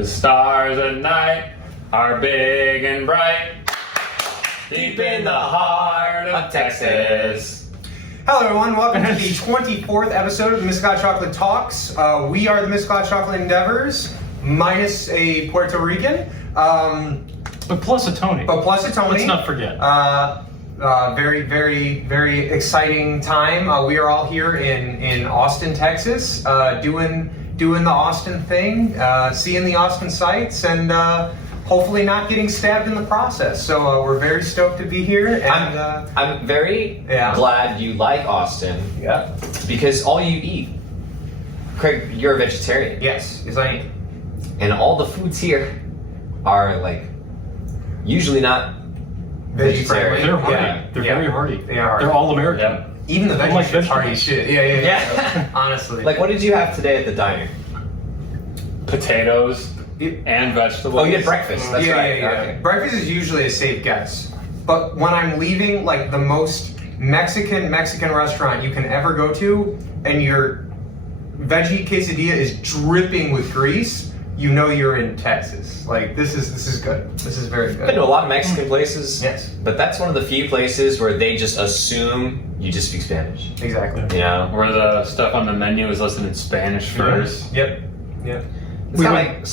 The stars at night are big and bright, deep in the heart of Texas. Hello everyone, welcome to the 24th episode of the Miss Scott Chocolate Talks. We are the Miss Scott Chocolate Endeavors, minus a Puerto Rican. But plus a Tony. Let's not forget. Very exciting time. We are all here in Austin, Texas, doing the Austin thing, seeing the Austin sights, and hopefully not getting stabbed in the process. So we're very stoked to be here. And I'm very glad you like Austin. Yeah. Because all you eat, Craig, you're a vegetarian. Yes, I am. And all the foods here are like usually not vegetarian. They're hardy. Yeah. They're very hardy. They are. They're all American. Yeah. Even the Unlike vegetables hardy vegetables. shit. Yeah. Yeah. Honestly. Like, what did you have today at the diner? Potatoes and vegetables. Oh, you had breakfast. That's right. Yeah. Okay. Breakfast is usually a safe guess. But when I'm leaving, like, the most Mexican restaurant you can ever go to, and your veggie quesadilla is dripping with grease, you know you're in Texas. Like, this is good. This is very I've been good. to a lot of Mexican places. Yes. But that's one of the few places where they just assume you just speak Spanish. Exactly. You know? Where the stuff on the menu is listed in Spanish first. Yep. It's kind of like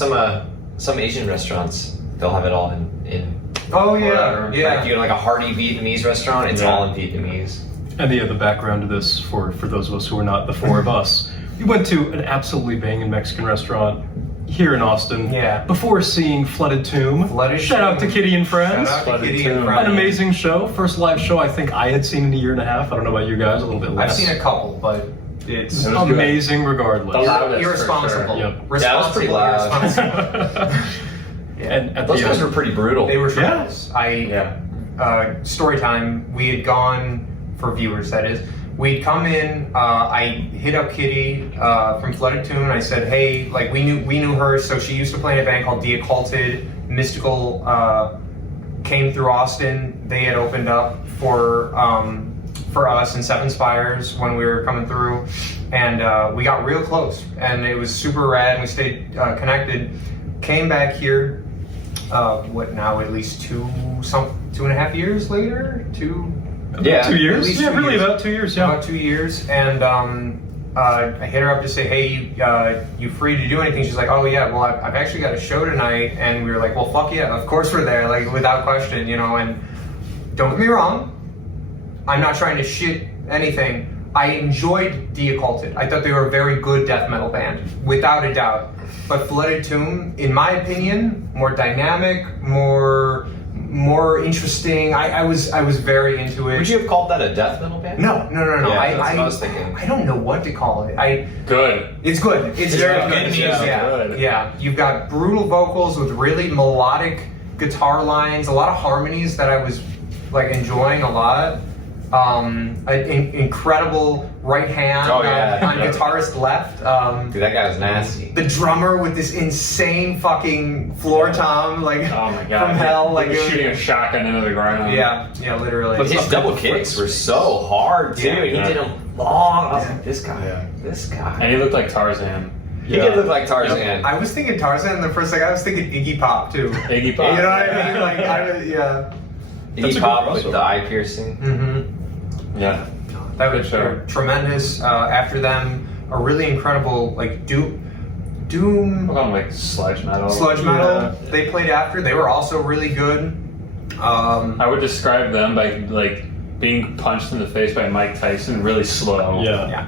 some Asian restaurants, they'll have it all in Oh yeah. Whatever. Yeah. Like, you go to like a hearty Vietnamese restaurant, it's all in Vietnamese. And the background to this, for those of us who are not the four of us, we went to an absolutely banging Mexican restaurant here in Austin. Yeah. Before seeing Flooded Tomb. Shout out to Kitty and Friends. Shout out to Flooded Kitty and Tomb. Friends. An amazing show. First live show I think I had seen in a year and a half. I don't know about you guys, a little bit less. I've seen a couple, but it's It was amazing regardless. The loudest, irresponsible. for Yep. Yeah, it was pretty loud. Irresponsible. And at Those the guys end, were pretty brutal. They were Yeah. tremendous. Story time. We had gone, for viewers that is, we'd come in, I hit up Kitty from Flooded Tomb, and I said, hey, like, we knew her, so she used to play in a band called The Occulted. Mystical came through Austin. They had opened up for us in Seven Spires when we were coming through, and we got real close, and it was super rad, and we stayed connected. Came back here, what now, at least 2.5 years later? 2 Yeah. 2 years? At least Yeah, 2 really years. about 2 years, yeah. About 2 years, and I hit her up to say, hey, you free to do anything? She's like, oh yeah, well, I've actually got a show tonight, and we were like, well, fuck yeah, of course we're there, like, without question, you know. And don't get me wrong, I'm not trying to shit anything. I enjoyed The Occulted. I thought they were a very good death metal band, without a doubt. But Flooded Tomb, in my opinion, more dynamic, more interesting. I was very into it. Would you have called that a death metal band? No. Yeah, that's what I was thinking. I don't know what to call it. Good. It's good. It's very good good. music. Yeah. Good. Yeah. You've got brutal vocals with really melodic guitar lines, a lot of harmonies that I was like enjoying a lot. An incredible right hand on guitarist left. Dude, that guy was nasty. The drummer with this insane fucking floor tom, like Oh my god. from hell, like He was shooting a shotgun into the ground. Yeah, literally. But his double kicks were so hard too. Yeah. He did them long. I was like, this guy. And he looked like Tarzan. He did look like Tarzan. I was thinking Tarzan the first second. I was thinking Iggy Pop too. Iggy Pop. You know what I mean? Like, Iggy That's a Pop good with crossover. the eye piercing. Mm-hmm. Yeah. That was Sure. tremendous. After them, a really incredible like doom We'll call him like sludge metal. sludge metal. Yeah. They played after. They were also really good. I would describe them by like being punched in the face by Mike Tyson really slow. Yeah.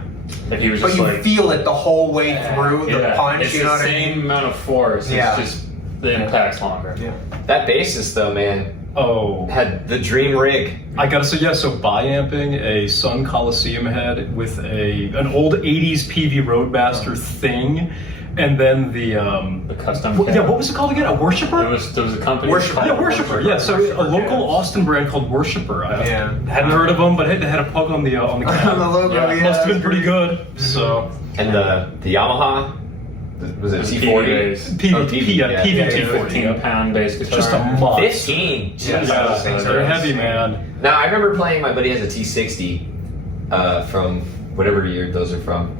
Like he was But just you like feel it the whole way through the punch. It's You know the what I same mean? amount of force. Yeah. It's just the impact's longer. Yeah. That bassist though, man, Oh. had the dream rig. I gotta say, yeah, so bi-amping a Sun Coliseum head with an old 80s PV Roadmaster thing, and then the custom what cab. was it called again? A Worshiper? There was a company Worshipper. called Yeah, Worshiper. Yeah, so a local Austin brand called Worshiper. I hadn't heard of them, but they had a plug on the cab. On the logo, Yeah. yeah. Must have been pretty good. Mm-hmm. So And the Yamaha, was it T40? PVT 40. 15-pound bass guitar. Just a monster. 15. Yeah. Jesus. Yeah. They're heavy, man. Now I remember playing. My buddy has a T60 from whatever year those are from,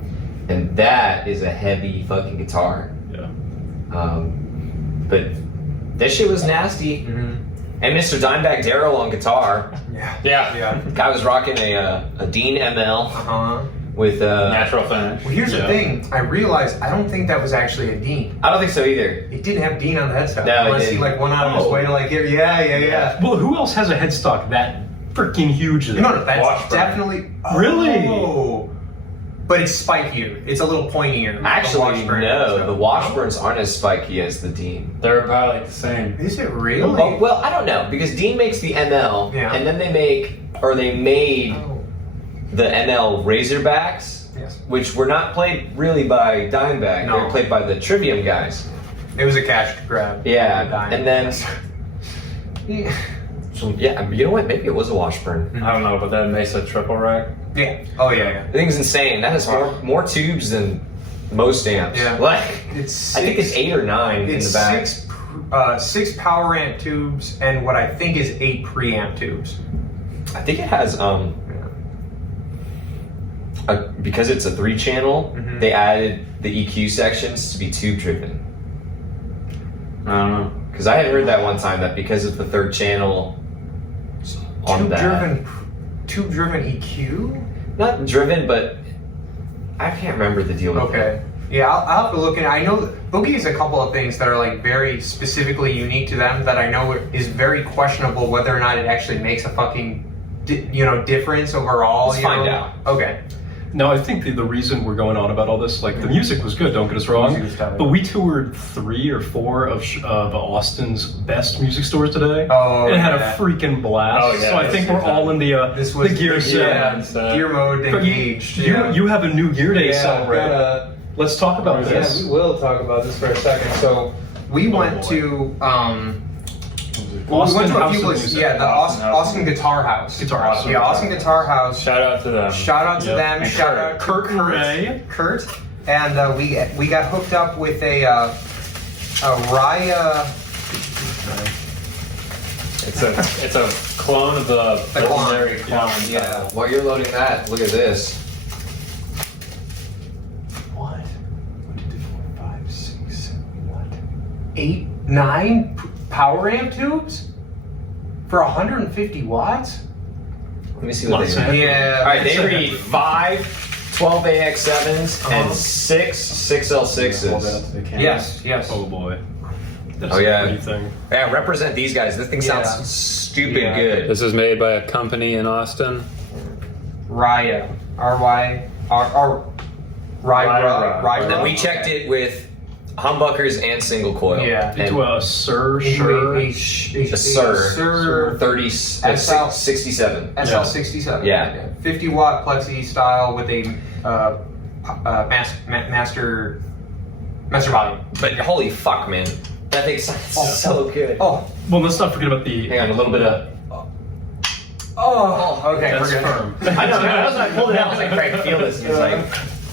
and that is a heavy fucking guitar. Yeah. But this shit was nasty. And Mr. Dimebag Darrell on guitar. Yeah. Guy was rocking a Dean ML with Natural finish. Well, here's the thing. I realized I don't think that was actually a Dean. I don't think so either. It didn't have Dean on the headstock. No, it unless he didn't. like went out of his way to like get. Yeah. Well, who else has a headstock that freaking huge? No, that's Washburn. definitely. Really? Oh. But it's spikier. It's a little pointier. Actually, Washburn no. stuff. The Washburns aren't as spiky as the Dean. They're about like the same. Is it really? Well, I don't know because Dean makes the ML, and then they made the ML Razorbacks, which were not played really by Dimebag. No. They were played by the Trivium guys. It was a cash grab. Yeah, and then you know what? Maybe it was a Washburn. I don't know, but that Mesa triple rack. Yeah. Oh yeah. The thing's insane. That has more tubes than most amps. Yeah. Like It's I think it's 8 or 9 in It's the back. six power amp tubes and what I think is 8 preamp tubes. I think it has because it's a 3-channel. They added the EQ sections to be tube driven. I don't know. Because I had heard that one time that because of the 3rd channel on that, Tube driven EQ. not driven, but I can't remember the deal with Okay. Yeah, I'll have to look in. I know Boogie has a couple of things that are like very specifically unique to them that I know is very questionable whether or not it actually makes a fucking difference overall. Let's find out. Okay. No, I think the reason we're going on about all this, like the music was good, don't get us wrong, Music was stellar. but we toured 3 or 4 of Austin's best music stores today, and had a freaking blast. Oh, yeah, so I think we're all in the gear set. Gear mode engaged. You have a new gear day to celebrate. Let's talk about this. Yeah, we will talk about this for a second. So we went to Austin House of places. Music. Yeah, the Austin Guitar House. Guitar House. Yeah, Austin Guitar House. Shout out to them. Shout out to them. And Shout out Kurt Ray. Kurt. And we got hooked up with a Raya. It's a clone of the legendary clone. Yeah. While you're loading that, look at this. What? 1, 2, 3, 4, 5, 6, 7, what? 8, 9 power amp tubes for 150 watts? Let me see what they read. Yeah. All right, they read 5 12AX7s and 6 6L6s. Yes. Oh boy. That's Oh, yeah. a pretty thing. Yeah, represent these guys. This thing sounds stupid good. This is made by a company in Austin. Raya. R-Y-R-R. Raya. And then we checked it with humbuckers and single coil. Yeah. And Into a Sir. a Sir 30 SL 67. SL67. Yeah. 50 watt plexi style with a master volume. But holy fuck, man. That thing sounds so good. Oh. Well, let's not forget about the. Hang on, a little bit of. Okay, That's we're good. firm. I know, that's when I pulled it out. I was like, Craig, feel this. He's like,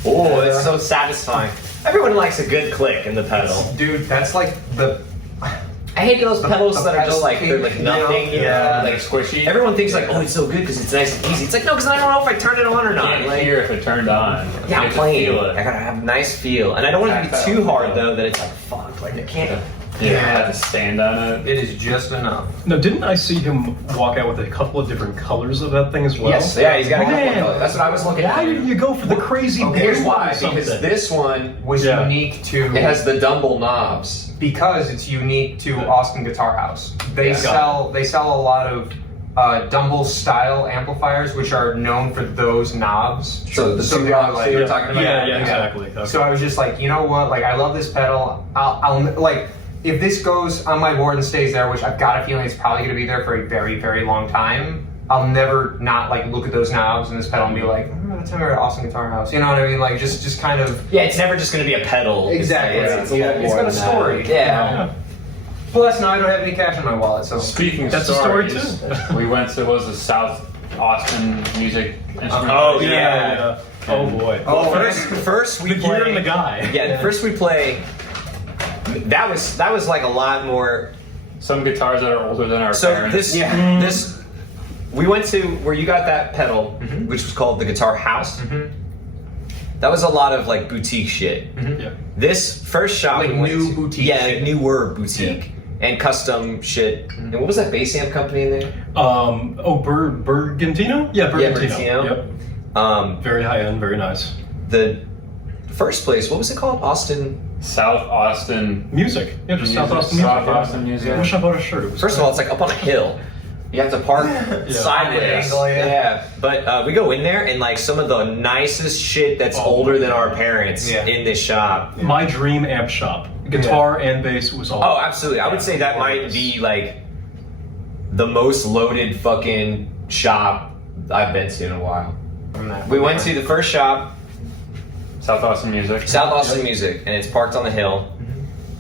oh, it's so satisfying. Everyone likes a good click in the pedal. Dude, that's like the. I hate those pedals that are just like, they're like nothing, like squishy. Everyone thinks like, oh, it's so good because it's nice and easy. It's like, no, because I don't know if I turn it on or not. Can't Like, hear if it turned on. yeah, I'm You playing. feel I it. gotta have a nice feel. And I don't want it to be too hard though that it's like, fuck, like I can't. You have to stand on it. It is just enough. No, didn't I see him walk out with a couple of different colors of that thing as well? Yes, yeah, he's got a couple of Man. colors. That's what I was looking at. Why didn't you go for the crazy blue Here's or why, something? because this one, Was unique to. it has the Dumble knobs. Because it's unique to Austin Guitar House. They Yeah. sell a lot of Dumble style amplifiers, which are known for those knobs. So the two they're knobs like- that you were talking about? Yeah, exactly. Okay. So I was just like, you know what? Like, I love this pedal. I'll like, if this goes on my board and stays there, which I've got a feeling it's probably going to be there for a very, very long time. I'll never not like look at those knobs and this pedal and be like, that's time we're at Austin Guitar House. You know what I mean? Like, just kind of. Yeah, it's never just going to be a pedal. Exactly. It's a lot It's more got a than that. story. Yeah. Plus, now I don't have any cash in my wallet, so. Speaking of That's a story, stories, too. we went to the South Austin Music Instrument. Oh, Festival. Yeah. Oh boy. Oh, First we The play. gear and the guy. Yeah, first we play. That was like a lot more. Some guitars that are older than our So parents. this we went to where you got that pedal, which was called the Guitar House. That was a lot of like boutique shit. Yeah. This first shop, Like we went new to- boutique yeah, shit. like newer boutique and custom shit. And what was that bass amp company in there? Bergantino? Yeah, Bergantino. Yeah, Bergantino. Yep. Very high end, very nice. The first place, what was it called? Austin. South Austin Music. Yeah, just South Austin Music. South Austin Music. I wish I bought a shirt. It was First of all, it's like up on a hill. You have to park sideways. Angle, yeah. But we go in there and like some of the nicest shit that's older than our parents in this shop. my dream amp shop. Guitar and bass was all. Oh, absolutely. I would say that might be like the most loaded fucking shop I've been to in a while. We went to the first shop, South Austin Music. South Austin Music, and it's parked on the hill.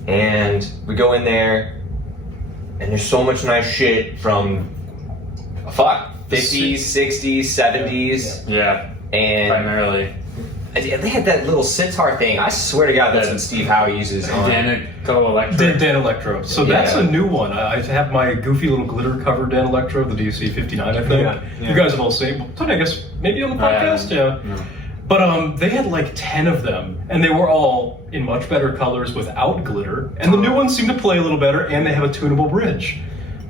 And we go in there, and there's so much nice shit from 50s, 60s, 70s. Yeah, And primarily. they had that little sitar thing. I swear to God, that's what Steve Howe uses on. DiNovo Electric. Dan Electro. So that's a new one. I have my goofy little glitter covered Dan Electro, the DC59, I think. Yeah. You guys have all seen. I guess maybe on the podcast. Yeah. No. But they had like 10 of them, and they were all in much better colors without glitter. And the new ones seem to play a little better, and they have a tunable bridge.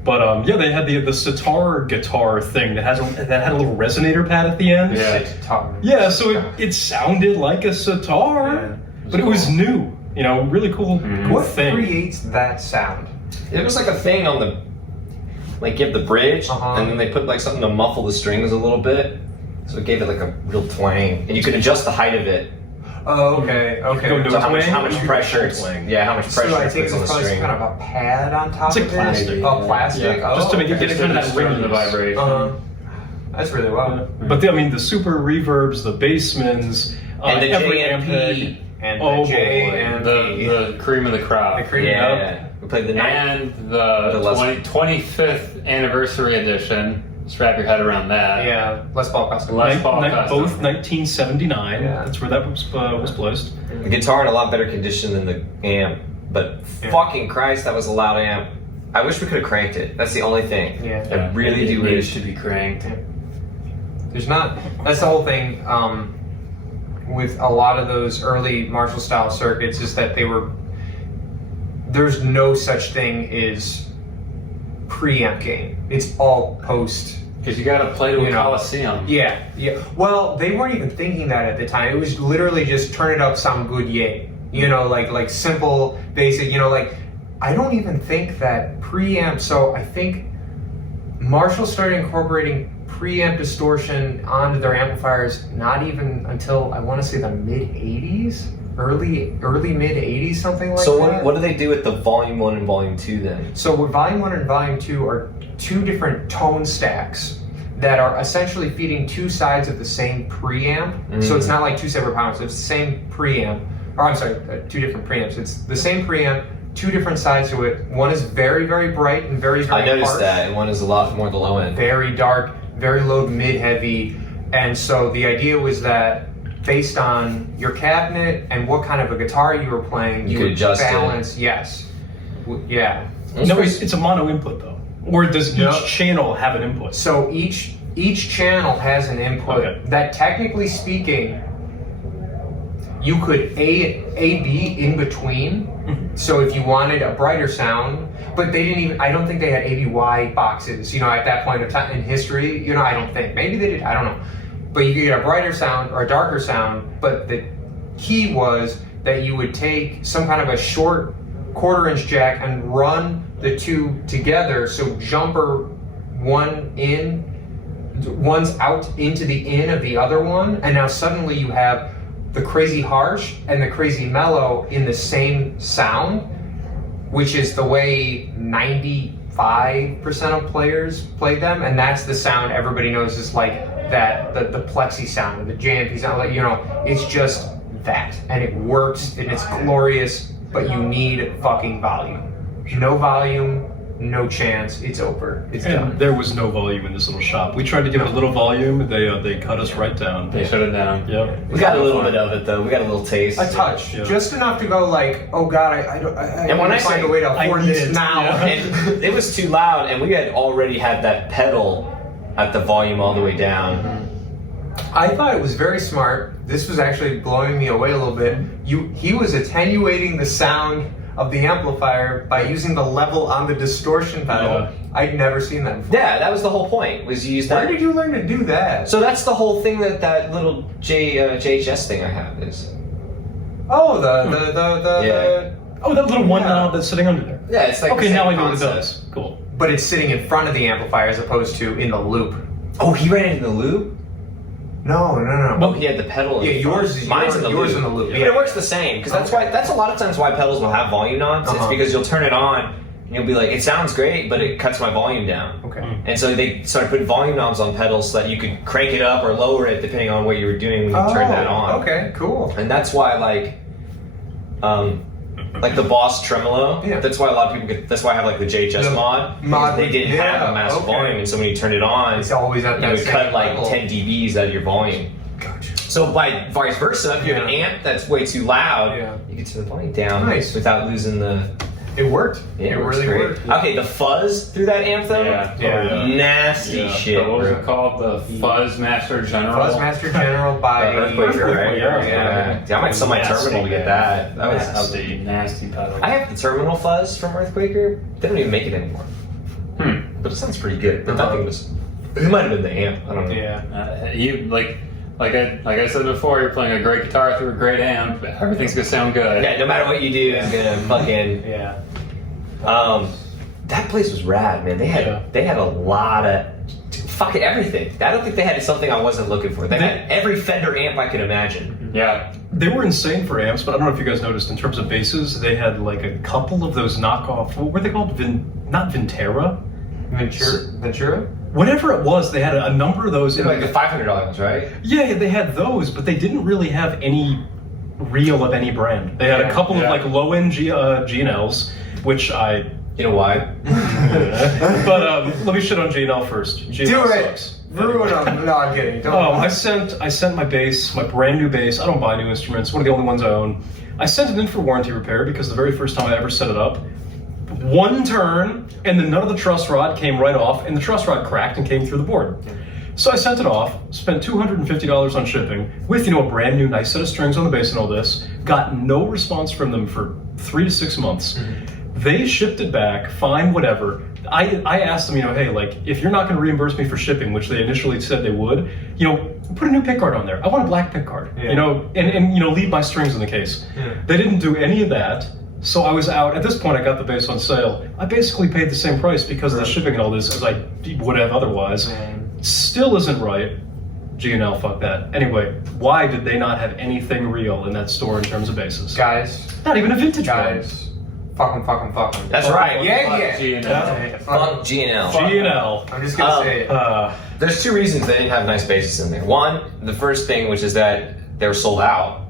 But yeah, they had the sitar guitar thing that had a little resonator pad at the end. Yeah. Yeah, so it sounded like a sitar, but it was new. You know, really cool, cool What thing. creates that sound? It was like a thing on the, like you have the bridge, and then they put like something to muffle the strings a little bit. So it gave it like a real twang, and you could adjust the height of it. Oh, okay, okay. Go So how much twang? pressure? How much pressure So I it think puts it's on the probably some string? kind of a pad on top It's like of plastic. it. Oh, plastic. Yeah, Oh, just to make it okay. get kind of that Disturb the ringiness. vibration. That's really well. But I mean, the super reverbs, the bassmans, And the every amp JMP. head. And Oh, the J boy. and The cream of the crop. the cream. Yeah, we played the night. And the, Les- 25th anniversary edition. Strap your head around that. Yeah, Les Paul custom. Les Paul custom. Both 1979. Yeah. That's where that was placed. The guitar in a lot better condition than the amp, but fucking Christ, that was a loud amp. I wish we could have cranked it. That's the only thing. Yeah. I really it do needs wish. to be cranked. There's not. That's the whole thing with a lot of those early Marshall style circuits is that there's no such thing as preamp gain. It's all post. Because you got to play to a Coliseum. Yeah. Well, they weren't even thinking that at the time. It was literally just turn it up, sound good, yay. You know, like simple, basic. You know, like I don't even think that preamp. So I think Marshall started incorporating preamp distortion onto their amplifiers not even until I want to say the mid '80s, early mid '80s, something like So that. what do they do with the Volume 1 and Volume 2 then? So what Volume 1 and Volume 2 are two different tone stacks that are essentially feeding two sides of the same preamp. So it's not like two separate pounds, it's the same preamp. Or I'm sorry, two different preamps. It's the same preamp, two different sides to it. One is very, very bright and very, very I noticed harsh. that, and one is a lot more the low end. Very dark, very low, mid-heavy. And so the idea was that based on your cabinet and what kind of a guitar you were playing, You could would adjust it. balance. Yes. Yeah. No, it's a mono input though. Or does No. each channel have an input? So each channel has an input Okay. that, technically speaking, you could A B in between. So if you wanted a brighter sound, but they didn't even. I don't think they had ABY boxes. You know, at that point of time in history. You know, I don't think. Maybe they did. I don't know. But you could get a brighter sound or a darker sound. But the key was that you would take some kind of a short quarter-inch jack and run the two together. So jumper one's out into the in of the other one, and now suddenly you have the crazy harsh and the crazy mellow in the same sound, which is the way 95% of players play them, and that's the sound everybody knows is like that, the plexi sound or the JMP sound, like, you know, it's just that, and it works and it's glorious, but you need fucking volume. No volume, no chance, it's over. It's done. And there was no volume in this little shop. We tried to give it a little volume. They cut us right down. They shut it down. Yep. We got a little bit of it though. We got a little taste. A touch, Yeah. just enough to go like, oh god, I And when need I to find say a way to I afford need this it, now. yeah. And it was too loud, and we had already had that pedal at the volume all the way down. I thought it was very smart this was actually blowing me away a little bit. He was attenuating the sound of the amplifier by using the level on the distortion pedal. Yeah. I'd never seen that before. Yeah, that was the whole point. Was you use that. Where did you learn to do that? So that's the whole thing that little JHS thing I have is. Oh, the Oh, that little one Yeah. knob that's sitting under there. Yeah, it's like. Okay, the now I same know what it concept. does. Cool. but it's sitting in front of the amplifier as opposed to in the loop. Oh, he ran it in the loop. No. Oh, he had the pedal. Yeah, in front. yours is Mine's in the yours loop. in the loop. But Yeah. it works the same because that's why. That's a lot of times why pedals will have volume knobs. It's Uh-huh. because you'll turn it on and you'll be like, it sounds great, but it cuts my volume down. Okay. And so they started putting volume knobs on pedals so that you could crank it up or lower it depending on what you were doing when you turned that on. Okay, cool. And that's why like the Boss tremolo. Yeah. That's why a lot of people get. That's why I have like the JHS The mod. mod, They didn't have yeah, a massive okay. volume, and so when you turn it on, It's always at it that would same cut like level. 10 dBs out of your volume. Gotcha. So by vice versa, if you have an amp that's way too loud, Yeah. you can turn the volume down Nice. without losing the. It worked. Yeah, it works really great. worked. Okay, the fuzz through that amp though. Yeah. Yeah. Nasty Yeah. shit. What was bro. it called? The Fuzz Master General. Fuzzmaster General by Earthquaker, right? Yeah. I might sell my Nasty, terminal to get that. That was Nasty, nasty pedal. I have the terminal fuzz from Earthquaker. They don't even make it anymore. But it sounds pretty good. But that thing was. It might have been the amp. I don't know. Yeah. You like I said before, you're playing a great guitar through a great amp. Everything's gonna sound good. Yeah, no matter what you do, it's gonna fucking. Yeah. That place was rad, man. They had a lot of fucking everything. I don't think they had something I wasn't looking for. They had every Fender amp I could imagine. Yeah. They were insane for amps, but I don't know if you guys noticed in terms of basses, they had like a couple of those knockoff. What were they called? Not Vintera. Ventura? Whatever it was, they had a number of those. Like the $500 ones, right? Yeah, they had those, but they didn't really have any reel of any brand. They had a couple of like low-end G&Ls, which I. You know why? But let me shit on G&L first. G&L Do it. sucks. Ruin them. No, I'm kidding. Don't. Oh, I sent my bass, my brand new bass. I don't buy new instruments. One of the only ones I own. I sent it in for warranty repair because the very first time I ever set it up, one turn, and then none of the truss rod came right off, and the truss rod cracked and came through the board. So I sent it off, spent $250 on shipping, with a brand new nice set of strings on the bass and all this. Got no response from them for 3 to 6 months. They shipped it back, fine, whatever. I asked them, hey, like, if you're not going to reimburse me for shipping, which they initially said they would, put a new pick guard on there. I want a black pick guard, and leave my strings in the case. They didn't do any of that. So I was out. At this point, I got the bass on sale. I basically paid the same price because of the shipping and all this as I would have otherwise. Still isn't right. G&L, fuck that. Anyway, why did they not have anything real in that store in terms of basses? Guys. Not even a vintage one. Guys. Fuck them. That's right. Yeah. G&L. Fuck G&L. G&L. I'm just gonna say it. There's two reasons they didn't have nice basses in there. One, the first thing, which is that they were sold out.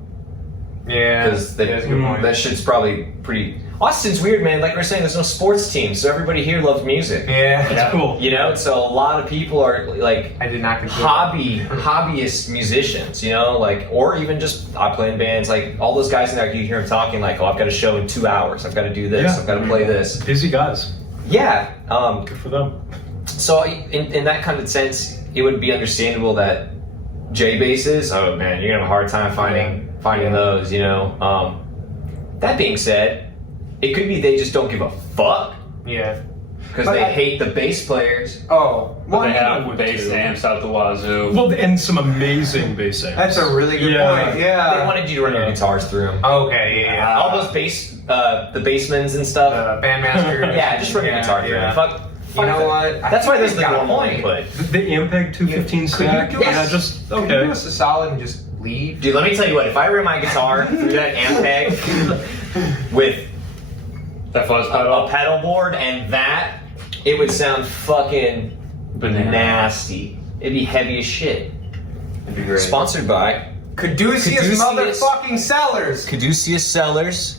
Yeah. Because that's a good point. that shit's probably pretty. Austin's weird, man. Like we we're saying, there's no sports team, so everybody here loves music. Yeah. That's cool. So a lot of people are like I did not consider hobbyist musicians, or even just I play in bands. Like all those guys in there, you hear them talking like, "Oh, I've got a show in 2 hours. I've got to do this. Yeah. I've got to play this." Busy guys. Yeah. Good for them. So in that kind of sense, it would be understandable that J basses. Oh man, you're gonna have a hard time finding those. That being said, it could be they just don't give a fuck Yeah. because But they I- hate the bass players. Oh. But they I have would bass too. amps out the wazoo. Well, and some amazing bass amps. That's a really good point. They Yeah. wanted you to run your guitars through them. Okay. Yeah. All those bass, the bassmans and stuff. Bandmaster. Yeah, just run your guitar through them. Fuck You know that. what? I That's why think there's they've the got a normal point. input. The Ampeg 215 stack. Could you give Yeah, us- just Can you do okay. us a solid and just leave? Dude, let me tell you what. If I ran my guitar through that Ampeg with That fuzz a pedal. pedal board and that, it would sound fucking Banana. nasty. It'd be heavy as shit. It'd be great. Sponsored by Caduceus motherfucking Sellers. Caduceus Sellers.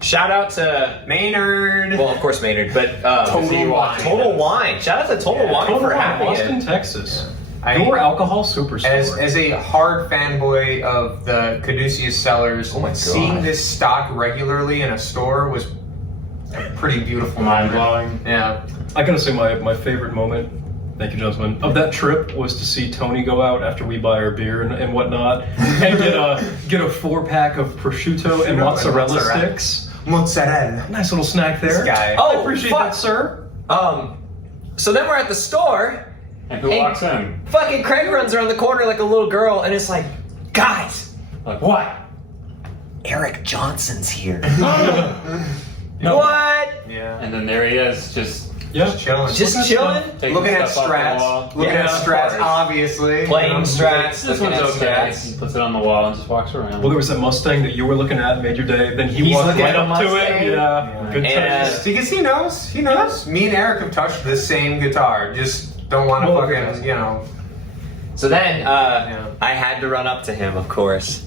Shout out to Maynard. well, of course Maynard, but Total Wine. Total Wine. Shout out to Total Wine Total for Wine, having Austin, it. Texas. I- Your alcohol superstore. As a hard fanboy of the Caduceus Sellers, Oh my God. seeing this stock regularly in a store was a pretty beautiful Mind moment. blowing. Yeah. I gotta say, my favorite moment Thank you, gentlemen. Of that trip was to see Tony go out after we buy our beer and whatnot, and get a 4-pack of prosciutto and mozzarella sticks. Mozzarella. Nice little snack there. This guy. I appreciate that, sir. So then we're at the store. And who walks in? Fucking Craig runs around the corner like a little girl, and it's like, guys, Like, what? Eric Johnson's here. No. What? Yeah. And then there he is, just Just chilling. Just chilling? taking Looking at stuff off the wall. strats. Looking Yeah, at of strats, course. obviously. Playing You know? strats. This looking one's at okay. strats. He puts it on the wall and just walks around. Well, there was that Mustang that you were looking at, made your day. Then he He's walked looking right at a up to Mustang? it. Yeah, good And- touch. Because he knows. He knows. Me and Eric have touched the same guitar. Just don't want to Well, fucking, you know. So then, I had to run up to him, of course.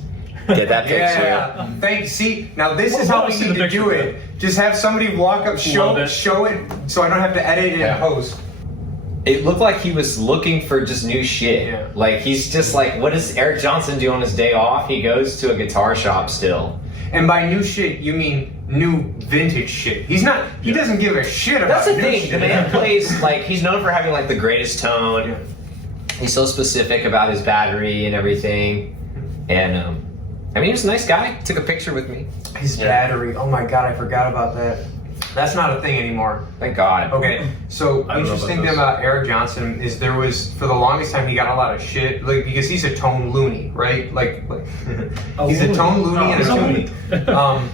Get that picture. Yeah. Thank. See, now this is Well, how I we see need the to picture, do it. Just have somebody walk up, show Love it. so I don't have to edit it Yeah. and post. It looked like he was looking for just new shit. Yeah. Like, he's just like, what does Eric Johnson do on his day off? He goes to a guitar shop still. And by new shit, you mean new vintage shit. He's not. He doesn't give a shit about. That's the new thing. shit. The man plays, like, he's known for having, like, the greatest tone. He's so specific about his battery and everything. And, I mean, he was a nice guy. Took a picture with me. His battery. Oh my god, I forgot about that. That's not a thing anymore. Thank God. Okay, so I don't know interesting about thing this. about Eric Johnson is there was for the longest time he got a lot of shit like because he's a tone loony, right? Like he's a loony. tone loony Oh, and a he's a loony. toonie.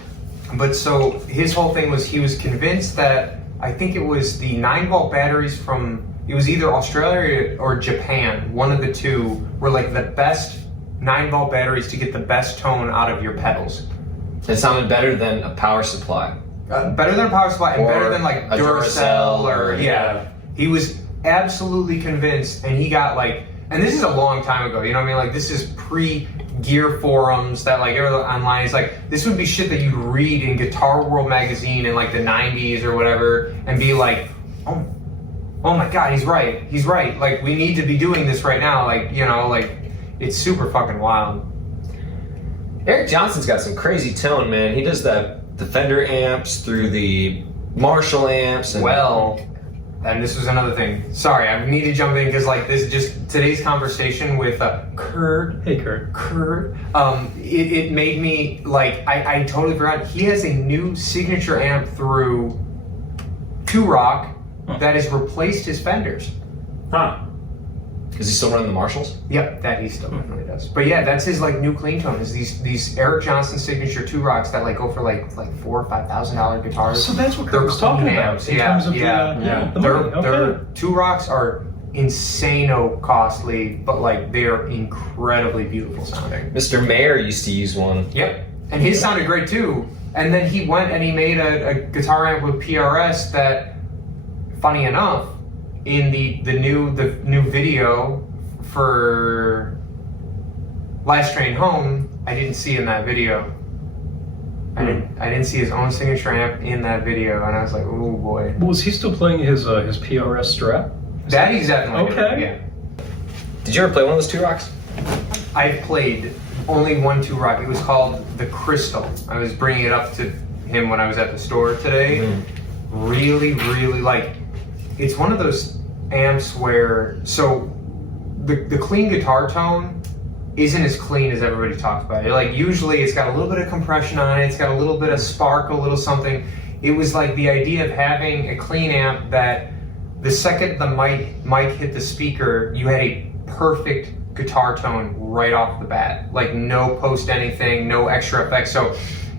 But so his whole thing was he was convinced that I think it was the 9-volt batteries from it was either Australia or Japan, one of the two were like the best 9-volt batteries to get the best tone out of your pedals. It sounded better than a power supply. Better than a power supply and Or better than like a Duracell Duracell or or- yeah. He was absolutely convinced, and he got like, and this is a long time ago. You know what I mean? Like this is pre-gear forums that like everyone online is like this would be shit that you'd read in Guitar World magazine in like the '90s or whatever, and be like, oh my god, he's right. He's right. Like we need to be doing this right now. Like you know, like it's super fucking wild. Eric Johnson's got some crazy tone, man. He does the Fender amps through the Marshall amps. And Well, and this was another thing. Sorry, I need to jump in because like this is just today's conversation with Kurt. Hey, Kurt. It made me like I totally forgot. He has a new signature amp through Two Rock that has replaced his Fenders. Huh. Is he still running the Marshalls? Yep, that he still definitely does. But yeah, that's his like new clean tone. Is these Eric Johnson signature Two Rocks that like go for like $4,000 or $5,000 guitars. So that's what They're Kurt was talking clean about amps. in Yeah, terms of yeah. the Their money. Okay. Two Rocks are insano costly, but like they are incredibly beautiful sounding. Mr. Mayer used to use one. Yep, and his sounded great too. And then he went and he made a guitar amp with PRS that, funny enough, in the new video for Last Train Home, I didn't see in that video. I didn't see his own signature amp in that video, and I was like, oh boy. Well, was he still playing his PRS Strat? That he's definitely Okay. doing, yeah. Did you ever play one of those Two Rocks? I've played only one Two Rock. It was called the Crystal. I was bringing it up to him when I was at the store today. Really, really like. It's one of those amps where the clean guitar tone isn't as clean as everybody talks about it. Like usually it's got a little bit of compression on it. It's got a little bit of spark, a little something. It was like the idea of having a clean amp that the second the mic hit the speaker, you had a perfect guitar tone right off the bat. Like no post anything, no extra effects. So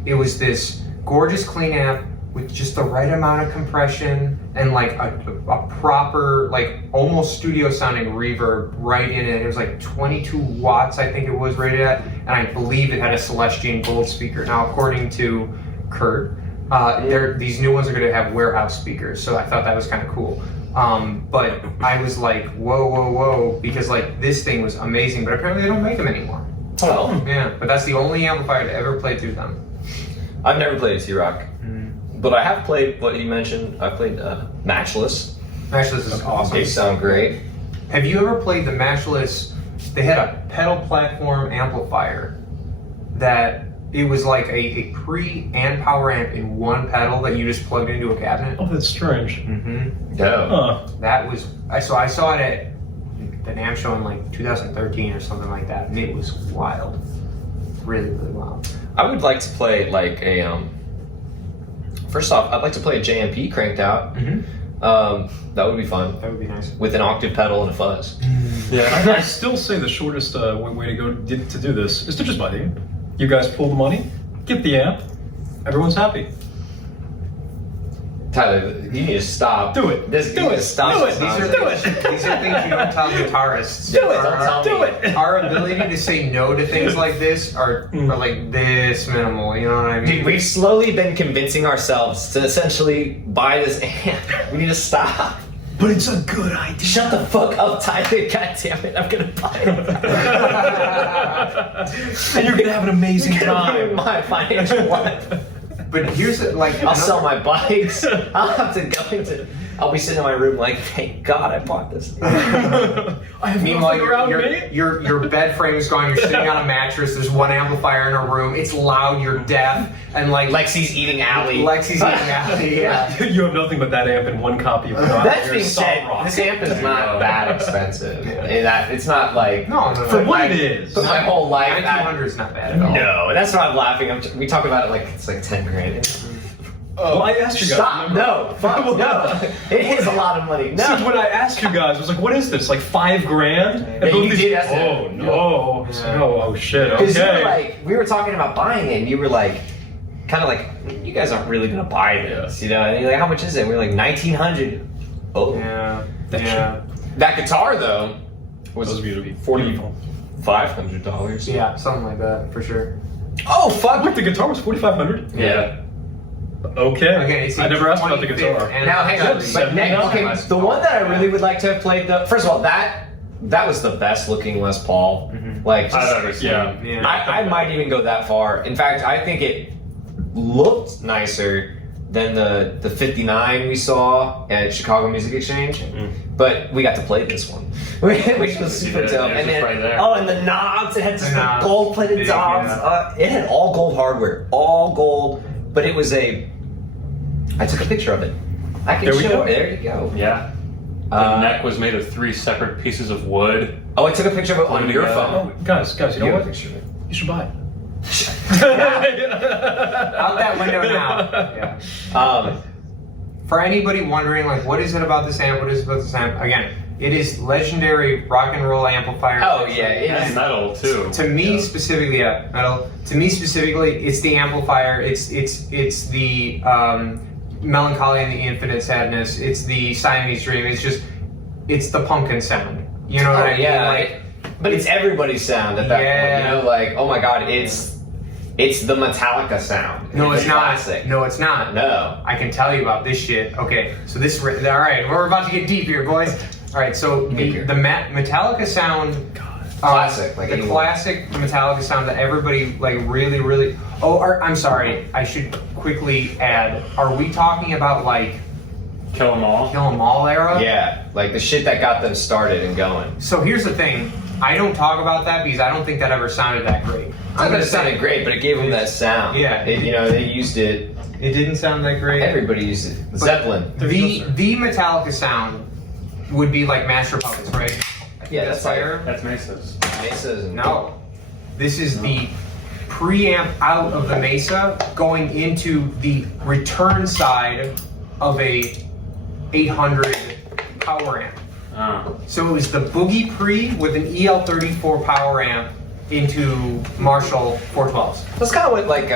it was this gorgeous clean amp with just the right amount of compression and like a proper, like almost studio sounding reverb right in it. It was like 22 watts, I think it was rated at, and I believe it had a Celestian Gold speaker. Now, according to Kurt, these new ones are going to have warehouse speakers, so I thought that was kind of cool. But I was like, whoa, because like this thing was amazing, but apparently they don't make them anymore. Well, Yeah, but that's the only amplifier to ever play through them. I've never played a T-Rock. But I have played what he mentioned. I played Matchless. Matchless is awesome. They sound great. Have you ever played the Matchless? They had a pedal platform amplifier that It was like a pre and power amp in one pedal that you just plugged into a cabinet. Oh, that's strange. Mm-hmm. No. Huh. That was I saw it at the NAMM show in like 2013 or something like that, and it was wild, really wild. I would like to play like a first off, I'd like to play a JMP cranked out. That would be fun That would be nice. with an octave pedal and a fuzz. Yeah, I still say the shortest way to go to do this is to just buy the amp. You guys pull the money, get the amp, everyone's happy. Tyler, you need to stop. Do it. This Do it. Stop. Do it. this Do nonsense. These are things you don't tell guitarists. Do it. Don't tell Do me. it. Our ability to say no to things like this are like this minimal. You know what I mean? Dude, we've slowly been convincing ourselves to essentially buy this amp. We need to stop. But it's a good idea. Shut the fuck up, Tyler. God damn it, I'm gonna buy it. And you're gonna have an amazing You're gonna ruin time. my financial life. But here's like I'll sell my bikes. I'll have to go into. I'll be sitting in my room like, thank God I bought this. I have Meanwhile, nothing around your, me. your bed frame is gone. You're sitting on a mattress. There's one amplifier in a room. It's loud. You're deaf, and like Lexi's eating alley. Lexi's eating alley. Yeah. You have nothing but that amp and one copy of That your being Salt said, Rock. this amp is not that expensive. And that it's not like No, For what my- it is. But my whole life, 1900 is not bad at all. no, that's why I'm laughing. We talk about it like it's like 10 grand. Well, I asked you guys. Stop! remember? No, fuck no. It is a lot of money. No. Since when I asked you guys, I was like, "What is this? Like $5,000?" And Yeah, both you these- did ask that. Oh no! Yeah. No! Oh shit! Because you were Okay. like, we were talking about buying it, and you were like, kind of like, you guys aren't really gonna buy this, you know? And you're like, how much is it? And we were like, 1,900. Oh, Yeah. That Yeah. that guitar though was Those beautiful. $4,500. Yeah. Something like that for sure. Oh fuck! Wait, the guitar was $4,500. Yeah. Okay. Again, it's I never asked about the 25th guitar. Now hang on, anniversary. but next, okay, the one that I really would like to have played though. First of all, that was the best looking Les Paul. Like, I've ever seen. Yeah. Yeah. I might even go that far. In fact, I think it looked nicer than the 59 we saw at Chicago Music Exchange. But we got to play this one, which was super Yeah, dope. it's And just then, right there. oh, and the knobs, it had just The the knobs, gold-plated big, knobs. yeah. It had all gold hardware, all gold. But it was I took a picture of it. I can There we show go. it. There you go. Yeah. The Uh, neck was made of 3 separate pieces of wood. Oh, I took a picture of it on Put it your together. phone. Oh, guys, you know You have a what? picture of it. You should buy it. Out that window now. Yeah. For anybody wondering, like, what is it about this amp? What is it about this amp? Again, it is legendary rock and roll amplifier. Oh yeah, it And is. metal too. To me specifically, yeah, metal. To me specifically, it's the amplifier. It's the melancholy and the infinite sadness. It's the Siamese dream. It's the pumpkin sound. You know what I mean? yeah, Like, but it's everybody's sound at that point. You Yeah. know, like oh my god, it's the Metallica sound. no, it's a not. classic. No, it's not. No. I can tell you about this shit. Okay, so this all right. We're about to get deep here, boys. All right, so Bigger. the Metallica sound, Classic, like the anyone. classic Metallica sound that everybody like really. Oh, I'm sorry. I should quickly add. Are we talking about like Kill 'em all. Kill 'Em All era? Yeah, like the shit that got them started and going. So here's the thing. I don't talk about that because I don't think that ever sounded that great. Not that it sounded great, but it gave them that sound. Yeah. They used it. It didn't sound that great. Everybody used it. Zeppelin. The Metallica sound would be like Master of Puppets, right? Yeah, that's like fire. That's Mesa's. Mesas and No. This is the preamp out of the Mesa going into the return side of a 800 power amp. Oh. So it was the Boogie Pre with an EL34 power amp into Marshall 412s. that's kind of what like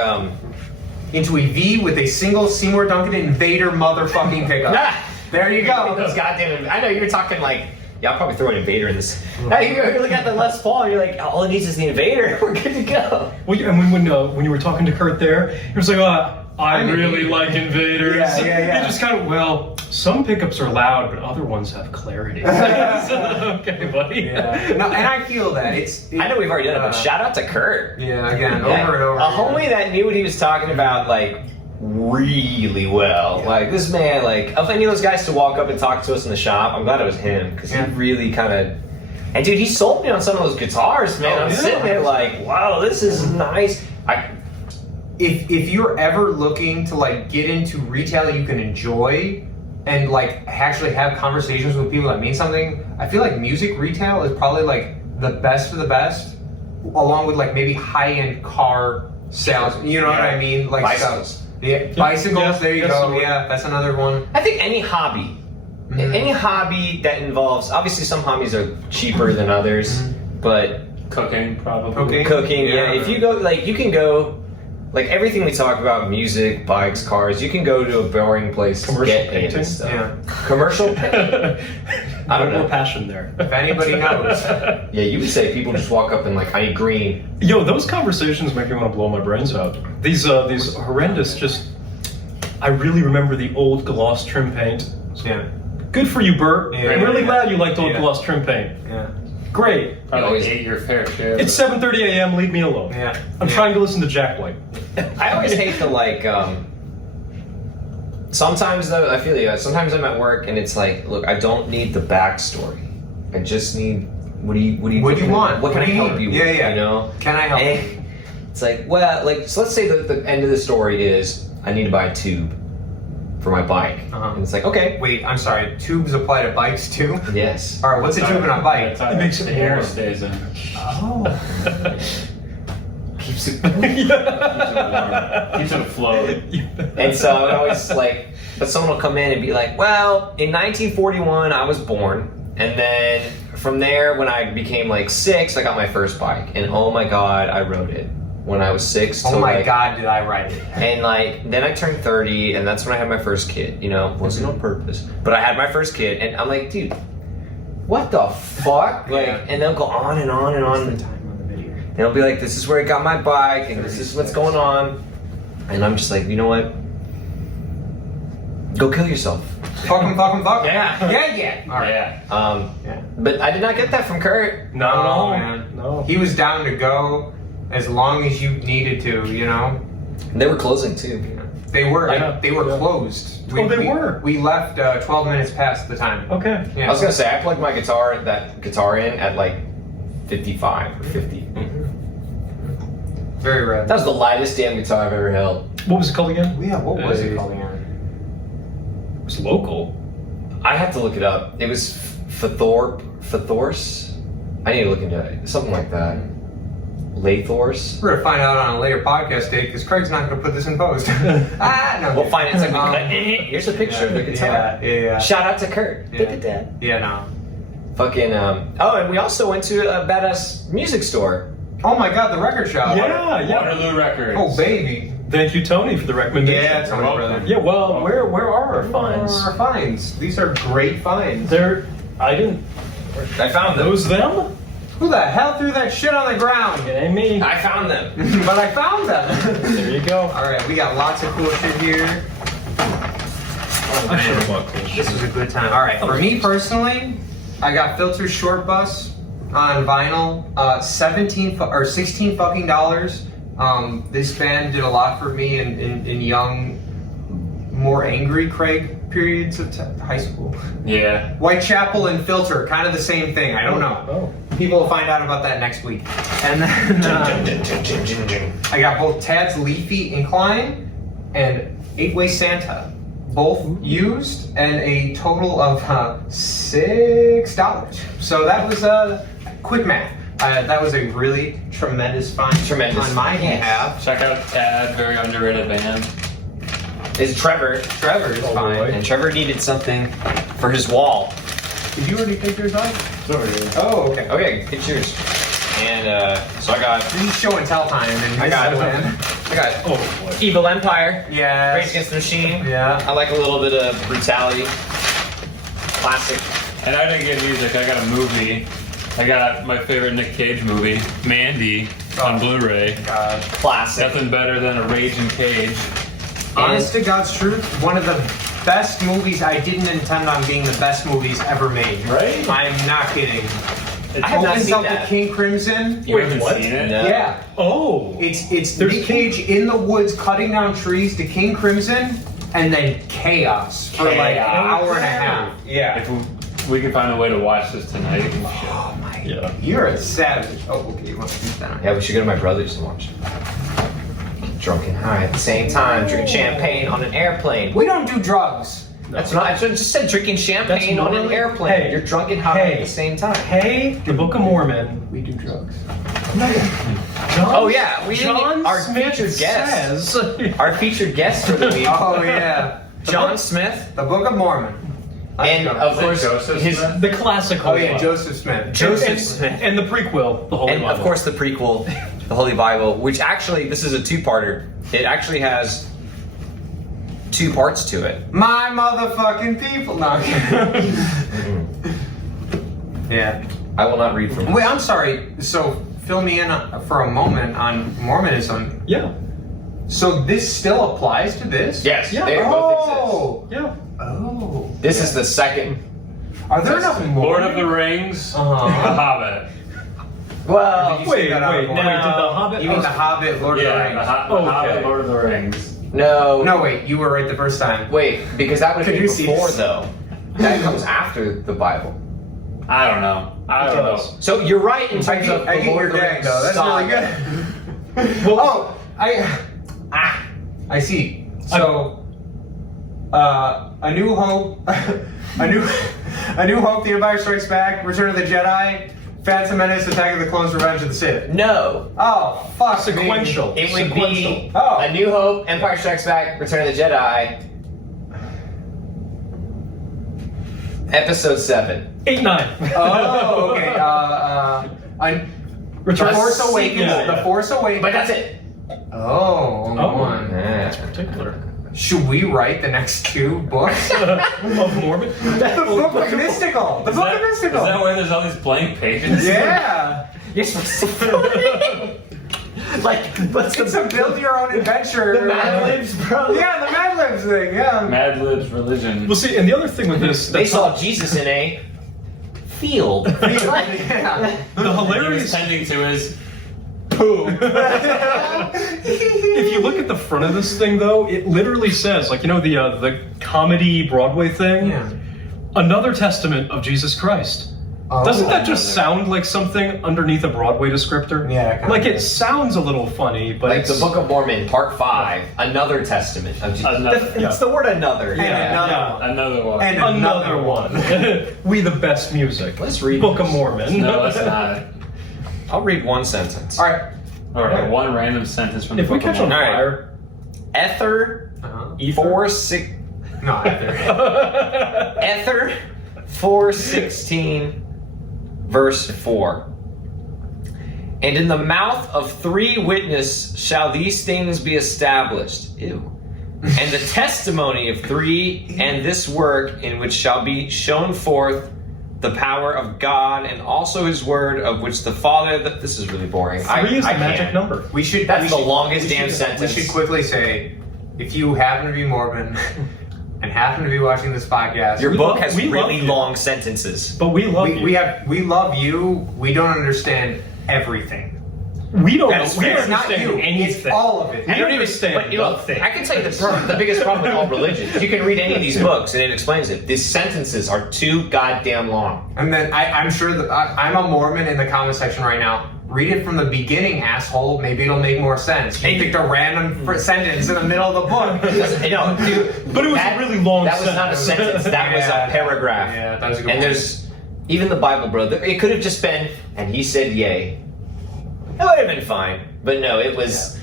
Into a V with a single Seymour Duncan Invader motherfucking pickup. There you go. Those goddamn. I know you were talking like. Yeah, I'll probably throw an Invader in this. Hey, you look at the Les Paul, and you're like, all it needs is the Invader. We're good to go. Well, yeah, and when you were talking to Kurt there, he was like, I I'm really Invader. like Invaders. Yeah. He just kind of, well, some pickups are loud, but other ones have clarity. Okay, buddy. Yeah. No, and I feel that. I know we've already done it, but shout out to Kurt. Yeah, again, Yeah. over and over. A again. homie that knew what he was talking about, like, really well. Yeah. Like, this man, like, of any of those guys to walk up and talk to us in the shop, I'm glad it was him, because Yeah. he really kind of... And dude, he sold me on some of those guitars, man. Oh, I'm yeah. sitting there like, wow, this is nice. if you're ever looking to like get into retail that you can enjoy and like actually have conversations with people that mean something, I feel like music retail is probably like the best of the best, along with like maybe high-end car sales. You know what I mean? Like bicycles. Bicycles. Yeah, There you that's go. the word. Yeah, that's another one. I think any hobby, any hobby that involves, obviously some hobbies are cheaper than others, but Cooking, probably. cooking, Yeah. if you go, like, you can go, like everything we talk about, music, bikes, cars, you can go to a boring place Commercial to get painting? into stuff. Yeah. Commercial painting? I don't know. More passion there. If anybody knows. Yeah, you would say people just walk up and like, I need green. Yo, those conversations make me want to blow my brains out. These horrendous, just. I really remember the old gloss trim paint. Yeah. Good for you, Bert. Yeah, I'm really yeah. glad you liked old Yeah. gloss trim paint. Yeah. Great. Probably always- ate your fair share. It's 7:30 a.m. Leave me alone. Yeah. I'm trying to listen to Jack White. I always hate the like, sometimes though, I feel you, sometimes I'm at work and it's like, look, I don't need the backstory. I just need, what do you What do you want? What can I do you help need? you Yeah, with, yeah. you know? Can I help? And it's like, well, like, so let's say the end of the story is, I need to buy a tube for my bike. Uh-huh. And it's like, okay. Wait, I'm sorry. Tubes apply to bikes too? Yes. All right, what's a tube in a bike? It makes it the air warm. stays in. Oh. Keeps it Keeps it afloat. And so I would always like, but someone will come in and be like, well, in 1941 I was born, and then from there when I became like 6, I got my first bike, and oh my god, I rode it when I was 6. Oh till, my like, god, did I write it? And like then I turned 30, and that's when I had my first kid. You know, wasn't on purpose, but I had my first kid, and I'm like, dude, what the fuck? Like, Yeah. and they'll go on and on and on. time on the video. And it'll be like, this is where I got my bike, and this is what's going on. And I'm just like, you know what? Go kill yourself. Fuck him. Yeah. Yeah. All right. Yeah. Yeah. But I did not get that from Kurt. Not at all. man. No. He was down to go as long as you needed to, you know? They were closing too. They were Yeah. they were Yeah. closed. Oh, they were? We left 12 minutes past the time. Okay. Yeah. I was gonna say, I plugged my guitar in at like 55 or 50. Very rad. That was the lightest damn guitar I've ever held. What was it called again? Yeah, what was it Hey. called again? It was local. I have to look it up. It was Fathors? I need to look into it. Something like that. Lathors? We're gonna find out on a later podcast date because Craig's not gonna put this in post. No. We'll find it. It's like, here's a picture of the guitar. Yeah. Shout out to Kurt. Yeah. Yeah, no. Fucking, oh, and we also went to a badass music store. Oh my god, the record shop. Yeah. Waterloo Records. Oh baby. Thank you, Tony, for the recommendation. Yeah, Tony, welcome. brother. Yeah, well, where are our These finds? are our finds. These are great finds. I didn't. I found them. Those them? Who the hell threw that shit on the ground? It ain't me. I found them. But I found them. There you go. All right, we got lots of cool shit here. I should have bought cool shit. This was a good time. All right, for me personally, I got Filter Short Bus on vinyl, 16 fucking dollars. This band did a lot for me in young, more angry Craig periods of high school. Yeah. Whitechapel and Filter, kind of the same thing. I don't know. Oh. People will find out about that next week. And then I got both Tad's Leafy Incline and 8-Way Santa, both used, and a total of $6. So that was quick math. That was a really tremendous find Tremendous. on my Yes. behalf. Check out Tad, very underrated band. It's Trevor. Trevor's Oh, fine. boy. And Trevor needed something for his wall. Did you already take yours off? Sorry. Oh, okay. Okay, get yours. And so I got This is show and tell time. And I got this I got Oh boy. Evil Empire. Rage Yes. Against the Machine. Yeah. I like a little bit of brutality. Classic. And I didn't get music, I got a movie. I got my favorite Nick Cage movie, Mandy, on Blu-ray. God. Classic. Nothing better than a raging cage. Honest to God's truth, one of the best movies I didn't intend on being the best movies ever made. Right? I'm not kidding. It I have not opens seen up that. with King Crimson. You Wait, haven't what? seen it? No. Yeah. Oh. It's There's Nick Cage in the woods cutting down trees to King Crimson, and then chaos for like an Chaos. hour and a half. Yeah. If we can find a way to watch this tonight. Oh my. Yeah. You're a savage. Oh, okay. You want to keep that on? Yeah, we should go to my brother's to watch. drunk and high at the same time, drinking champagne on an airplane. We don't do drugs. That's not. I just said drinking champagne on an airplane. Hey, You're drunk and high at the same time. Hey, the Book of Mormon. We do drugs. John, Oh yeah, John our Smith featured guest. says. Our featured guest for the week, Oh yeah. John Smith, The Book of Mormon. and of course Joseph his Smith? The classic. Oh Holy yeah, Bible. Joseph Smith. Joseph and, Smith. and the prequel, the Holy And Bible. of course the prequel, the Holy Bible, which actually, this is a two-parter. It actually has 2 parts to it. My motherfucking people. No. I'm kidding. Yeah. I will not read from it. Wait, I'm sorry. So fill me in for a moment on Mormonism. Yeah. So this still applies to this? Yes, Yeah. they both exist. Oh. Yeah. Oh. This is the second. Are there enough Lord of Mormon? the Rings, Uh-huh. The Hobbit. Well, Did you Wait, say that out of wait. order? Now, did the Hobbit? You mean The Hobbit, Lord of the Yeah, Rings? the Hobbit, Lord of the Rings. no. No, wait. You were right the first time. Wait, because that would Could be you see before this? though. That comes after the Bible. I don't know. I don't know. So you're right in I terms get, of I the get Lord your of the gag Rings though. That's saga. really good. Oh, I see. So, A New Hope, A New Hope, The Empire Strikes Back, Return of the Jedi, Phantom Menace, Attack of the Clones, Revenge of the Sith. No, Oh, fuck me. Sequential. it would be Oh. A New Hope, Empire Strikes Back, Return of the Jedi, Episode 7. 8, 9. Oh, okay. Return The Force Awakens. Yeah, yeah. The Force Awakens. But that's it. Oh, only Oh. one. That's particular. Should we write the next 2 books? Of Mormon. The Book of Mystical. The Book of Is Mystical. that where there's all these blank pages? Yeah. You're supposed to. Like, what's It's a build your own adventure. the Mad Libs, bro? Yeah, the Mad Libs thing. Yeah. Mad Libs religion. Well, see, and the other thing with this, They saw Jesus in a field. Yeah. the He was hilarious. tending to his If you look at the front of this thing, though, it literally says, like, you know, the comedy Broadway thing. Yeah. Another testament of Jesus Christ. Oh. Doesn't that just sound like something underneath a Broadway descriptor? Yeah, kinda. Like, it sounds a little funny, but Like it's the Book of Mormon, Part 5, another testament of Jesus. Another- It's the word another. And another one. another one. And another one. We the best music. Let's read Book of this. Mormon. No, it's not. I'll read one sentence. All right. Alright, one random sentence from the If we Book of catch on Mormon. fire, Ether ether. 4:6. No, either. Ether 4:16, verse 4. And in the mouth of 3 witnesses shall these things be established. Ew. And the testimony of 3, and this work in which shall be shown forth the power of God, and also His word, of which the Father. This is really boring. 3 is the I magic can't. number. We should. That's we the should- longest we damn should- sentence. We should quickly say, if you happen to be Mormon and happen to be watching this podcast, Your book has we love really you. long sentences. But we love you. we love you. We don't understand everything. We don't That's know. We fair. don't It's not understand you. anything. It's all of it. We I don't don't even understand But, you know, nothing. I can tell you the biggest problem with all religions. You can read any of these books and it explains it. These sentences are too goddamn long. And then I'm sure that I'm a Mormon in the comment section right now. Read it from the beginning, asshole. Maybe it'll make more sense. You picked a random sentence in the middle of the book. No, dude. But it was a really long That was not a sentence. That was Yeah, a paragraph. Yeah, that was a good And one. there's even the Bible, bro. It could have just been, and he said yay. That would have been fine. But no, it was.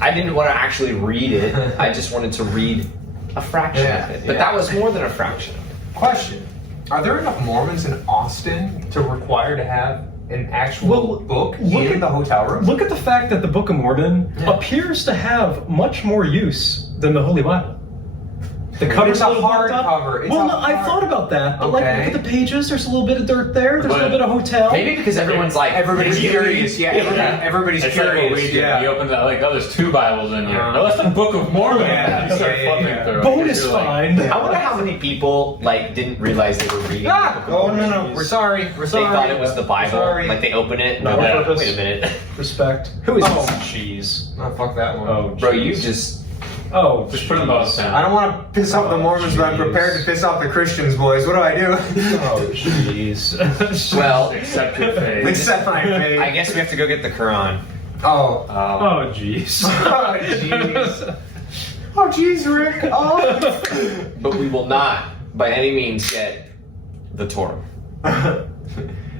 I didn't want to actually read it. I just wanted to read a fraction of it. But Yeah. that was more than a fraction. Question: are there enough Mormons in Austin to require to have an actual book look in at- the hotel room? Look at the fact that the Book of Mormon Yeah. appears to have much more use than the Holy Bible. The cover's it's a little bumped up. hardcover. It's Well, a no, I hard- thought about that, but Okay. like, look at the pages. There's a little bit of dirt there. There's a little bit of hotel. Maybe because everyone's like, Everybody's "Really?" curious. Yeah, everybody's It's like what curious. we did. yeah. You opened it, like, oh, there's 2 Bibles in here. Yeah. No, that's the Book of Mormon. Yeah, You start yeah, flipping yeah. through it. Bonus You're like, find. I wonder how many people like didn't realize they were reading. Ah! the Book Oh of no, Mormon. no, we're sorry. We're They sorry. thought it was the Bible. Sorry. Like they open it. And No they're like, purpose. wait a minute, Respect. Who is Oh. this? Jeez. Oh, fuck that one. Oh, bro, you jeez. just. Oh, Just put them both down. I don't want to piss off the Mormons, but I'm prepared to piss off the Christians, boys. What do I do? Oh, jeez. Well, Accept your fate. Except my I faith. guess we have to go get the Quran. Oh. Oh, jeez. Oh, jeez. Oh, jeez, Rick. Oh. But we will not, by any means, get the Torah.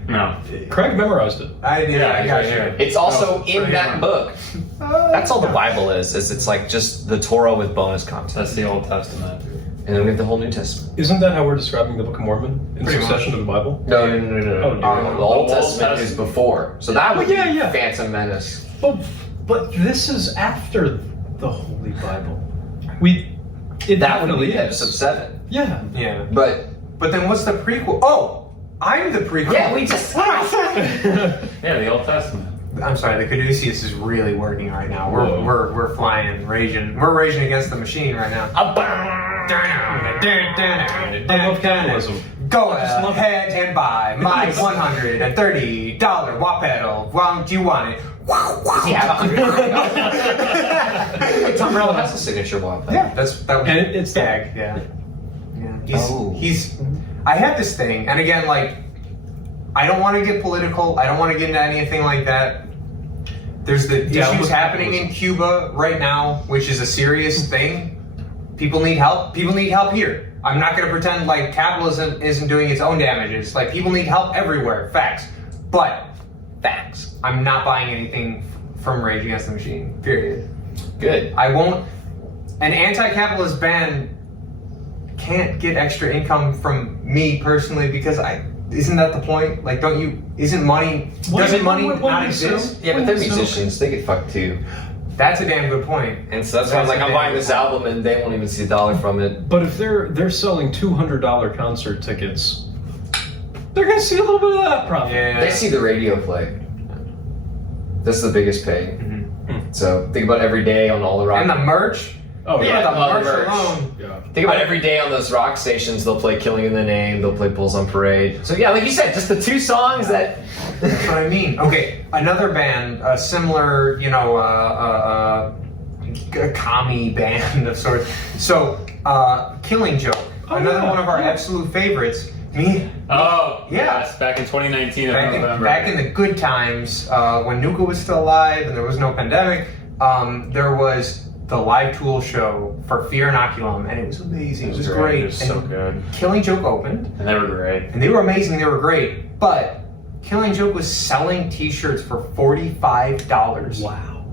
No. Craig memorized it. I did. Yeah, I got yeah, you. yeah. It's also Oh, in that book. That's all the Bible is it's like just the Torah with bonus content. That's the Old Testament. And then we have the whole New Testament. Isn't that how we're describing the Book of Mormon in Pretty succession to the Bible? No. Oh, The Old Testament is before. So that would Yeah, be yeah. Phantom Menace. But this is after the Holy Bible. That would definitely be is. episode 7. Yeah. Yeah. But But then what's the prequel? Oh, I'm the prequel. yeah, we just Yeah, the Old Testament. I'm sorry, the Caduceus is really working right now. Whoa. We're flying, raging. We're raging against the machine right now. I love capitalism. Go just love ahead and buy my $130 wah pedal. Well, do you want it? yeah, Tom Morello has a signature walk. Yeah, that was And it's Stag. Yeah. Oh. He's. I had this thing, and again, like, I don't want to get political. I don't want to get into anything like that. There's the Yeah, issues with happening in Cuba right now, which is a serious thing. People need help. People need help here. I'm not going to pretend like capitalism isn't doing its own damages. Like, people need help everywhere. Facts. But, facts. I'm not buying anything from Rage Against the Machine. Period. Good. I won't. An anti-capitalist band can't get extra income from me personally because isn't that the point? Like, don't you? Isn't money? Doesn't money not exist? Yeah, but they're musicians. They get fucked too. That's a damn good point. And so that's why I'm like, I'm buying this album and they won't even see $1 from it. But if they're selling $200 concert tickets, they're gonna see a little bit of that profit. Yeah. They see the radio play. That's the biggest pay. So think about every day on all the rock. And the merch. Oh Think yeah. about the the merch merch. alone. Yeah. Think about every day on those rock stations. They'll play "Killing in the Name." They'll play "Bulls on Parade." So yeah, like you said, just the 2 songs that. That's what I mean. Okay, another band, a similar, a commie band of sorts. So, Killing Joke, another yeah, one of our yeah. absolute favorites. Me. Oh, Yeah. yes, back in 2019 of November. Back in the good times, when Nuka was still alive and there was no pandemic, there was the Live Tool show for Fear Inoculum, and it was amazing. It was great. It was so And good. Killing Joke opened, And they were great. and they were amazing. They were great, but Killing Joke was selling T-shirts for $45. Wow.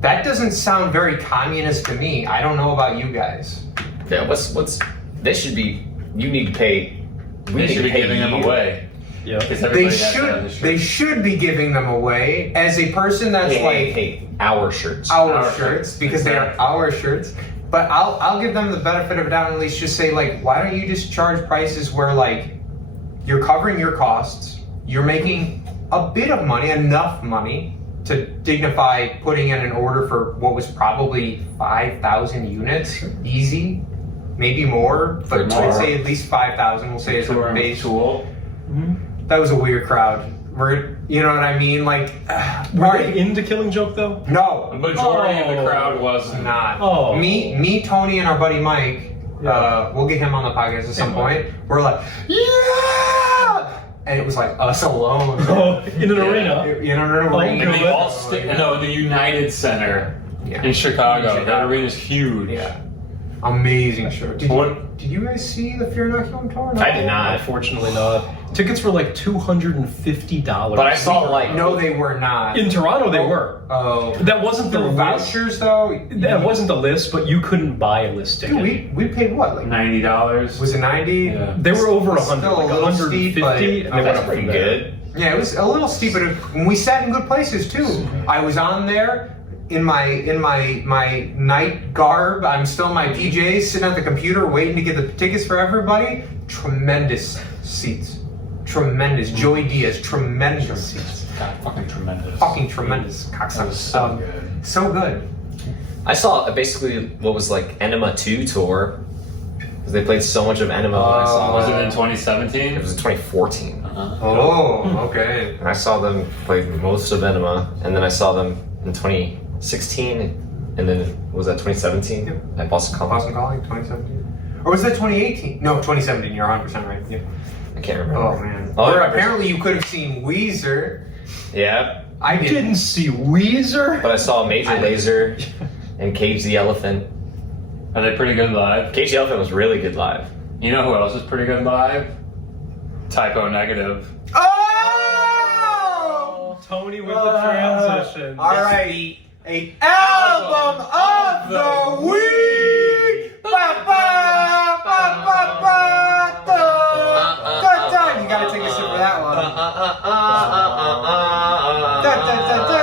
That doesn't sound very communist to me. I don't know about you guys. Yeah, what's? They should be. You need to pay. We They need should to be pay giving them you. away. Yeah. Because They everybody has to have the should. shirt. They should be giving them away. As a person that's Hey, our shirts. our shirts, because they are our shirts. But I'll give them the benefit of a doubt and at least just say, like, why don't you just charge prices where, like, you're covering your costs, you're making a bit of money, enough money to dignify putting in an order for what was probably 5,000 units, easy, maybe more, but For I'd more. say at least 5,000. We'll say it's a Touring with base. Tool. That was a weird crowd. You know what I mean? Like, Were they into Killing Joke though? no, The majority of the Oh. crowd was not. Oh. Me, Tony, and our buddy Mike. Yeah. We'll get him on the podcast at some Yeah. point. We're like, yeah, and it was like us alone. Oh, in an Yeah. arena. You know, in a ring. And they Good. all no, in the United Center Yeah. in Chicago. In Chicago. That arena's huge. Yeah, amazing show. Did What- you guys see the Fear Inoculum tour? No? I did not. Unfortunately not. Tickets were like $250. But I saw like No, they were not. in Toronto they were. Oh, That wasn't the the list. vouchers though. That wasn't the list, but you couldn't buy a list ticket. Dude, we paid what? Like, $90. was it 90? Yeah. They were over It's 100, still a like little 150, steep, but- and they went that's up pretty from there. good. Yeah, it was a little steep, but we sat in good places too. I was on there in my night garb. I'm still in my PJs, sitting at the computer, waiting to get the tickets for everybody. Tremendous seats, tremendous. Joey Diaz, tremendous seats, God, fucking tremendous. fucking tremendous. That Cocksucker. was so good. So good. I saw basically what was like Enema 2 tour. Because they played so much of Enema when I saw Was them. it in 2017? It was in 2014. Oh, okay. And I saw them play most of Enema, and then I saw them in 2016, and then was that 2017 Yep. at Boston College? Boston Calling, 2017. Or was that 2018? No, 2017. You're 100% right. Yeah. I can't remember. Oh man. All I Or remember is- apparently you could have seen Weezer. Yeah, I didn't see Weezer. But I saw Major Lazer and Cage the Elephant. Are they pretty good live? Cage the Elephant was really good live. You know who else is pretty good live? Typo Negative. Oh! Tony with the transition. All right. A album of the week. Ba, ba, ba, ba, ba, da, da, da. You gotta take a sip for that one. Da, da, da, da.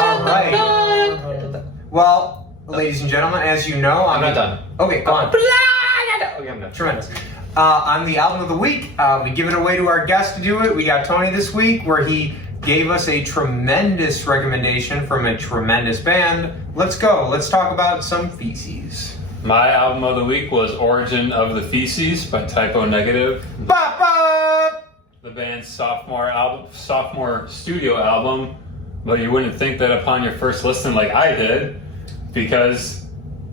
All right. Well, ladies and gentlemen, as you know, I'm not done. Okay, go on. Okay, I'm done. Tremendous. On the album of the week, we give it away to our guest to do it. We got Tony this week, where he gave us a tremendous recommendation from a tremendous band. Let's go. Let's talk about some feces. My album of the week was Origin of the Feces by Typo Negative. Ba, ba. The band's sophomore studio album, but you wouldn't think that upon your first listen like I did, because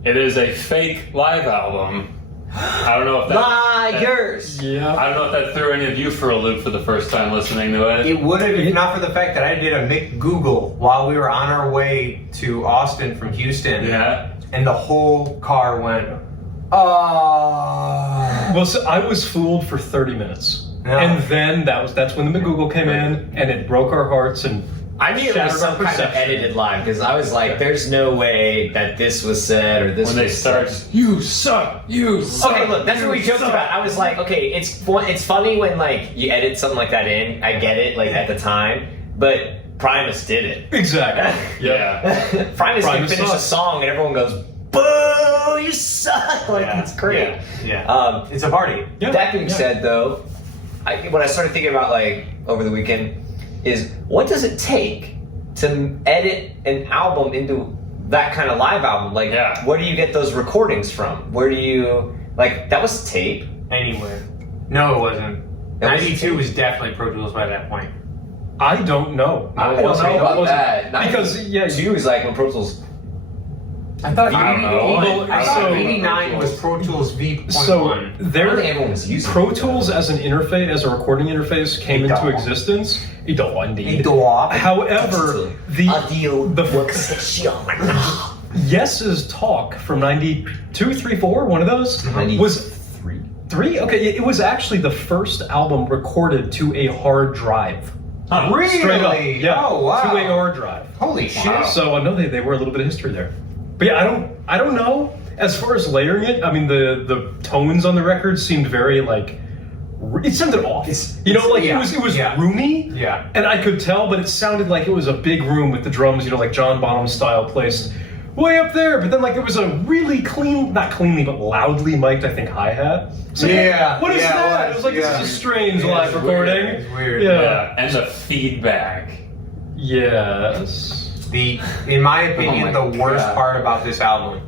it is a fake live album. I don't know if that... Liars! Yeah. I don't know if that threw any of you for a loop for the first time listening to it. It would have, if not for the fact that I did a McGoogle while we were on our way to Austin from Houston. Yeah. And the whole car went, oh. Well, so I was fooled for 30 minutes. No. And then that's when the McGoogle came in, and it broke our hearts and I knew it was shattered some our kind of perception. edited live because I was like, "There's no way that this was said or this." When they was start, said. you suck, you suck. Okay, look, that's what we joked suck. about. I was like, okay, it's funny when like you edit something like that in. I get it, like at the time, but Primus did it. Exactly. Yeah. Primus can Primus finish a sucks. song and everyone goes, "Boo! You suck!" Like Yeah, it's great. Yeah. It's a party. Yeah. That being Yeah. said, though, what I started thinking about like over the weekend is what does it take to edit an album into that kind of live album? Like, Yeah. where do you get those recordings from? Where do you like that was tape? Anywhere. No, it wasn't. That was 92 was definitely Pro Tools by that point. I don't know. I don't know about that. Because, yeah, two is like when Pro Tools. I thought I don't know. 88 I thought So- 89 was Pro Tools V.1. So I don't there, think everyone was using Pro it, Tools as an interface, as a recording interface, came It into don't. existence. It don't indeed. Idol. However, the workstation. Yes's Talk from 92, 3, 4, one of those, was three? Okay, it was actually the first album recorded to a hard drive. Really? Straight up, yeah. Oh, wow. To a hard drive. Holy shit. Wow. So I know they were a little bit of history there. But yeah, I don't know. As far as layering it, I mean the tones on the record seemed very like it sounded off. It was roomy. Yeah. And I could tell, but it sounded like it was a big room with the drums, like John Bonham style placed way up there. But then like it was a really clean, not cleanly, but loudly mic'd, I think, hi-hat. So Yeah, what is yeah, that? it It was, was like yeah. this is a strange Yeah, live it's recording. weird, it's weird. Yeah. And the feedback. Yes. In my opinion, Oh my the worst God. part about this album,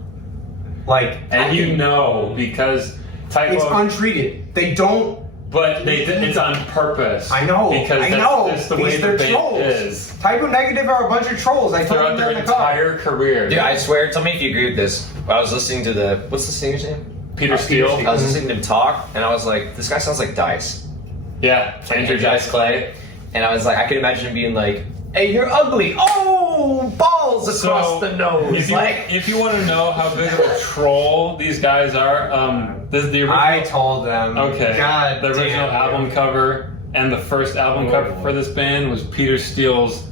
like, And you know, because Typo... it's untreated. They don't. But it's on purpose. I know. Because Because that's the way they're the band trolls. is. Typo Negative are a bunch of trolls. I told Throughout them their in the car. entire career. Dude, I swear, tell me if you agree with this. I was listening to what's the singer's name? Peter Steele. I was listening to him talk, and I was like, this guy sounds like Dice. Yeah, Andrew Dice Clay. And I was like, I could imagine him being like, "Hey, you're ugly. Oh, balls across the nose." If you want to know how big of a troll these guys are, this is the original. I told them. Okay. God the original damn. album cover and the first album cover for this band was Peter Steele's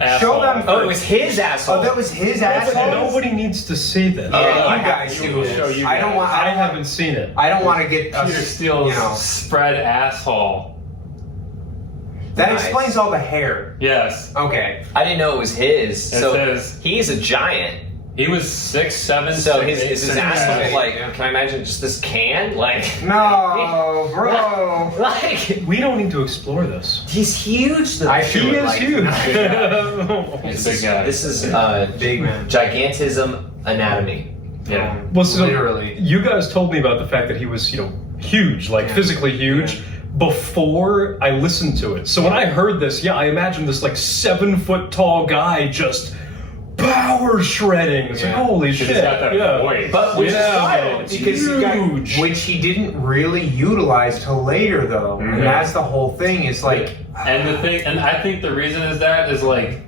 asshole. Show them. Oh, it was his asshole. Oh, that was his But asshole. nobody needs to see this. Yeah, you guys I do will this. show you I don't guys. want. I haven't seen it. I don't want to get us. Peter Steele's You know, spread asshole. that Nice. explains all the hair. Yes. Okay. I didn't know it was his. It So says- he's a giant. He was 6'7". So 6'8", is his 6'9". asshole like? Yeah. Can I imagine just this can? Like No, bro. like We don't need to explore this. he's huge. Though. I sure He would is like to huge. know. He's a big guy. This is Big man. gigantism anatomy. Yeah. Well, so Literally. you guys told me about the fact that he was, huge, like Yeah. physically huge, Yeah. before I listened to it. So when I heard this, I imagined this like 7 foot tall guy just, pow, hours shredding. It's like, holy shit. He's got that yeah. voice. But which is wild it's because you got huge. Which he didn't really utilize till later, though, and that's the whole thing. Is like, and the thing, and I think the reason is that is like,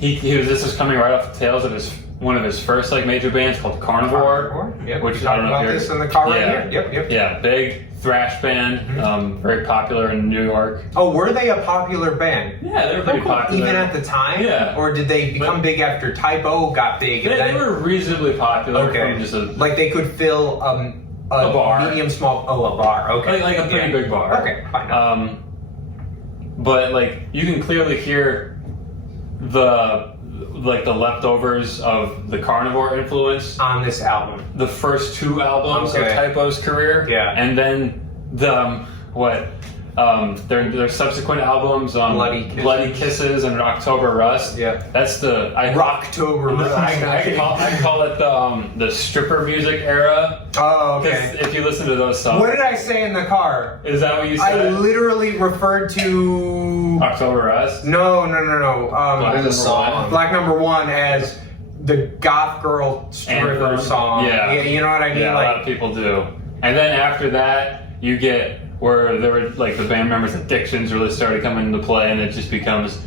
this was coming right off the tails of one of his first like major bands called Carnivore. Yep, which we I talked don't know if about you're- this in the car yeah. right here. Yep. Yeah, big thrash band, very popular in New York. Oh, were they a popular band? Yeah, they were pretty popular. Even at the time? Yeah. Or did they become big after Type O got big? They, And then, they were reasonably popular. okay. From just a, Like they could fill a bar. medium small. Oh, a bar. Okay. like a pretty big bar. Okay, fine. But like you can clearly hear the leftovers of the Carnivore influence. On this album. The first two albums of Okay. Type O's career. Yeah. And then their subsequent albums, Bloody Kisses and October Rust. Yeah. That's the Rocktober. I call it the stripper music era. Oh, Because okay. if you listen to those songs, What did I say in the car? is that what you I said? literally referred to. October Rust. No. There's a song. Black Number One as the goth girl stripper Anthem. song. Yeah. You know what I mean? Yeah, a lot of Like, people do. And then after that, you get where there were like the band members' addictions really started coming into play, and it just becomes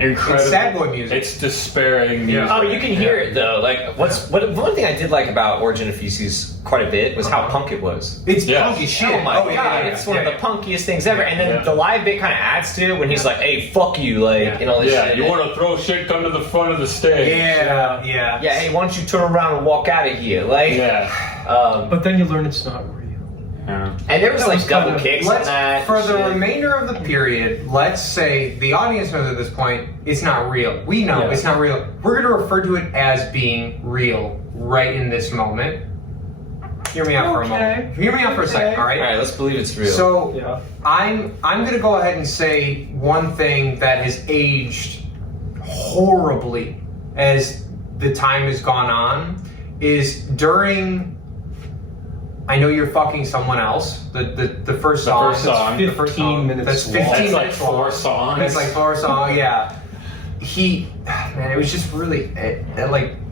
incredible. It's sad boy music. It's despairing music. Oh, you can hear it though. Like, one thing I did like about Origin of Feces quite a bit was how punk it was. it's Yeah. punky shit. Oh my god, it's one of the punkiest things ever. And then the live bit kind of adds to it when he's like, "Hey, fuck you," like, and all this Yeah, shit. you want to throw shit, come to the front of the stage. Yeah. Yeah, hey, why don't you turn around and walk out of here? Like, Yeah. But then you learn it's not real. Yeah. and there was That like was double kinda- kicks on Let's, that. for the shit. remainder of the period, let's say the audience knows at this point it's not real. We know Yeah. it's not real. We're going to refer to it as being real right in this moment. Hear me out for a moment. Hear me out for a second, all right? All right, let's believe it's real. So Yeah. I'm going to go ahead and say one thing that has aged horribly as the time has gone on is during I Know You're Fucking Someone Else, the first song. first song. The first 15 song. minutes That's long. 15 That's like minutes 4 long. songs. That's like 4 songs, yeah. Man, it was just really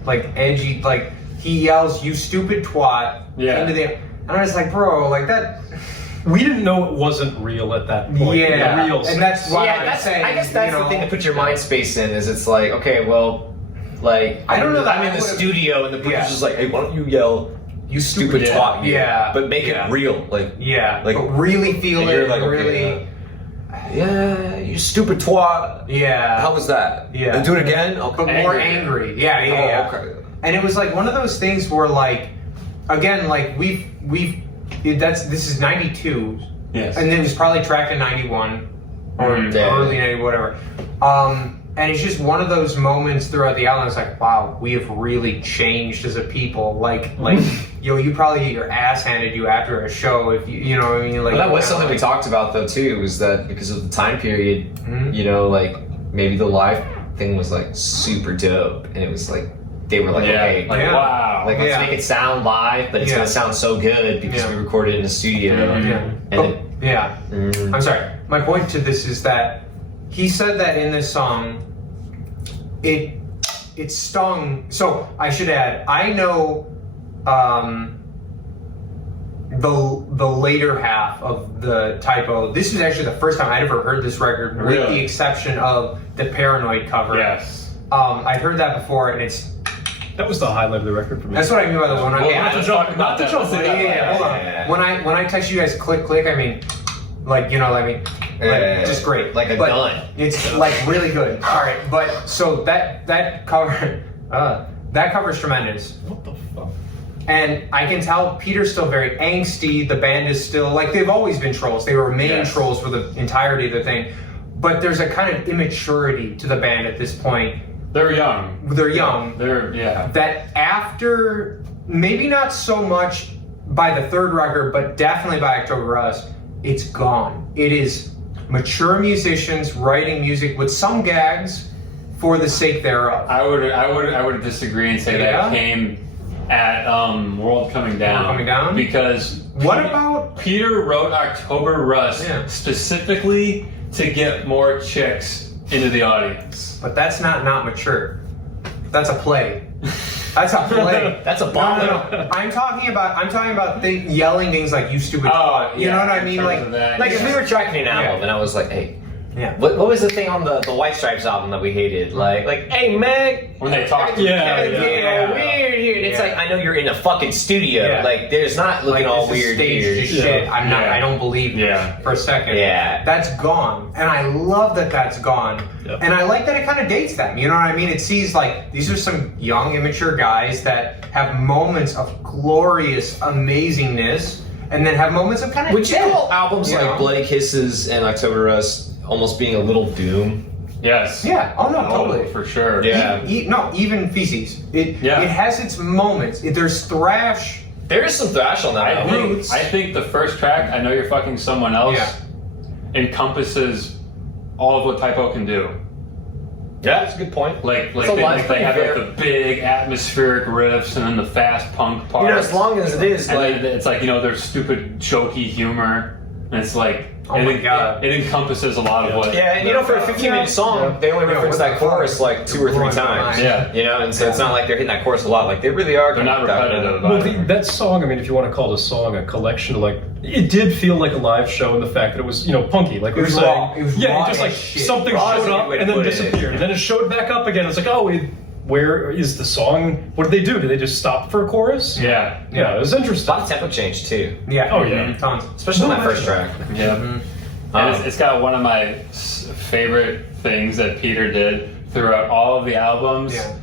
like edgy. Like he yells, "You stupid twat!" Yeah. Into the, and I was like, bro, like that. We didn't know it wasn't real at that point. Yeah, The real and sense. that's why I'm that's, saying. I guess that's you know, the thing to put your mind space in is it's like, okay, well, like I don't know that I'm I in the would've- studio and the producer's Yeah. like, hey, why don't you yell, "You stupid Yeah. twat," here," Yeah. but make Yeah. it real, like, Yeah, Like- but really feel and it. you're like, and okay, really, yeah, you stupid twat. yeah. How was that? Yeah. And do it again. Okay. But more angry. Yeah, yeah, Oh, yeah. okay. And it was like one of those things where, like, again, like this is '92, Yes. and it was probably tracked in '91 or Yeah. early '90, whatever. And it's just one of those moments throughout the album. It's like, wow, we have really changed as a people. Like, yo, you probably get your ass handed you after a show if you know what I mean. Like, Well, that was something we talked about though too. Was that because of the time period? Mhm. You know, like maybe the live thing was like super dope, and it was like they were like, yeah. okay, Like, Yeah. wow. like let's Yeah. make it sound live, but it's Yeah. gonna sound so good because Yeah. we recorded it in the studio. Mhm. Yeah. And But- it, yeah. mm, I'm sorry. My point to this is that he said that in this song, it stung. So I should add, I know the later half of the Typo. This is actually the first time I'd ever heard this record, with Really? the exception of the Paranoid cover. Yes. I'd heard that before, and That was the highlight of the record for me. that's what I mean by the one. Well, Yeah, not to jump about that. Let's do that. yeah, hold on. Yeah. When I text you guys click, I mean, like, you know, I mean, like, just great. like a But gun. It's like really good. All right, but so that cover, that cover's tremendous. What the fuck? And I can tell Peter's still very angsty. The band is still, like, they've always been trolls. They remain Yes. trolls for the entirety of the thing. But there's a kind of immaturity to the band at this point. They're young. They're young. Yeah. That after, maybe not so much by the third record, but definitely by October Rust, it's gone. It is mature musicians writing music with some gags for the sake thereof. I would disagree and say Yeah? that came at World Coming Down. World Coming Down? Because What about Peter wrote October Rust Yeah. specifically to get more chicks into the audience. But that's not mature. That's a play. That's a play. That's a bomb. No. I'm talking about yelling things like "you stupid." Oh, you know what I in mean? terms Like, of that, Like if we were tracking an album Yeah. and I was like, hey, yeah. what was the thing on the White Stripes album that we hated? Like, hey, Meg. When they talk to Yeah, each other. yeah. Weird here. It's Yeah. like, I know you're in a fucking studio. Yeah. Like, there's not looking all this is weird staged here. shit. Yeah. I'm not. Yeah. I don't believe Yeah. for a second. Yeah. That's gone, and I love that that's gone. Yep. And I like that it kind of dates them. You know what I mean? It sees like these are some young, immature guys that have moments of glorious amazingness, and then have moments of kind of. Would you call albums You like know? Bloody Kisses and October Rust almost being a little doom? Yes. Yeah. Oh no, Oh, totally. for sure. Yeah. No, even Feces. It Yeah. it has its moments. There's thrash. There is some thrash on that I album. think the first track, I Know You're Fucking Someone Else, encompasses all of what Typo can do. Yeah, that's a good point. Like It's a lot, it's they pretty have fair. like the big atmospheric riffs and then the fast punk parts. You know, as long as it is and like then it's like, you know, there's stupid jokey humor. And it's like Oh my God. it encompasses a lot of what. yeah, and you know, for a 15-minute song, they only reference that chorus like 2 or 3 Blowing my times. mind. Yeah. You know, and so it's not like they're hitting that chorus a lot. Like they really are. They're not repetitive. Well, either. that song, I mean, if you want to call the song a collection, like, it did feel like a live show in the fact that it was, you know, punky. Like we It were was saying. raw. It was yeah, raw just as like shit. something Raw is a showed good up way to and then put it. disappeared. And then it showed back up again. It's like, oh, where is the song? What did they do? Did they just stop for a chorus? Yeah. Yeah, it was A interesting. lot of tempo change too, Yeah. Oh, yeah. Tons. especially on that first track. Yeah. Mm-hmm. And it's got one of my favorite things that Peter did throughout all of the albums. Yeah.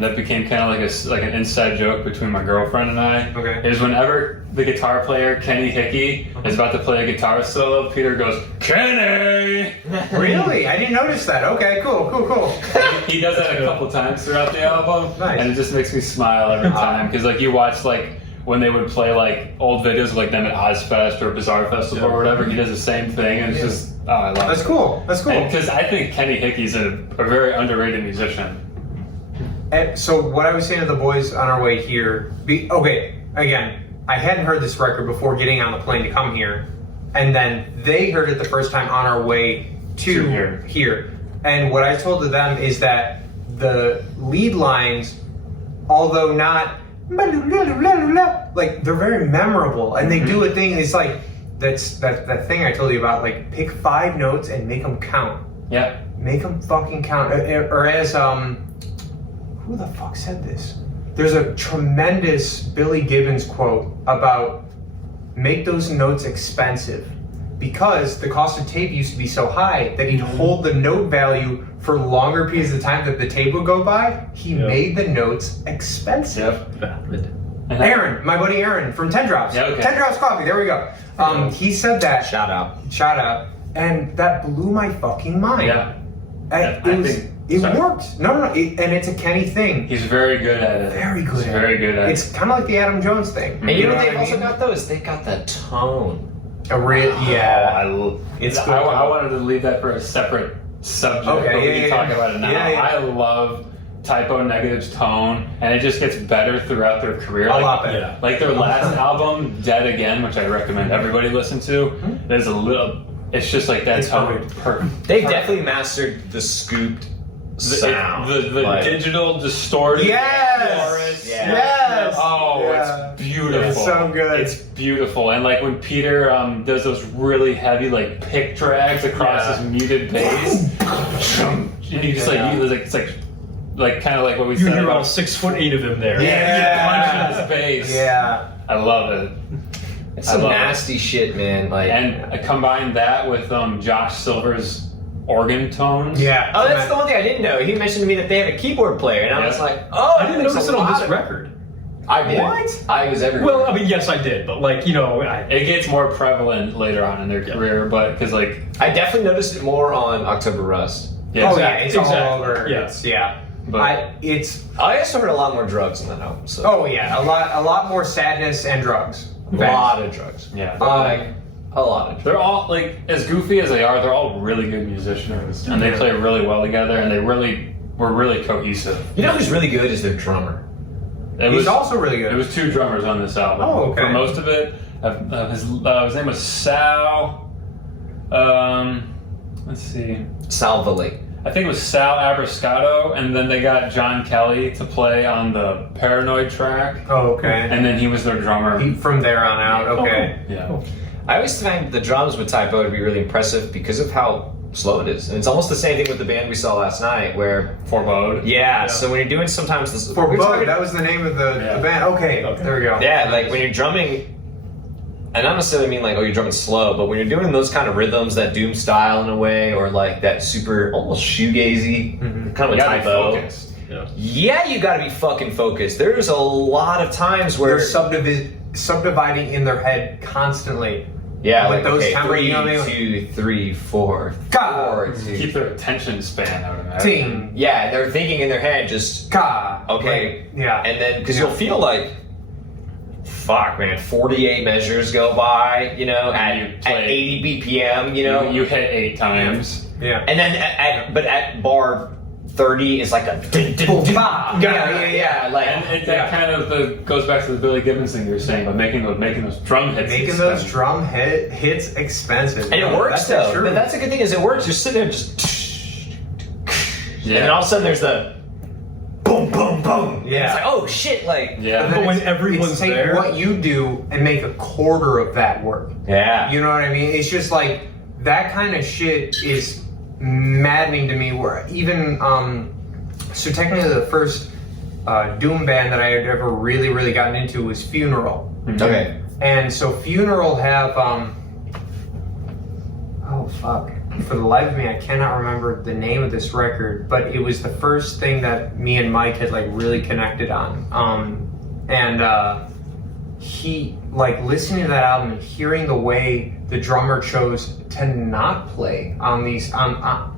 That became kind of like an inside joke between my girlfriend and I. Okay. Is whenever the guitar player Kenny Hickey is about to play a guitar solo, Peter goes, "Kenny!" Really? I didn't notice that. Okay. Cool. He does that a couple times throughout the album, Nice. and it just makes me smile every time because like you watch like when they would play like old videos of, like them at Ozfest or Bizarre Festival or whatever, he does the same thing, and it's just I love That's it. cool. That's cool. Because I think Kenny Hickey's a very underrated musician. And so what I was saying to the boys on our way here, okay, again, I hadn't heard this record before getting on the plane to come here, and then they heard it the first time on our way to here. And what I told to them is that the lead lines, although not like they're very memorable, and they do a thing. It's like that thing I told you about, like pick 5 notes and make them count. Yeah. Make them fucking count. Or as who the fuck said this? There's a tremendous Billy Gibbons quote about make those notes expensive because the cost of tape used to be so high that he'd hold the note value for longer periods of time that the tape would go by. He made the notes expensive. Yep. Valid. And that- Aaron, my buddy Aaron from 10 Drops. Yeah, okay. 10 Drops Coffee, there we go. He said that. Shout out. Shout out. And that blew my fucking mind. Yeah. And I it was, think- it sorry. worked. No. And it's a Kenny thing. He's very good at it. Very good He's at very it. good at It's kind of like the Adam Jones thing. And you know what what they've I also mean? got though is they got the tone. A real, yeah. It's cool. I wanted to leave that for a separate subject, Okay, but we yeah, can yeah, talk yeah. about it now. Yeah, yeah. I love Typo Negative's tone, and it just gets better throughout their career. A Like- lot better. Yeah. Like their last album, Dead Again, which I recommend everybody listen to. There's a little. It's just like that It's tone. perfect. They've definitely mastered the scooped sound. The Like, digital distorted. Yes! chorus. Yeah. Yes! Oh, Yeah. it's beautiful. It's so good. It's beautiful. And like when Peter does those really heavy like pick drags across Yeah. his muted bass, and you just Yeah. it's like kind of like what we You said hear about about 6'8" of him there. punching his bass. Yeah. I love it. it's I some love it. nasty shit, man. Like, And I combine that with Josh Silver's organ tones. Yeah. oh, that's the one thing I didn't know. He mentioned to me that they have a keyboard player, and I was Yeah. like, oh, I didn't that makes notice a it on lot this of- record. I did. What? I was everywhere. Well, I mean, yes, I did, but like, you know, It gets more prevalent later on in their career, but because like I definitely noticed it more on October Rust. yeah, Oh yeah, it's all Exactly. over. Yeah. It's, yeah. But- It's I also heard a lot more drugs on that album. So oh yeah, a lot more sadness and drugs. a lot of drugs. yeah. Like a lot of drugs. They're all like as goofy as they are. They're all really good musicians, and they play really well together. And they were really cohesive. You know who's really good is their drummer. It He's was also really good. It was 2 drummers on this album. Oh, okay. For most of it, his name was Sal. let's see. Salvali. I think it was Sal Abrascato, and then they got John Kelly to play on the Paranoid track, Oh, okay. and then he was their drummer. From there on out, okay. Yeah. I always find the drums with Typo to be really impressive because of how slow it is. And it's almost the same thing with the band we saw last night where... Forebode. Yeah, so when you're doing sometimes... This, Forebode, that was the name of the band. Okay, there we go. Yeah, like when you're drumming... And I don't necessarily mean like, oh, you're drumming slow, but when you're doing those kind of rhythms, that doom style in a way, or like that super, almost shoegazy, kind of a Typo. Focused. Yeah, you gotta be fucking focused. There's a lot of times where... They're subdividing in their head constantly. Yeah, with like, those okay, kind of, 3, you know what I mean? 2, 3, 4, Ka. 4, 2. Keep their attention span out of it. Ting. Yeah, they're thinking in their head just, Ka. okay. Like, yeah. And then, because you'll feel like, fuck, man, 48 measures go by, you know, And at 80 BPM, you know. You hit 8 times. Yeah. And then, at bar 30 is like a... Yeah, like... And that kind of goes back to the Billy Gibbons thing you were saying about making those drum hits. Making those drum hits expensive. And it works, That's though. true. That's a good thing, is it works. You're sitting there just... Yeah. And then all of a sudden there's the... Boom, boom, boom. Yeah. It's like, oh, shit, like... Yeah. And then But when it's everyone's take there- what you do and make a quarter of that work. Yeah. You know what I mean? It's just like that kind of shit is maddening to me. Where even so, technically, the first doom band that I had ever really gotten into was Funeral. Okay. And so Funeral have oh fuck. For the life of me, I cannot remember the name of this record, but it was the first thing that me and Mike had like really connected on. He like listening to that album and hearing the way the drummer chose to not play on these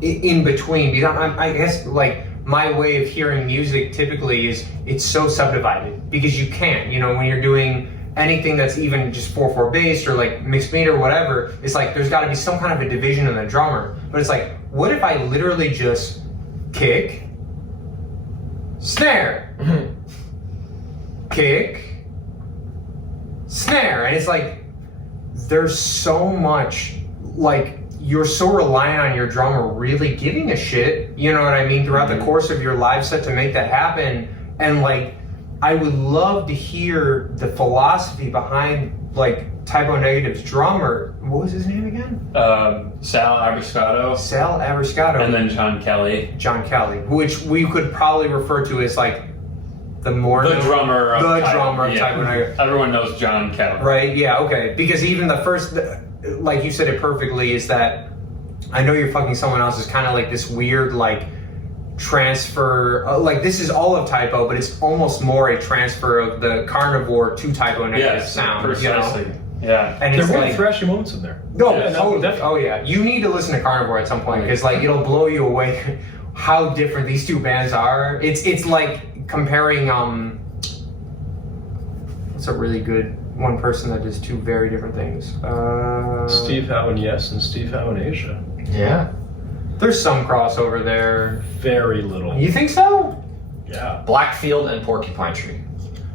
in between. Because I guess like my way of hearing music typically is it's so subdivided because you can't. You know, when you're doing anything that's even just 4/4 based or like mixed meter or whatever, it's like there's got to be some kind of a division in the drummer. But it's like, what if I literally just kick, snare, kick, snare, and it's like there's so much like you're so reliant on your drummer really giving a shit, you know what I mean, throughout the course of your live set to make that happen. And like I would love to hear the philosophy behind like Typo Negative's drummer. What was his name again? Sal Abrascato. Sal Abrascato. And then John Kelly. John Kelly, which we could probably refer to as like the drummer of Typo yeah. Negative. Everyone knows John Kelly. Right, yeah, okay. Because even the first, like you said it perfectly, is that I Know You're Fucking Someone Else is kind of like this weird like transfer, like this is all of Typo, but it's almost more a transfer of the Carnivore to Typo Negative sound. Precisely. You know? Yeah. And There it's were like, thrashy moments in there. no, Yeah, totally. definitely. Oh yeah, you need to listen to Carnivore at some point because like it'll blow you away how different these two bands are. It's like comparing what's a really good one person that does two very different things. Steve Howe in Yes and Steve Howe in Asia. Yeah. There's some crossover there. Very little. You think so? Yeah. Blackfield and Porcupine Tree.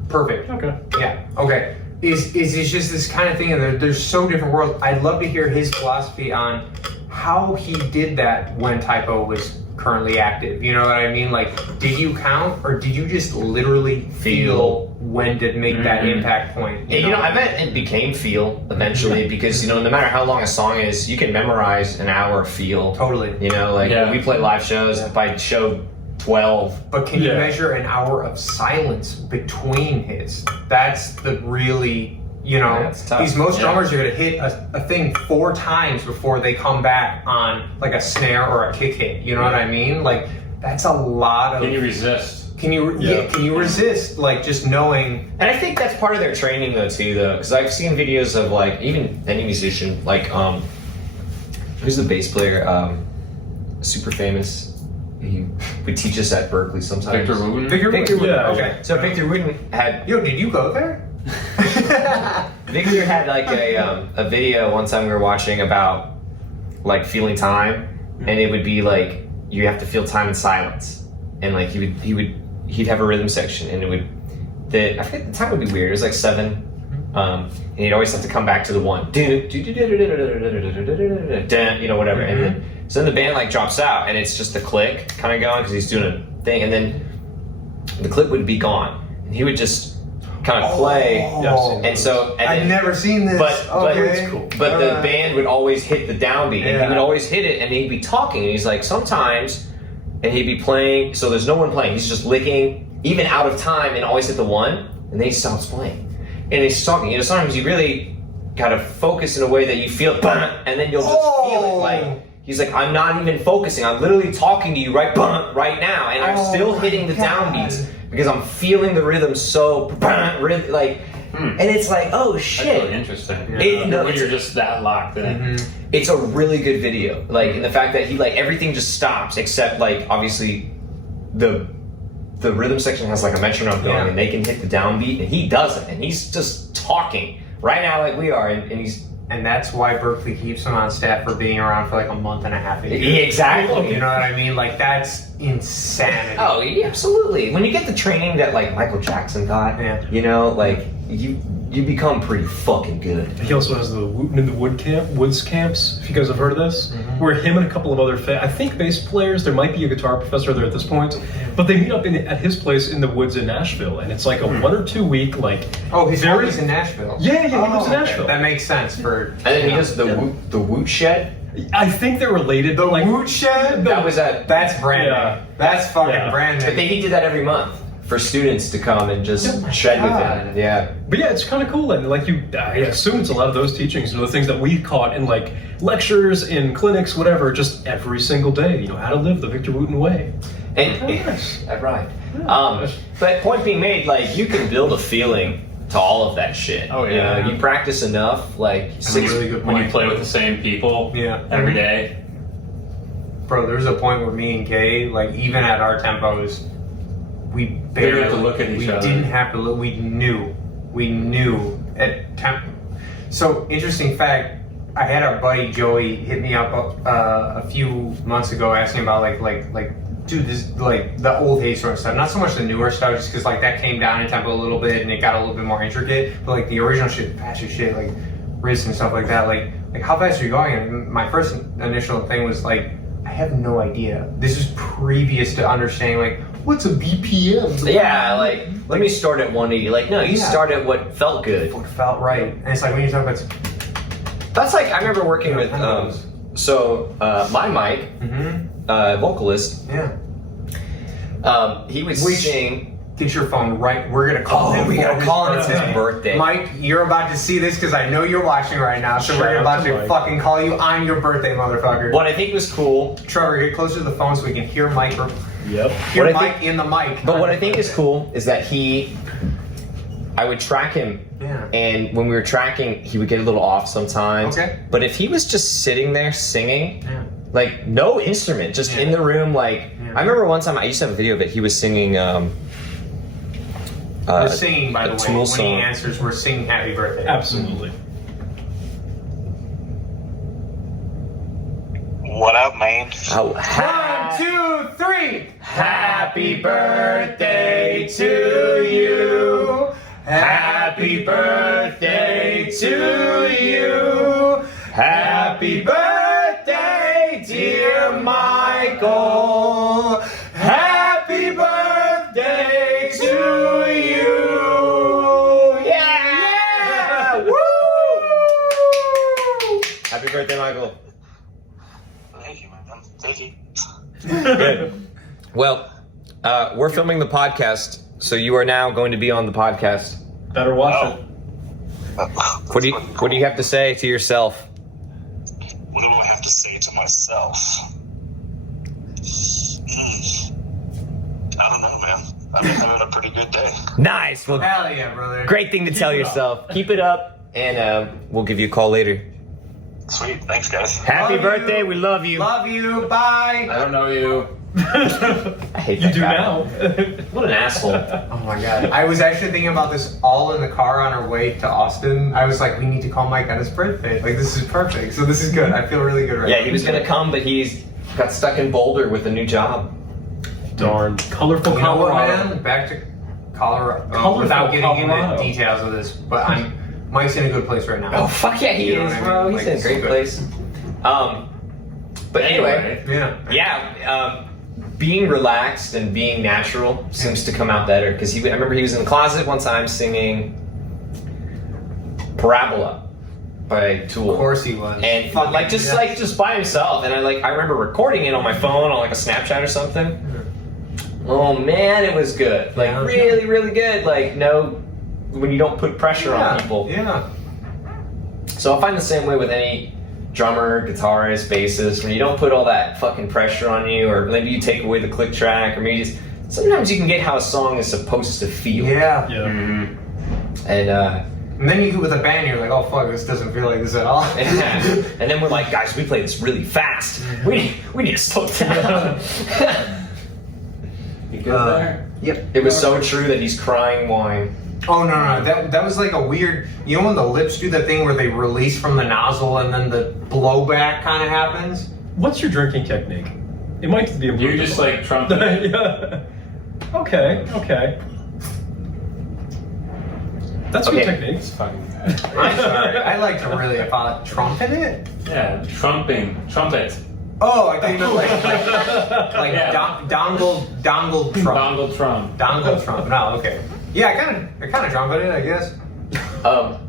Perfect. Okay. Yeah. Okay. Is just this kind of thing, and there's so different worlds. I'd love to hear his philosophy on how he did that when Typo was currently active. You know what I mean? Like, did you count, or did you just literally feel when to make that impact point? You know, I bet it became feel eventually because, you know, no matter how long a song is, you can memorize an hour of feel. Totally. You know, like Yeah. we play live shows, by show 12. But can you Yeah. measure an hour of silence between hits? That's the really, you know, Yeah, it's tough. these most Yeah. drummers are going to hit a thing 4 times before they come back on like a snare or a kick hit. You know what I mean? Like, that's a lot of... Can you resist? Can you resist, like, just knowing... And I think that's part of their training though too, because I've seen videos of like even any musician, like who's the bass player, super famous. He would teach us at Berkeley sometimes. Victor Wooten? Victor Victor Wooten. Yeah. Okay. So Victor Wooten had Yo, did you go there? Victor had like a video one time we were watching about like feeling time, and it would be like you have to feel time in silence, and like he'd have a rhythm section, and it would I forget the time would be weird. It was like 7, and he'd always have to come back to the 1, you know, whatever, and then So then the band like drops out, and it's just the click kind of going because he's doing a thing, and then the click would be gone, and he would just kind of play. And so and I've then, never seen this. but Okay. cool. But the band would always hit the downbeat, and he Yeah. would always hit it, and he'd be talking, and he's like, sometimes, and he'd be playing, so there's no one playing, he's just licking, even out of time, and always hit the one, and then he stops playing. And he's talking, you know, sometimes you really gotta focus in a way that you feel, and then you'll just feel it, like, he's like, I'm not even focusing, I'm literally talking to you right now, and I'm still hitting the downbeats, because I'm feeling the rhythm so, like, and it's like, oh shit. That's really interesting. When you're just that locked in. It's a really good video. Like, in the fact that he, like, everything just stops except, like, obviously the rhythm section has, like, a metronome going and they can hit the downbeat, and he doesn't. And he's just talking right now like we are, and he's... And that's why Berkeley keeps him on staff for being around for like a month and a half. Exactly. You know what I mean? Like, that's insanity. Oh, yeah, absolutely. When you get the training that, like, Michael Jackson got, you know, like, you become pretty fucking good. He also has the Wooten in the Woods camps, if you guys have heard of this, where him and a couple of other, I think bass players, there might be a guitar professor there at this point, but they meet up at his place in the woods in Nashville, and it's like a 1 or 2 week, like... Oh, he's always in Nashville? Yeah, he lives in Nashville. That makes sense for... And then he does the Woot Shed. I think they're related. The like, Woot Shed? That was at... That's brand new. That's fucking brand new. I think he did that every month for students to come and just shed with him. Yeah. But yeah, it's kind of cool, and like I assume it's a lot of those teachings, you know, the things that we caught in like lectures, in clinics, whatever, just every single day, you know, how to live the Victor Wooten way. And right. But point being made, like, you can build a feeling to all of that shit. Oh, yeah. You know, you practice enough, like, really good when point. you play with the same people every day. Bro, there's a point where me and Kay, like, even at our tempos, we barely have to look at each other. We didn't have to look. We knew at temp. So, interesting fact, I had our buddy Joey hit me up a few months ago asking about like dude, this like the old Haystorm stuff, not so much the newer stuff, just because like that came down in tempo a little bit and it got a little bit more intricate, but like the original shit, faster shit, like riffs and stuff like that, like how fast are you going? And my first initial thing was like, I have no idea. This is previous to understanding like what's a BPM? Yeah, like, let me start at 180. Like, no, you start at what felt good. What felt right. And it's like when you talk about... That's like, I remember working with, my Mike, vocalist, he would sing... Get your phone right. We're going to call him. We got to call him. It's his birthday. Mike, you're about to see this because I know you're watching right now. So we're about to fucking call you on your birthday, motherfucker. What I think was cool... Trevor, get closer to the phone so we can hear Mike. Yep. Hear Mike in the mic. But what I think is cool is that I would track him, and when we were tracking, he would get a little off sometimes. Okay. But if he was just sitting there singing, like no instrument, just in the room, like I remember one time I used to have a video that he was singing. We're singing, by the way. Tool When song. he answers, we're singing "Happy Birthday." Absolutely. What up, man? Oh, 1, 2, 3. Happy birthday to you. Happy birthday to you. Happy birthday, dear Michael. Happy birthday to you. Yeah! Woo! Happy birthday, Michael. Thank you, man. Thank you. Good. Well, we're filming the podcast, so you are now going to be on the podcast. Better watch it. What do you have to say to yourself? What do I have to say to myself? I don't know, man. I'm having a pretty good day. Nice. Well, Hell yeah, brother. great thing to tell yourself. Keep it up, and we'll give you a call later. Sweet. Thanks, guys. Happy Love birthday. you. We love you. Love you. Bye. I don't know you. I hate You that do guy. now. What an asshole. Oh my god. I was actually thinking about this all in the car on our way to Austin. I was like, we need to call Mike on his birthday. Like, this is perfect. So this is good. I feel really good right now. Yeah, he was going to come, but he's got stuck in Boulder with a new job. Darn. Colorful You know what, Colorado. man? Back to Colorado. Colorful Without getting Colorado. into details of this, but Mike's in a good place right now. Oh, fuck yeah, he You know is, what I bro. mean? He's Like, in a great so good. place. But anyway, Yeah. being relaxed and being natural seems to come out better. Because I remember he was in the closet one time singing Parabola by Tool. Of course he was. And Fucking just by himself. And I remember recording it on my phone on like a Snapchat or something. Oh man, it was good. Like really, really good. Like when you don't put pressure on people. Yeah. So I find the same way with any drummer, guitarist, bassist. When you don't put all that fucking pressure on you, or maybe you take away the click track, or maybe just sometimes you can get how a song is supposed to feel. Yeah. Yeah. And then you get with a band, you're like, oh fuck, this doesn't feel like this at all. And then we're like, guys, we play this really fast. We need to slow it down. You good there? Yep. It was so true that he's crying wine. Oh no, that was like a weird. You know when the lips do that thing where they release from the nozzle and then the blowback kind of happens. What's your drinking technique? It might be improved. You just like trumpet. Yeah. Okay. That's good technique. It's fucking I'm sorry. I like to really trumpet it. yeah, trumpet. Oh, I thought you meant like Yeah. dongle trump. Dongle Trump. Dongle trump. No, okay. Yeah, I kind of trumpet it, I guess.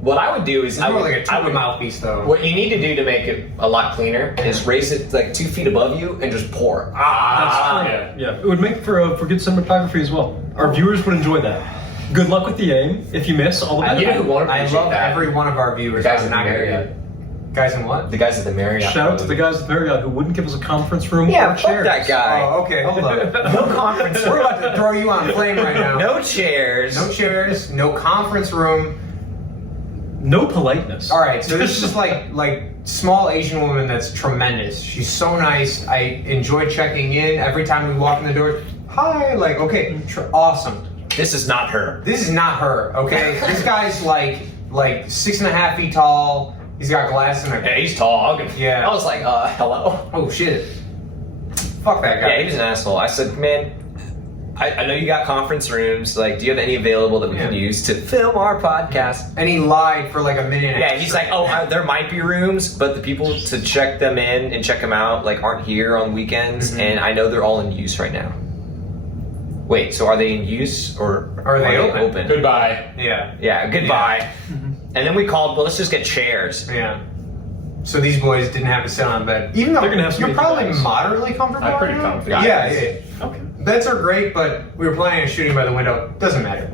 What I would do is It's more like a tuba mouthpiece, though. What you need to do to make it a lot cleaner is raise it like 2 feet above you and just pour. Yeah, it would make for good cinematography as well. Our viewers would enjoy that. Good luck with the aim. If you miss, all the I better. won't love appreciate that. every one of our viewers. The guys I'm at the not gonna Marriott. get- Guys in what? The guys at the Marriott. Shout out to the guys at Marriott who wouldn't give us a conference room Yeah, or fuck chairs. that guy. Oh, okay, hold up. No conference We're room. about to throw you on flame right now. No chairs. No chairs, no conference room. No politeness. All right, so this is like small Asian woman that's tremendous. She's so nice. I enjoy checking in every time we walk in the door. Hi, like okay, awesome. This is not her. This is not her. Okay, this guy's like 6.5 feet tall. He's got glasses and a. Yeah, he's tall. Yeah. I was like, hello. Oh shit. Fuck that guy. Yeah, he was an asshole. I said, man, I know you got conference rooms. Like, do you have any available that we can use to film our podcast? And he lied for like a minute. and a Yeah, he's like, there might be rooms, but the people to check them in and check them out like aren't here on weekends, and I know they're all in use right now. Wait, so are they in use or Are they open? Goodbye. Yeah. Yeah, goodbye. And then we called, well, let's just get chairs. Yeah. So these boys didn't have to sit on bed, even though They're gonna have some you're probably guys. moderately comfortable. I'm pretty right now? comfy. Yeah. Okay. Beds are great, but we were planning on shooting by the window. Doesn't matter.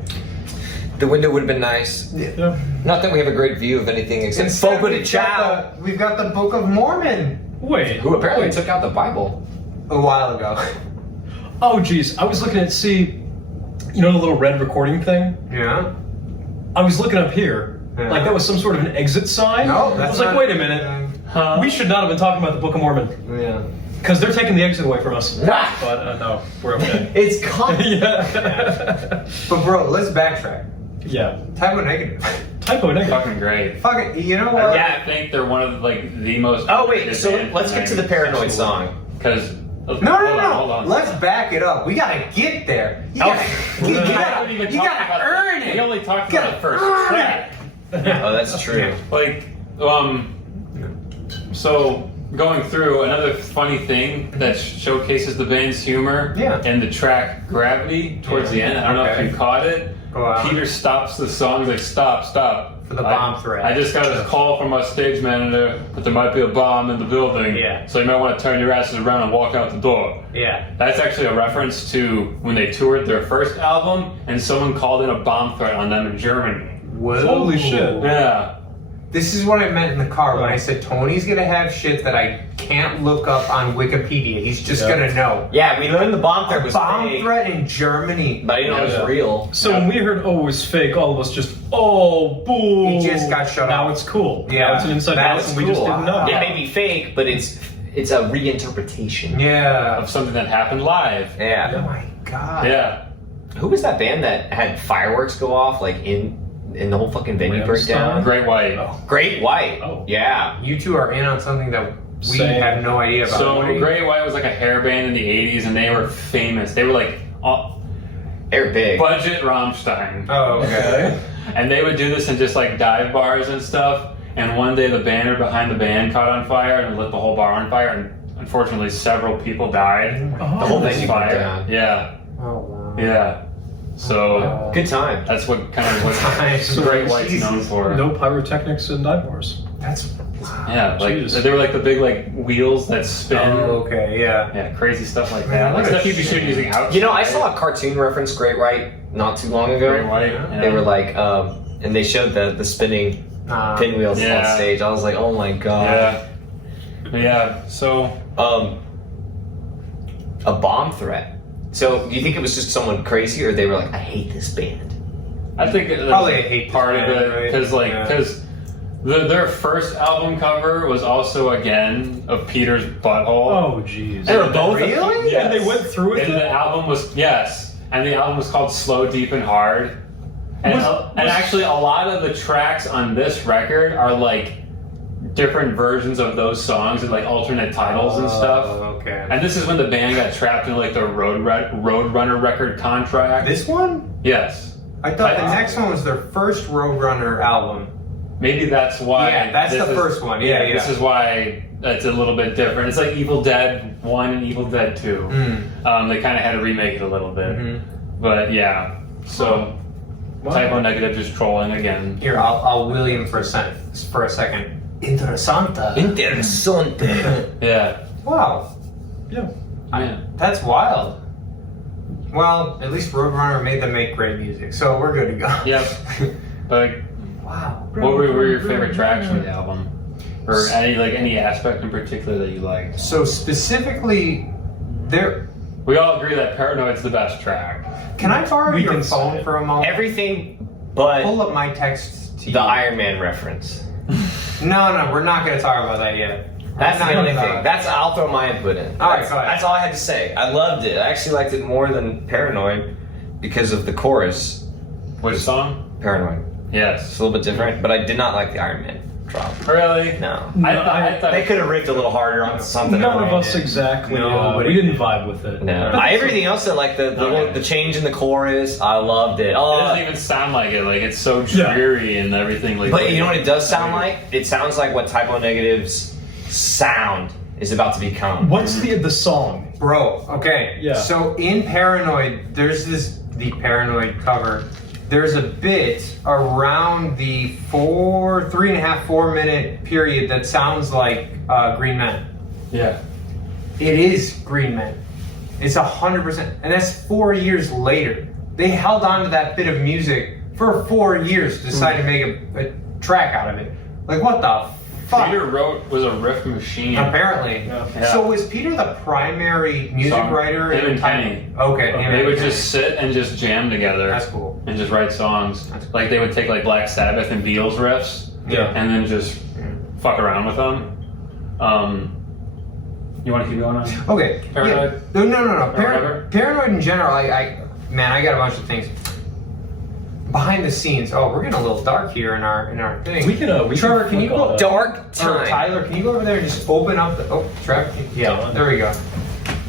The window would have been nice. Yeah. Not that we have a great view of anything except Instead, Fogo de Chao, we've got the Book of Mormon Wait. who apparently took out the Bible. a while ago. Oh, geez. I was looking at, you know the little red recording thing? Yeah. I was looking up here. Yeah. Like that was some sort of an exit sign. No, I that's was like, not- wait a minute. Huh? We should not have been talking about the Book of Mormon. Yeah. Because they're taking the exit away from us. Nah. But no, we're okay. It's gone. Yeah. But bro, let's backtrack. Yeah. Typo negative. Typo negative. Fucking great. Fuck it. You know what? Yeah. I think they're one of the most. Oh, wait, so let's get to the Paranoid song. Because No. Let's back it up. We gotta get there. You gotta, you gotta earn it. We only talked You about gotta the first earn track. Oh, that's true. Like, so going through another funny thing that showcases the band's humor and the track Gravity towards the end. I don't know if you caught it. Go on. Peter stops the song. He's like, stop. For the bomb threat. I just got a call from our stage manager that there might be a bomb in the building. Yeah. So you might want to turn your asses around and walk out the door. Yeah. That's actually a reference to when they toured their first album and someone called in a bomb threat on them in Germany. Whoa. Holy shit. Yeah. This is what I meant in the car when I said Tony's gonna have shit that I can't look up on Wikipedia. He's just gonna know. Yeah, we learned the bomb threat A was bomb fake, threat in Germany. but I didn't know it was real. So when we heard, oh, it was fake, all of us just, oh, boo. He just got shut Now up. it's cool. Yeah, Now it's an inside that's joke and we just cool. didn't know. It may be fake, but it's a reinterpretation. Yeah. Of something that happened live. Oh Yeah. my god. Yeah. Who was that band that had fireworks go off like in the whole fucking venue breakdown? Great White. Great White. Oh. Yeah. You two are in on something that we Same. have no idea about. So What are you- Great White was like a hair band in the 80s and they were famous. They were like They're big. budget Rammstein. Oh, okay. And they would do this in just like dive bars and stuff. And one day the banner behind the band caught on fire and lit the whole bar on fire. And unfortunately several people died. Oh, The whole This thing fire. went down. Yeah, Oh wow. yeah. So Good time. that's what kind of what Nice. Great White's Jesus. known for. No pyrotechnics and dive bars. That's Yeah, like Jeez. they were like the big like wheels that spin. oh, okay. Yeah. Yeah, crazy stuff like Man, that. Like what a stuff you could shoot shame. using outside. You know, I saw a cartoon reference Great White not too long ago. Great White. Yeah. They were like, and they showed the spinning pinwheels on Yeah. stage. I was like, oh my god. Yeah. So A bomb threat. So, do you think it was just someone crazy, or they were like, I hate this band? I think that's Probably a hate part of band, it right? because Yeah. their first album cover was also again of Peter's butthole. Oh, jeez. They were both Really? Yes. And they went through with And it? the album was and the album was called Slow, Deep, and Hard. And and actually, a lot of the tracks on this record are like different versions of those songs and like alternate titles and stuff. Okay. And this is when the band got trapped in like the Roadrunner record contract. This one? Yes. I thought the next one was their first Roadrunner album. Maybe that's why. Yeah, that's this the is- first one. Yeah, This is why it's a little bit different. It's like Evil Dead 1 and Evil Dead 2. They kind of had to remake it a little bit. But yeah, so typo negative just trolling again. Here, I'll William for a second. Interessante. Interessante. Yeah. Wow, Yeah. Yeah. that's wild. Well, at least Roadrunner made them make great music, so we're good to go. Yep. But Wow. what were your favorite tracks from the album? Or any aspect in particular that you liked? So specifically, there. We all agree that Paranoid's the best track. Can I borrow We your can say phone it. for a moment? Everything but Pull up my text to you. the Iron Man reference. No, we're not going to talk about that yet. That's I'm the not only gonna- thing. I'll throw my input in. All right, That's, go ahead. that's all I had to say. I loved it. I actually liked it more than Paranoid because of the chorus. Which song? Paranoid. Yes. It's a little bit different, but I did not like the Iron Man drop. Really? No. I thought They could have ripped a little harder on something. None of that us did. exactly. No, but we it didn't did. vibe with it. No. But Everything else, like the change in the chorus, I loved it. It doesn't even sound like it. Like it's so dreary and everything. Like, But you know what it does sound like? It sounds like what Typo Negative's sound is about to become. What's the song? Bro, okay. Yeah. So in Paranoid, there's the Paranoid cover. There's a bit around the 3.5-4 minute period that sounds like Green Men. Yeah. It is Green Men. It's 100%, and that's 4 years later. They held on to that bit of music for 4 years to decide to make a track out of it. Like, what the fuck? Peter was a riff machine. Apparently. Yeah. So was Peter the primary music Song- writer? him in and Typo? Kenny. Okay. him They and would Kenny. just sit and just jam together. That's cool. And just write songs. That's cool. Like they would take like Black Sabbath and Beatles riffs. Yeah. And then just fuck around with them. You want to keep going on? Okay. Paranoid? Yeah. No. Or whatever? Paranoid in general, I got a bunch of things. Behind the scenes. Oh, we're getting a little dark here in our thing. We can. Trevor, can you flick all go? that. Dark Or time. Tyler, can you go over there and just open up the? Oh, Trevor. Yeah. Done. There we go.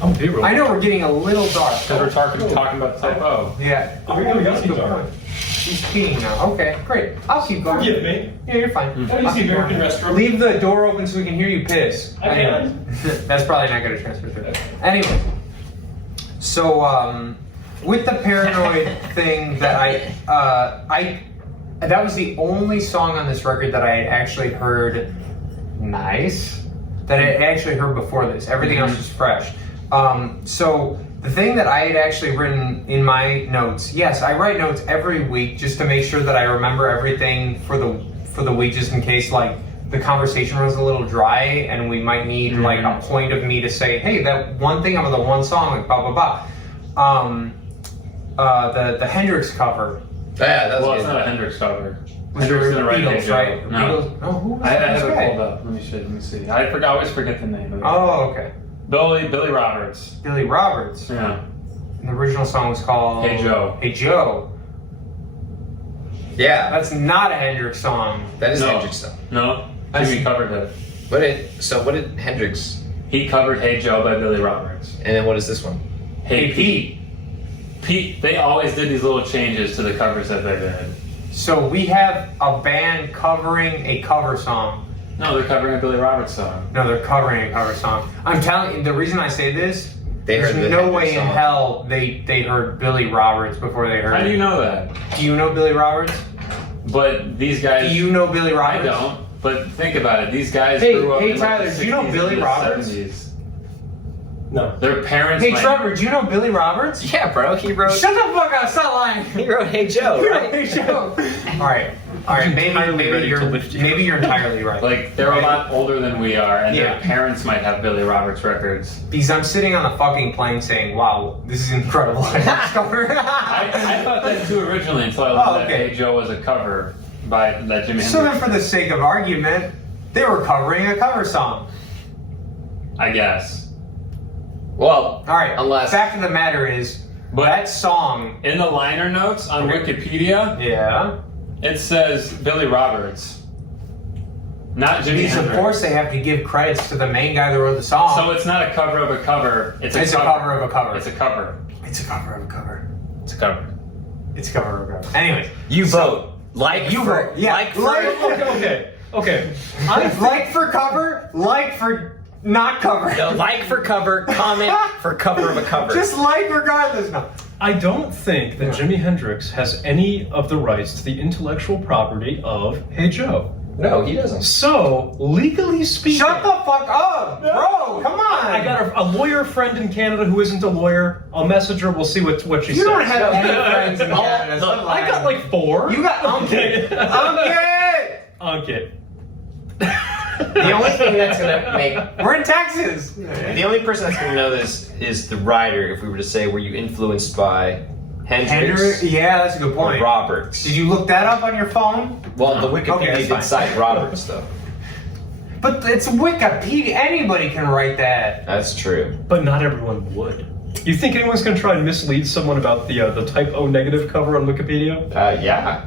Oh, be real. I know we're getting a little dark. Because we're talking about typo. Yeah. Oh, we got That's a good dark. point. He's peeing now. Okay, great. I'll keep going. Forgive me. Yeah, you're fine. That is I'll the keep American going. restroom. Leave the door open so we can hear you piss. I can. That's probably not going to transfer through. Anyway, so with the Paranoid thing that I that was the only song on this record that I had actually heard that I had actually heard before this. Everything else was fresh. So the thing that I had actually written in my notes, yes, I write notes every week just to make sure that I remember everything for the week, just in case like the conversation runs a little dry and we might need like a point of me to say, hey, that one thing out of the one song, like blah blah blah. The Hendrix cover. Yeah, that was Well, good. it's not a Hendrix cover. Was Hendrix the didn't write Beatles, Hey Joe. right? No. Beatles. Oh, who was I this have it guy? pulled up. Let me see. I always forget the name of it. Oh, okay. Billy Roberts. Billy Roberts. Yeah. And the original song was called Hey Joe. Hey Joe. Yeah, That's not a Hendrix song. that is No. Hendrix stuff. No, That's- Jimmy covered it. What did Hendrix? He covered Hey Joe by Billy Roberts. And then what is this one? Hey Pete. Pete, they always did these little changes to the covers that they did. So we have a band covering a cover song. No, they're covering a Billy Roberts song. No, they're covering a cover song. I'm telling you, the reason I say this, They there's heard the no Hendrix way in song. hell they heard Billy Roberts before they heard How do you it. know that? Do you know Billy Roberts? But these guys. Do you know Billy I Roberts? don't. But think about it. These guys Hey, grew up hey, in like, Tyler, the do you know 60s Billy and the Roberts? 70s. No. Their parents. Hey, might- Trevor, do you know Billy Roberts? Yeah, bro. He wrote. Shut the fuck up! Stop lying. He wrote "Hey Joe," right? Hey, Joe. All right. Entirely Maybe ready you're to lift you. maybe you're entirely right. Like they're a lot older than we are, and Yeah. their parents might have Billy Roberts records. Because I'm sitting on a fucking plane saying, "Wow, this is incredible." I thought that too originally until I learned Oh, that okay. Hey Joe was a cover by that Jimi So then, Hendrix. for the sake of argument, they were covering a cover song. I guess. Well, All right. Unless- Fact of the matter is, But- that song. In the liner notes on Wikipedia, Yeah. it says Billy Roberts, not Jimi Because of Hendrix. course they have to give credits to the main guy that wrote the song. So it's not a cover of a cover. It's a It's a cover. cover of a cover. It's a cover. It's a cover of a cover. It's a cover. It's a cover of a cover. Anyways, you vote. Like you for, vote. Yeah. Like for. Okay. like for cover, like for not cover. No, like for cover, comment for cover of a cover. Just like regardless. No. I don't think that Jimi Hendrix has any of the rights to the intellectual property of Hey Joe. No, he doesn't. So, legally speaking... Shut the fuck up, bro. Come on. I got a lawyer friend in Canada who isn't a lawyer. I'll message her. We'll see what she says. You don't have any friends in Canada. Look, Stop I got lying. like 4. You got Uncle. Uncle. The only thing that's gonna make We're in Texas. the only person that's gonna know this is the writer. If we were to say, were you influenced by Hendrix Yeah, that's a good or point. Roberts? Did you look that up on your phone? Well, the Wikipedia Okay, did that's fine. cite Roberts, though. But it's Wikipedia. Anybody can write that. That's true. But not everyone would. You think anyone's going to try and mislead someone about the type O negative cover on Wikipedia? Yeah,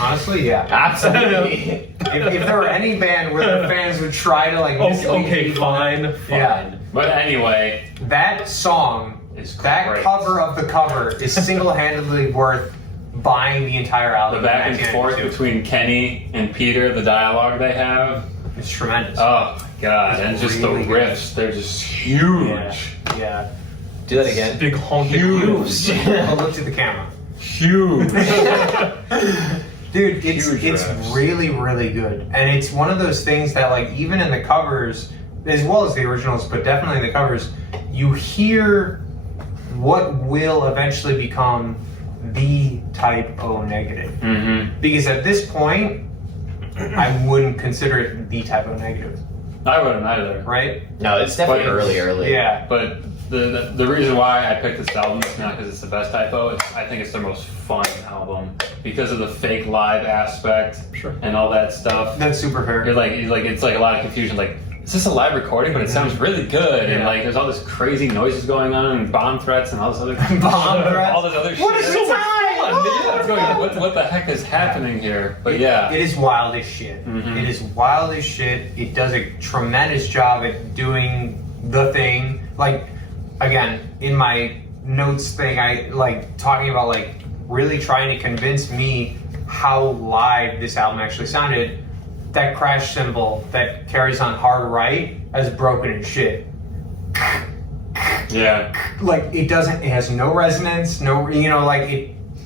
Honestly, yeah. absolutely. If there were any band where their fans would try to like mislead Okay, people, fine. Yeah. But anyway, that song, It's that great. cover of the cover is single-handedly worth buying the entire the album. back and forth 1992. between Kenny and Peter, the dialogue they have. It's tremendous. Oh my god! It's And just really the good. riffs, they're just huge. Yeah. Do that again. Big honking roofs. I'll look to the camera. Huge. Dude, it's Huge riffs. really, really good. And it's one of those things that like even in the covers, as well as the originals, but definitely in the covers, you hear what will eventually become the type O negative. Mm-hmm. Because at this point, I wouldn't consider it the type O negative, I wouldn't either. right? No, it's definitely But it's- early. Yeah. But the reason why I picked this album is not because it's the best typo. I think it's their most fun album because of the fake live aspect and all that stuff. That's super fair. You're like it's like a lot of confusion. Like, is this a live recording? But it sounds really good. And Yeah. like, there's all this crazy noises going on and bomb threats and all this other Bomb threats? all this other What shit. is the time? Yeah, it's going, what the heck is happening here? But yeah. It is wild as shit. Mhm. It is wild as shit. It does a tremendous job at doing the thing. Like, again, in my notes thing, I like talking about like really trying to convince me how live this album actually sounded. That crash cymbal that carries on hard right as broken as shit. Yeah. Like it has no resonance, no, like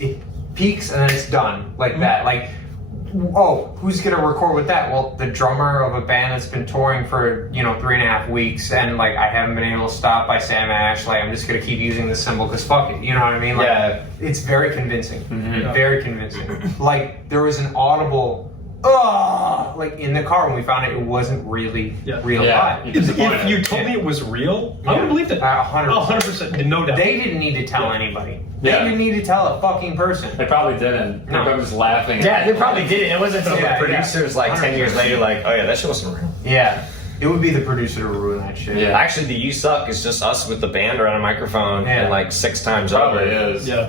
it peaks and then it's done like that. Like, oh, who's gonna record with that? Well, the drummer of a band that's been touring for 3.5 weeks, and like I haven't been able to stop by Sam Ash. Like I'm just gonna keep using this symbol because fuck it, you know what I mean? Like, Yeah. it's very convincing, Mhm. very convincing. Like there was an audible, like in the car when we found it wasn't really real Yeah. live. It's If you told me it was real, I would believe that. 100%. 100%, no doubt. They didn't need to tell anybody. They Yeah. didn't need to tell a fucking person. They probably didn't. They're No. probably just laughing. Yeah, they probably didn't. It wasn't until Yeah, the producers, like 10 years 100%. later, like, oh yeah, that shit wasn't real. Yeah. It would be the producer to ruin that shit. Yeah. Actually, the "You Suck" is just us with the band around a microphone Yeah. and like 6 times Probably over. is. Yeah.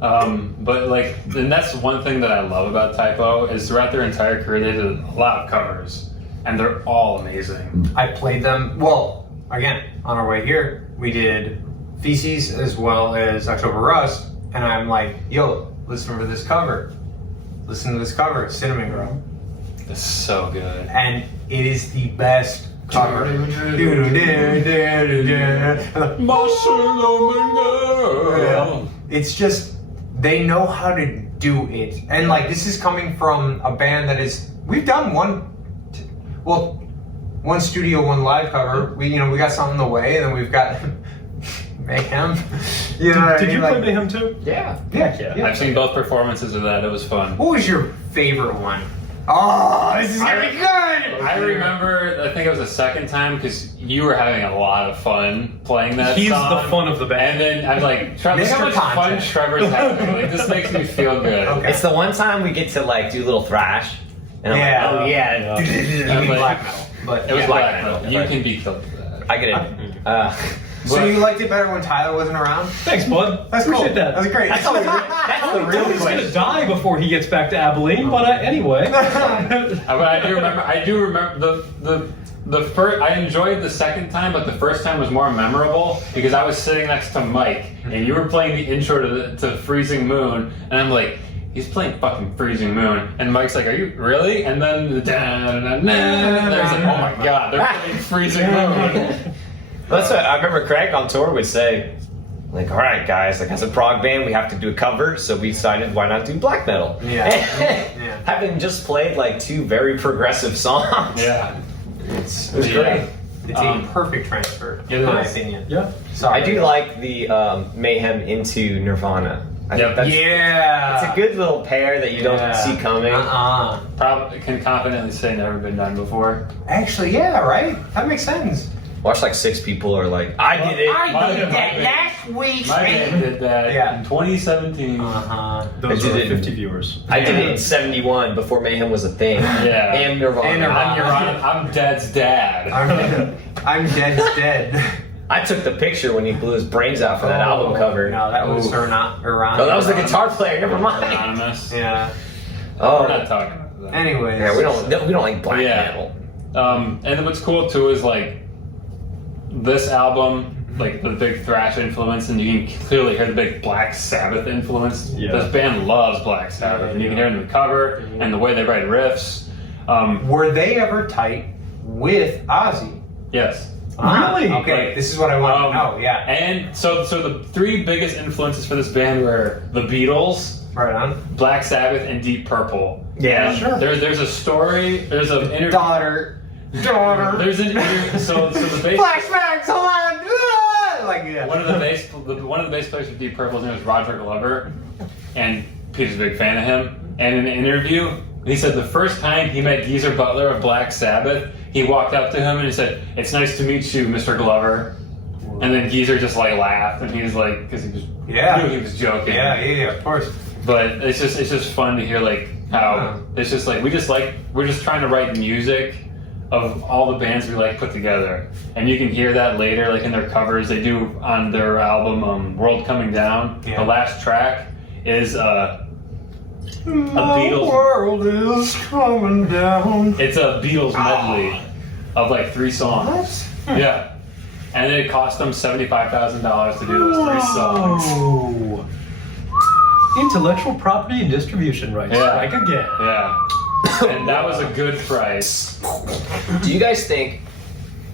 But like, and that's one thing that I love about Typo is throughout their entire career they did a lot of covers, and they're all amazing. I played them. Well, again, on our way here, we did Feces as well as October Rust, and I'm like, yo, listen to this cover. Listen to this cover. It's Cinnamon Girl. is so good. And it is the best cover. Yeah. It's just, they know how to do it. And like, this is coming from a band that is, we've done one studio, one live cover. We got something in the way, and then we've got Mayhem. You know what I Did mean? you play Mayhem too? Yeah. Yeah. I've seen both performances of that. It was fun. What was your favorite one? Oh, this is gonna be good! I remember, I think it was the second time because you were having a lot of fun playing that He's song. the fun of the band. And then I was like, look how Mr. much fun Content. Trevor's having. Like, this makes me feel good. Okay. It's the one time we get to like do a little thrash. And I'm Yeah. like, oh yeah. You mean black metal, but It was Yeah. black Black metal. metal. You can be killed for that. I get it. So you liked it better when Tyler wasn't around? Thanks, bud. That's cool. Appreciate that. That's great. That's the real He's gonna question. die before he gets back to Abilene, but anyway. But I do remember the first. I enjoyed the second time, but the first time was more memorable because I was sitting next to Mike and you were playing the intro to Freezing Moon, and I'm like, he's playing fucking Freezing Moon, and Mike's like, are you really? And then the there's like, oh my god, they're playing Freezing Moon. That's what I remember Craig on tour would say, like, all right, guys, like as a prog band, we have to do a cover, so we decided why not do black metal? Yeah. Yeah. Having just played like two very progressive songs. Yeah. It was great. It's a perfect transfer, it in my is. opinion. Yeah. Sorry. I do like the Mayhem into Nirvana. I think that's, Yeah. it's a good little pair that you don't Yeah. see coming. Probably can confidently say never been done before. Actually, yeah, right? That makes sense. Watch like 6 people are like, I did it. My band did that Yeah. in 2017. Those I are did it. 50 viewers. I did it in 71 before Mayhem was a thing. Yeah. And Nirvana. And Nirvana. I'm Dad's dad. I'm dead. I took the picture when he blew his brains out for that album cover. No, that was Iran. Oh, that was the guitar player. Never mind. Anonymous. Yeah. Oh, We're not talking about that. Anyways. yeah. We don't like black Yeah. metal. And then what's cool too is like this album, like the big thrash influence, and you can clearly hear the big Black Sabbath influence. Yeah. This band loves Black Sabbath, and you can hear it in the cover and the way they write riffs. Were they ever tight with Ozzy? Yes. Really? Okay, this is what I want to know. Yeah. And so the 3 biggest influences for this band were the Beatles, Right on. Black Sabbath, and Deep Purple. Yeah, And sure. There's a story. There's an interview. Daughter. There's an interview. So the bass. Flashbacks. Hold on. Like yeah. One of the bass players for Deep Purple's name was Roger Glover, and Peter's a big fan of him. And in an interview, he said the first time he met Geezer Butler of Black Sabbath, he walked up to him and he said, "It's nice to meet you, Mr. Glover." And then Geezer just like laughed, and he was like, because he knew he was joking. Yeah, of course. But it's just fun to hear like how it's just like we're just trying to write music of all the bands we like put together, and you can hear that later, like in their covers they do on their album "World Coming Down." Yeah. The last track is a My Beatles. world is coming down. It's a Beatles medley of like 3 songs. Yeah, and it cost them $75,000 to do those 3 songs. Oh. Intellectual property and distribution rights. Yeah. Strike again. Yeah, and that was a good price. Do you guys think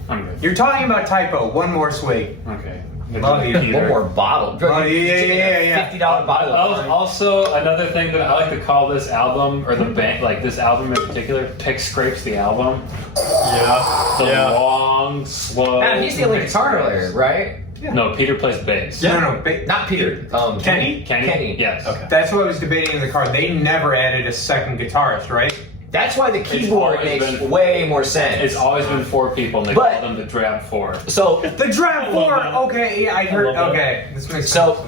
I'm good. You're talking about typo. One more swig. Okay. Love you, one more bottle? Oh, yeah. $50 bottle. of Also, another thing that I like to call this album, or the band, like this album in particular, Pick Scrapes the album. Yeah. The long, slow. Man, he's the only Pick guitar Scrapes. player, right? No, Peter plays bass. Yeah. No. Not Peter. Kenny? Kenny? Yes. Okay. That's what I was debating in the car. They never added a second guitarist, right? That's why the keyboard always makes been- way more sense. It's always been 4 people, and they But- call them the Drab 4. So The Drab 4. that. Okay, yeah, I heard. love that. Okay, this makes So- sense.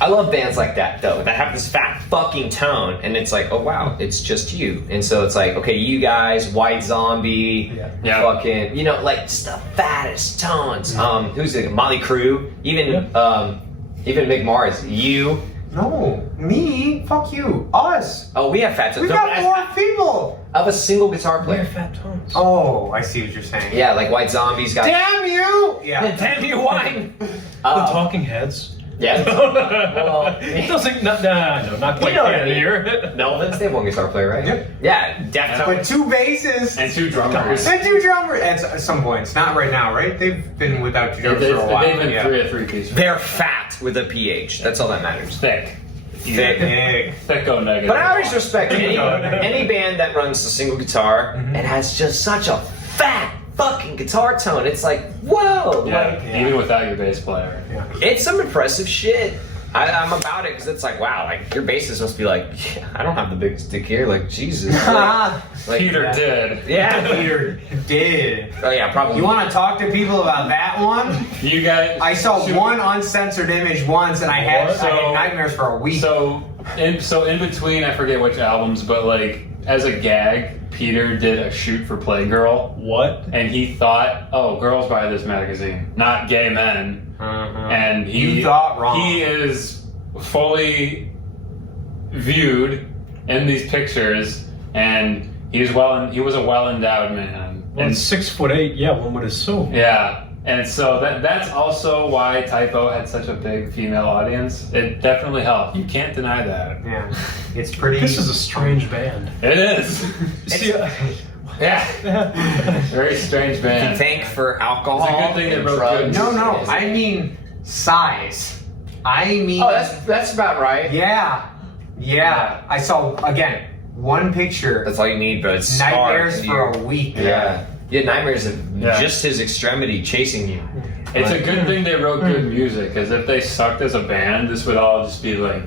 I love bands like that though, that have this fat fucking tone, and it's like, oh wow, it's just you. And so it's like, okay, you guys, White Zombie, Yeah. fucking, like just the fattest tones. Who's it? Molly Crew, even Mick Mars, you. No, me. Fuck you. Us. Oh, we have fat tones. We No, got but 4 people. of a single guitar player. Fat tones. Oh, I see what you're saying. Yeah, like White Zombie's got. Damn you! Yeah. Damn you, wine. The Talking Heads. Yeah. Well, It doesn't. No, not quite You know what I yet mean. here. Melvins, they have one guitar player, right? Yep. Yeah, definitely. But 2 basses And 2 drummers. and 2 drummers at some points. Not right now, right? They've been without 2 drummers They've for a while. been yeah. 3 a 3-piece. They're fat with a PH. That's all that matters. Thick. Thick. Big. Thicko negative. But I always respect any band that runs a single guitar and has just such a fat fucking guitar tone. It's like, whoa! Yeah, Like, even without your bass player. Yeah. it's some impressive shit. I'm about it because it's like, wow, like your bassist must be like, yeah, I don't have the biggest dick here. Like, Jesus. Like, Peter yeah. did. Yeah. Peter did. Oh, yeah, probably. You want to talk to people about that one? You guys. I saw should- one uncensored image once, and I had So- nightmares for a week. So in between, I forget which albums, but like as a gag, Peter did a shoot for Playgirl, What? and he thought, "Oh, girls buy this magazine, not gay men." And he You thought wrong. He is fully viewed in these pictures, and he was a well endowed man. Well, And it's 6'8". Yeah, one would assume. yeah, and so that's also why Typo had such a big female audience. It definitely helped. You can't deny that. Yeah, it's pretty. This is a strange band. It is. See, Yeah. Very strange band. Thank for alcohol. It's a good thing they and wrote drugs. good No, I mean size. I mean. Oh, that's about right. Yeah. I saw again one picture. That's all you need, bro. It's Nightmares scarred. for a week. Yeah. Yeah, nightmares of Yeah. just his extremity chasing you. It's a Like, good thing they wrote good music, because if they sucked as a band, this would all just be like,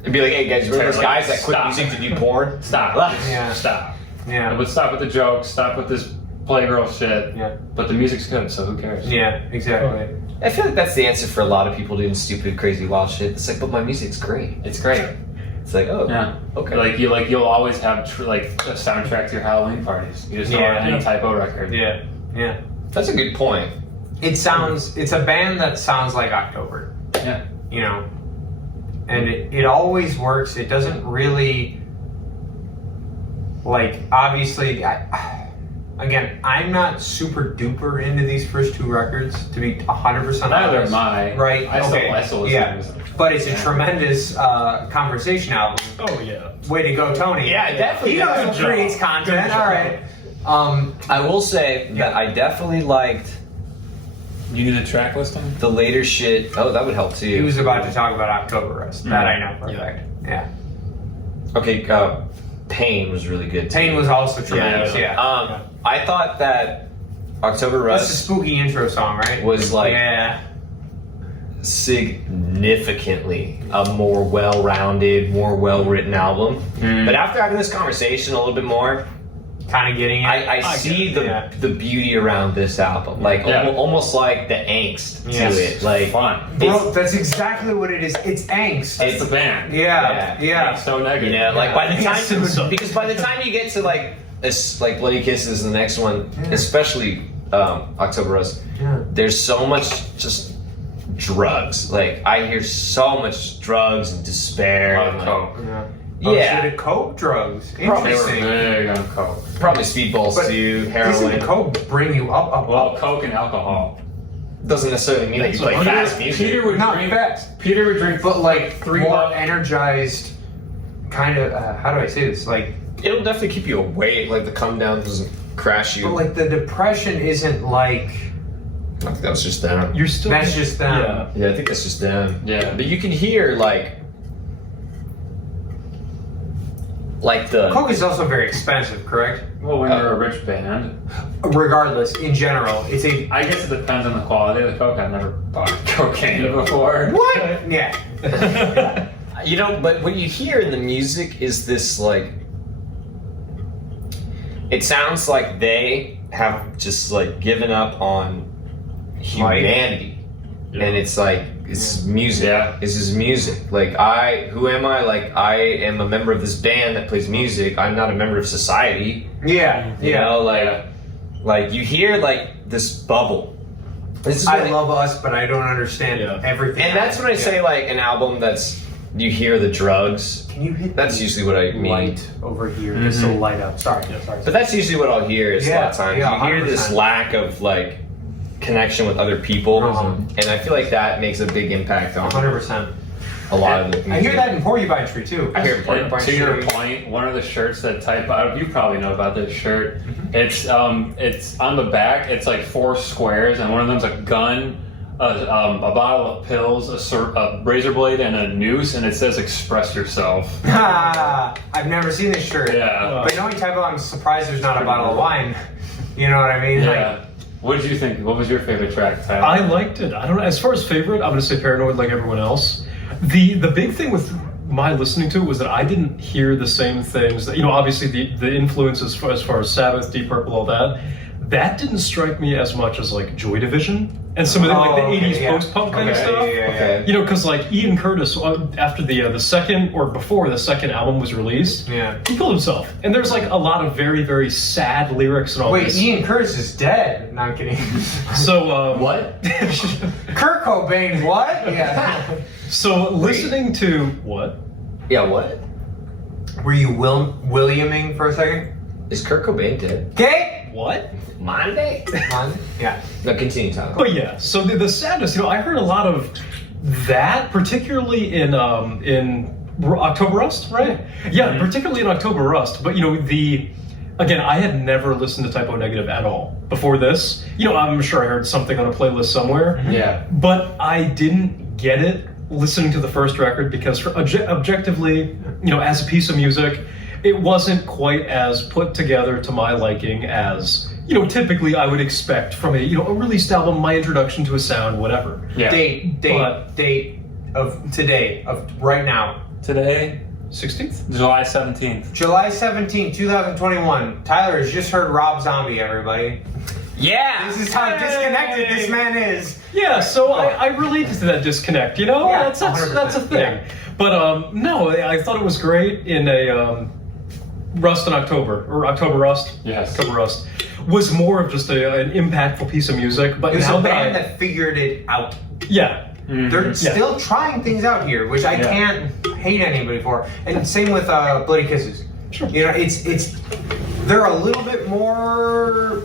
It'd be like, hey guys, remember those guys that quit Stop. music to do porn? stop, Yeah. stop. Yeah. It would stop with the jokes, stop with this Playgirl shit. Yeah. But the music's good, so who cares? Yeah. Exactly. I feel like that's the answer for a lot of people doing stupid, crazy, wild shit. It's like, but my music's great. It's great. It's like, oh, Yeah. okay. You'll always have a soundtrack to your Halloween parties. You just throw Yeah. on any Typo record. Yeah. Yeah. That's a good point. It's a band that sounds like October. Yeah. You know, and it always works. It doesn't really, like, obviously, again, I'm not super duper into these first 2 records, to be 100% Neither honest. am I. Right, I still listen yeah. to music. But it's a tremendous conversation album. oh yeah. Way to go, Tony. Yeah, definitely. He knows Good who job. creates content. Good All job. right. I will say that I definitely liked You need a track listing? the later shit. Oh, that would help too. He was about to talk about October Rust. That I know for a Yeah. fact. Yeah. Okay, Pain was really good too. Pain was also tremendous. Yeah. I thought that October That's the Rust spooky intro song, right? was like Yeah. significantly a more well-rounded, more well-written album. But after having this conversation a little bit more, Kind of getting it. I see the beauty around this album, like Yeah. almost like the angst Yes. to it. Like Fun. Bro, that's exactly what it is. It's angst. It's the band. Yeah. It's so negative. you know, like by the Yes, time it's so- because by the time you get to like this, like Bloody Kisses, the next one, especially October Rust, there's so much just drugs. Like I hear so much drugs and despair. A lot of and, coke. Oh, Yeah. so the coke drugs. They were Interesting. big on coke. probably speedballs But too, Doesn't heroin. coke bring you up? Well, coke and alcohol. Doesn't necessarily mean that you play Peter- fast music. Peter would Not drink. fast. Peter would drink, But like 3 more bottles. energized, kind of. How do I say this? Like, It'll definitely keep you awake. Like the come down doesn't crash you. but like the depression isn't like. I think that was just them. You're still. That's just them. Yeah. Yeah, I think that's just them. Yeah. But you can hear like the Coke is also very expensive, correct? Well, when you're a rich band, Regardless, in general, it's a I guess it depends on the quality of the coke. I've never bought cocaine before. what? Yeah. you know, but what you hear in the music is this like it sounds like they have just like given up on humanity. Yeah. And it's like it's music. Yeah. This is music. Like who am I? Like I am a member of this band that plays music. I'm not a member of society. Yeah. You Yeah. know, like you hear like this bubble. This is what I love us, but I don't understand Yeah. everything. and that's when I say like an album that's you hear the drugs. Can you hit That's the usually what I mean. light over here? Just to light up. Sorry. Sorry. But that's usually what I'll hear is a lot of times. Yeah, you hear this 100%. lack of like connection with other people, Uh-huh. and I feel like that makes a big impact on 100%. a lot of the music. I hear that in Porcupine Tree too. I hear And Porcupine to your Tree. point, one of the shirts that type out, you probably know about this shirt. It's on the back. It's like 4 squares, and one of them's a gun, a bottle of pills, a razor blade, and a noose, and it says "Express yourself." I've never seen this shirt. Yeah. But knowing Typo, I'm surprised there's not a bottle of wine. You know what I mean? Yeah. What did you think? What was your favorite track, Tyler? I liked it. I don't know. As far as favorite, I'm going to say Paranoid like everyone else. The big thing with my listening to it was that I didn't hear the same things that, obviously the influences as far as Sabbath, Deep Purple, all that didn't strike me as much as like Joy Division and some of the 80s post-punk kind of stuff. Okay. Because like Ian Curtis, after the second or before the second album was released, he killed himself. And there's like a lot of very, very sad lyrics and all Wait, this. Ian Curtis is dead. No, I'm kidding. So what? Kurt Cobain, what? Yeah. So listening to what? Yeah, what? Were you Williaming for a second? Is Kurt Cobain dead? Okay. What? Monday? Yeah. No, continue, Tyler. But yeah, so the sadness, I heard a lot of that, particularly in October Rust, right? Yeah, particularly in October Rust. But again, I had never listened to Typo Negative at all before this. I'm sure I heard something on a playlist somewhere. Yeah. But I didn't get it listening to the first record because objectively, as a piece of music, it wasn't quite as put together to my liking as typically I would expect from a released album, my introduction to a sound, whatever. Yeah. Date of today, of right now. Today, 16th? July 17th. July 17, 2021. Tyler has just heard Rob Zombie, everybody. Yeah! This is how disconnected this man is. Yeah, so I related to that disconnect, that's a 100%, thing. yeah. But no, I thought it was great in a Rust in October, or October Rust. Yes. October Rust was more of just an impactful piece of music. But It was now a that band that figured it out. yeah. They're still trying things out here, which I can't hate anybody for. And same with Bloody Kisses. Sure. It's they're a little bit more,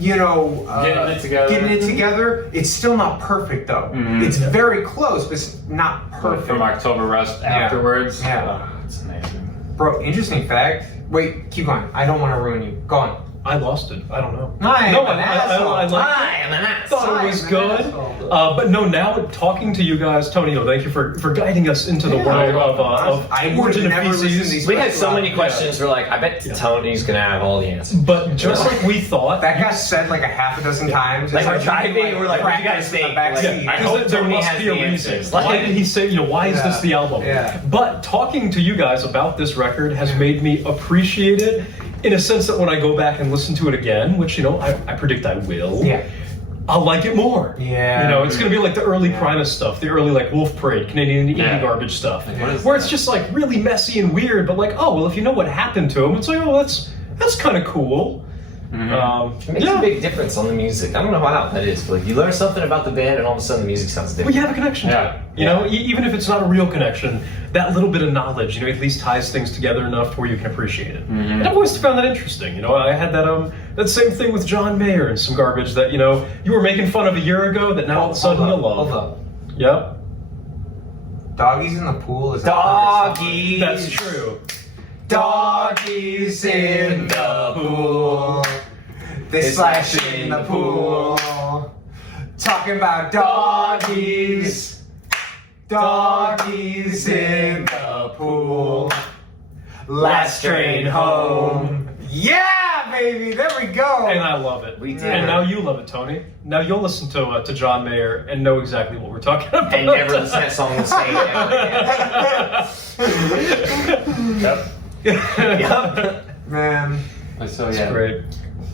getting it together. It's still not perfect though. It's very close, but it's not perfect. From October Rust afterwards. Yeah. Oh, it's amazing. Bro, interesting fact. Wait, keep going. I don't want to ruin you. Go on. I lost it. I don't know. I no, am an asshole. I liked it. Thought it was good. But no, now talking to you guys, Tony, thank you for guiding us into the world of I would Origin of never listen to Feces. these We had so many questions. We're like, I bet Tony's gonna have all the answers. But just like we thought, That got said like a half a dozen times. Like, It's we're driving, we're like, what do you guys practice in think? the back Like, seat. I because hope there Tony must has be a the reason. answers. Why did he say, why is this the album? Yeah. But talking to you guys about this record has made me appreciate it in a sense that when I go back and listen to it again, which, I predict I will, I'll like it more. Yeah. It's going to be like the early Primus stuff, the early like Wolf Parade, Canadian indie garbage stuff, what is where that? it's just like really messy and weird, but like, oh, well, if you know what happened to him, it's like, oh, that's kind of cool. It makes a big difference on the music. I don't know how that is, but like you learn something about the band and all of a sudden the music sounds Well, different. you have a connection to it. Even if it's not a real connection, that little bit of knowledge, at least ties things together enough to where you can appreciate it. And I've always found that interesting. I had that same thing with John Mayer and some garbage that, you were making fun of a year ago that now all of a sudden you love. Hold up. Yep. Doggies in the pool is Doggies. That's true. Doggies in the pool. They splash in the pool. Talking about doggies. Doggies in the pool. Last train home. Yeah, baby, there we go. And I love it. We did. And now you love it, Tony. Now you'll listen to John Mayer and know exactly what we're talking about. And never listen to that song the same ever again. Yep. Man. So It's great.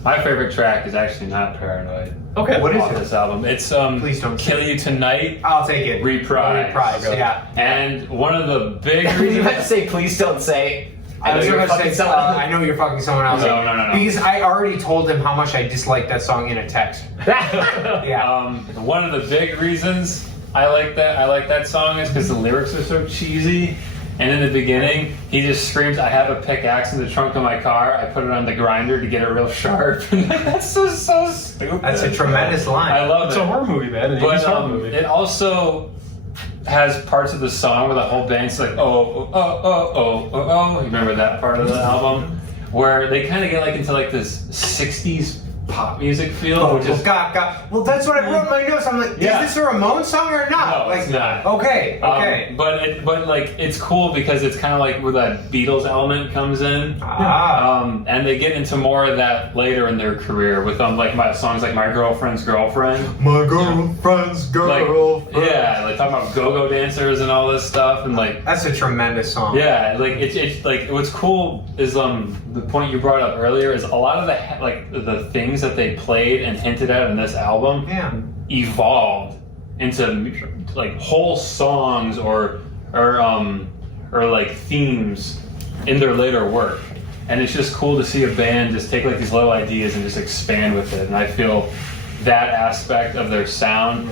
my favorite track is actually not Paranoid. Okay. What is Off it? this album. It's Please don't Kill You Tonight. I'll take it. Reprise. Yeah. And one of the big You reasons. had to say, please don't say. I was you're going to fucking say, someone else. I know you're fucking someone else. No. Because I already told him how much I disliked that song in a text. Yeah. One of the big reasons I like that song is because the lyrics are so cheesy. And in the beginning, he just screams, "I have a pickaxe in the trunk of my car. I put it on the grinder to get it real sharp." That's so stupid. stupid. That's a tremendous line. I love It's it. a horror movie, man. An 80s But horror movie. it also has parts of the song where the whole band's like, oh, oh, oh, oh, oh, oh, oh. You remember that part of the album? Where they kind of get like into like this 60s pop music feel, which is Well, that's what I wrote in my notes. I'm like, Yeah. is this a Ramones song or not? No, it's not. Okay, okay. But like it's cool because it's kind of like where that Beatles element comes in. And they get into more of that later in their career with like songs like My Girlfriend's Girlfriend. My girlfriend's girlfriend. Like talking about go-go dancers and all this stuff, and like That's a tremendous song. yeah, like it's like what's cool is the point you brought up earlier is a lot of the things that they played and hinted at in this album evolved into like whole songs or like themes in their later work. And it's just cool to see a band just take like these little ideas and just expand with it. And I feel that aspect of their sound,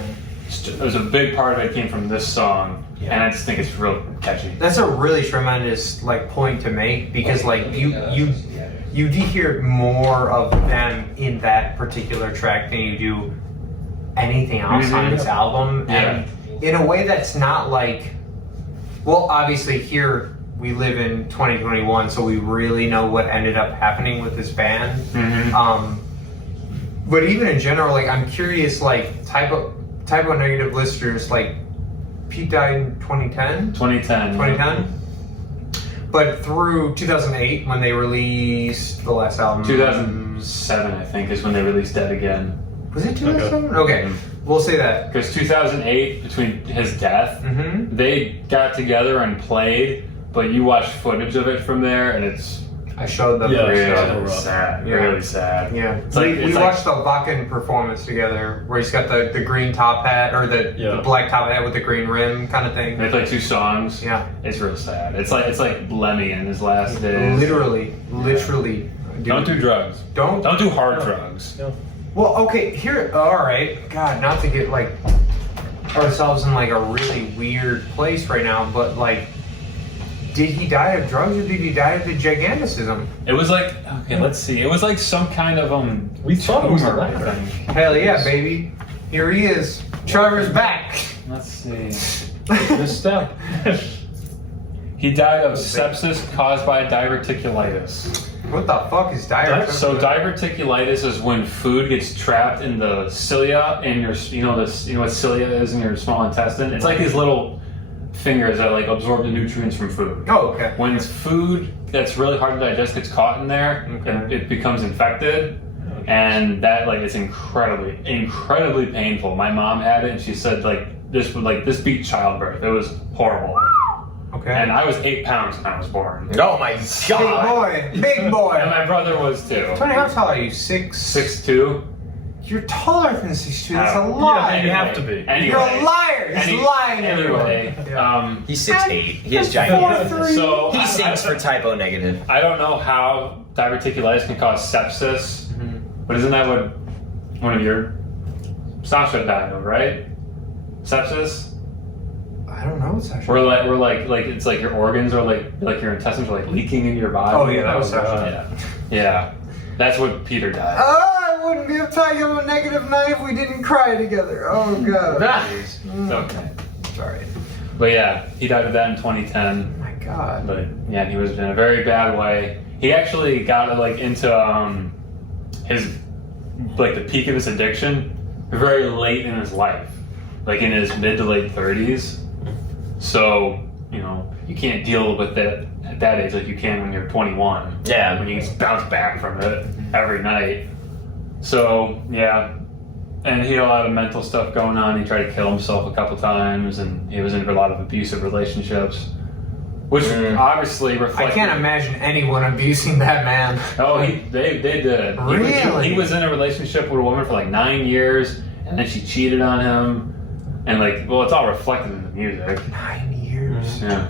it was a big part of it came from this song. And I just think it's real catchy. That's a really tremendous like point to make because like you do hear more of them in that particular track than you do anything else on this album. And in a way that's not like, well, obviously here we live in 2021, so we really know what ended up happening with this band. But even in general, like I'm curious, like typo negative listeners, like Pete died in 2010? 2010? But through 2008, when they released the last album... 2007, I think, is when they released Dead Again. Was it 2007? Okay, we'll say that. Because 2008, between his death, they got together and played, but you watch footage of it from there, and it's... I showed them. really sad. Really sad. Yeah. It's like, we watched the Vakken performance together, where he's got the green top hat, or the black top hat with the green rim kind of thing. They play 2 songs. Yeah. It's real sad. It's like Lemmy in his last days. Literally. Dude. Don't do drugs. Don't do hard drugs. No. Well, okay, here, alright. God, not to get, like, ourselves in, like, a really weird place right now, but, like, did he die of drugs or did he die of the giganticism? It was like, okay, let's see. It was like some kind of, We thought it was the tumor, I latter. think. Hell yeah, baby. Here he is. Trevor's back. Let's see. This step. He died of sepsis caused by diverticulitis. What the fuck is diarrhea? So diverticulitis is when food gets trapped in the cilia in your, you know what cilia is in your small intestine? It's like these little fingers that like absorb the nutrients from food. Oh, okay. When food that's really hard to digest gets caught in there, it becomes infected, and that like is incredibly painful. My mom had it, and she said this beat childbirth. It was horrible. Okay. And I was 8 pounds when I was born. Oh my god! Big boy. And my brother was too. Tony, how tall are you? 6'2"? 6'2". You're taller than 6'2". That's a lie. You have to be. Anyway, You're a liar. He's lying, Anyway, everyone. He's 6'8". He is gigantic. 4'3". so He sings for typo negative. I don't know how diverticulitis can cause sepsis, but isn't that what one of your Sasha died of, right? Sepsis? I don't know what's actually. We're like it's like your organs are like your intestines are like leaking into your body. Oh yeah, that was Sasha. Yeah. That's what Peter died. I wouldn't be talking about -9 if we didn't cry together. Oh god. It's okay. Sorry. But yeah, he died of that in 2010. My god. But yeah, he was in a very bad way. He actually got like into his like the peak of his addiction very late in his life, like in his mid to late 30s. So you can't deal with it at that age like you can when you're 21. Yeah. When you just bounce back from it every night. So yeah. And he had a lot of mental stuff going on. He tried to kill himself a couple times, and he was in a lot of abusive relationships, which obviously reflected. I can't imagine anyone abusing that man. Oh, they did. Really? He was in a relationship with a woman for like 9 years, and then she cheated on him, and it's all reflected in the music. 9 years. Yeah.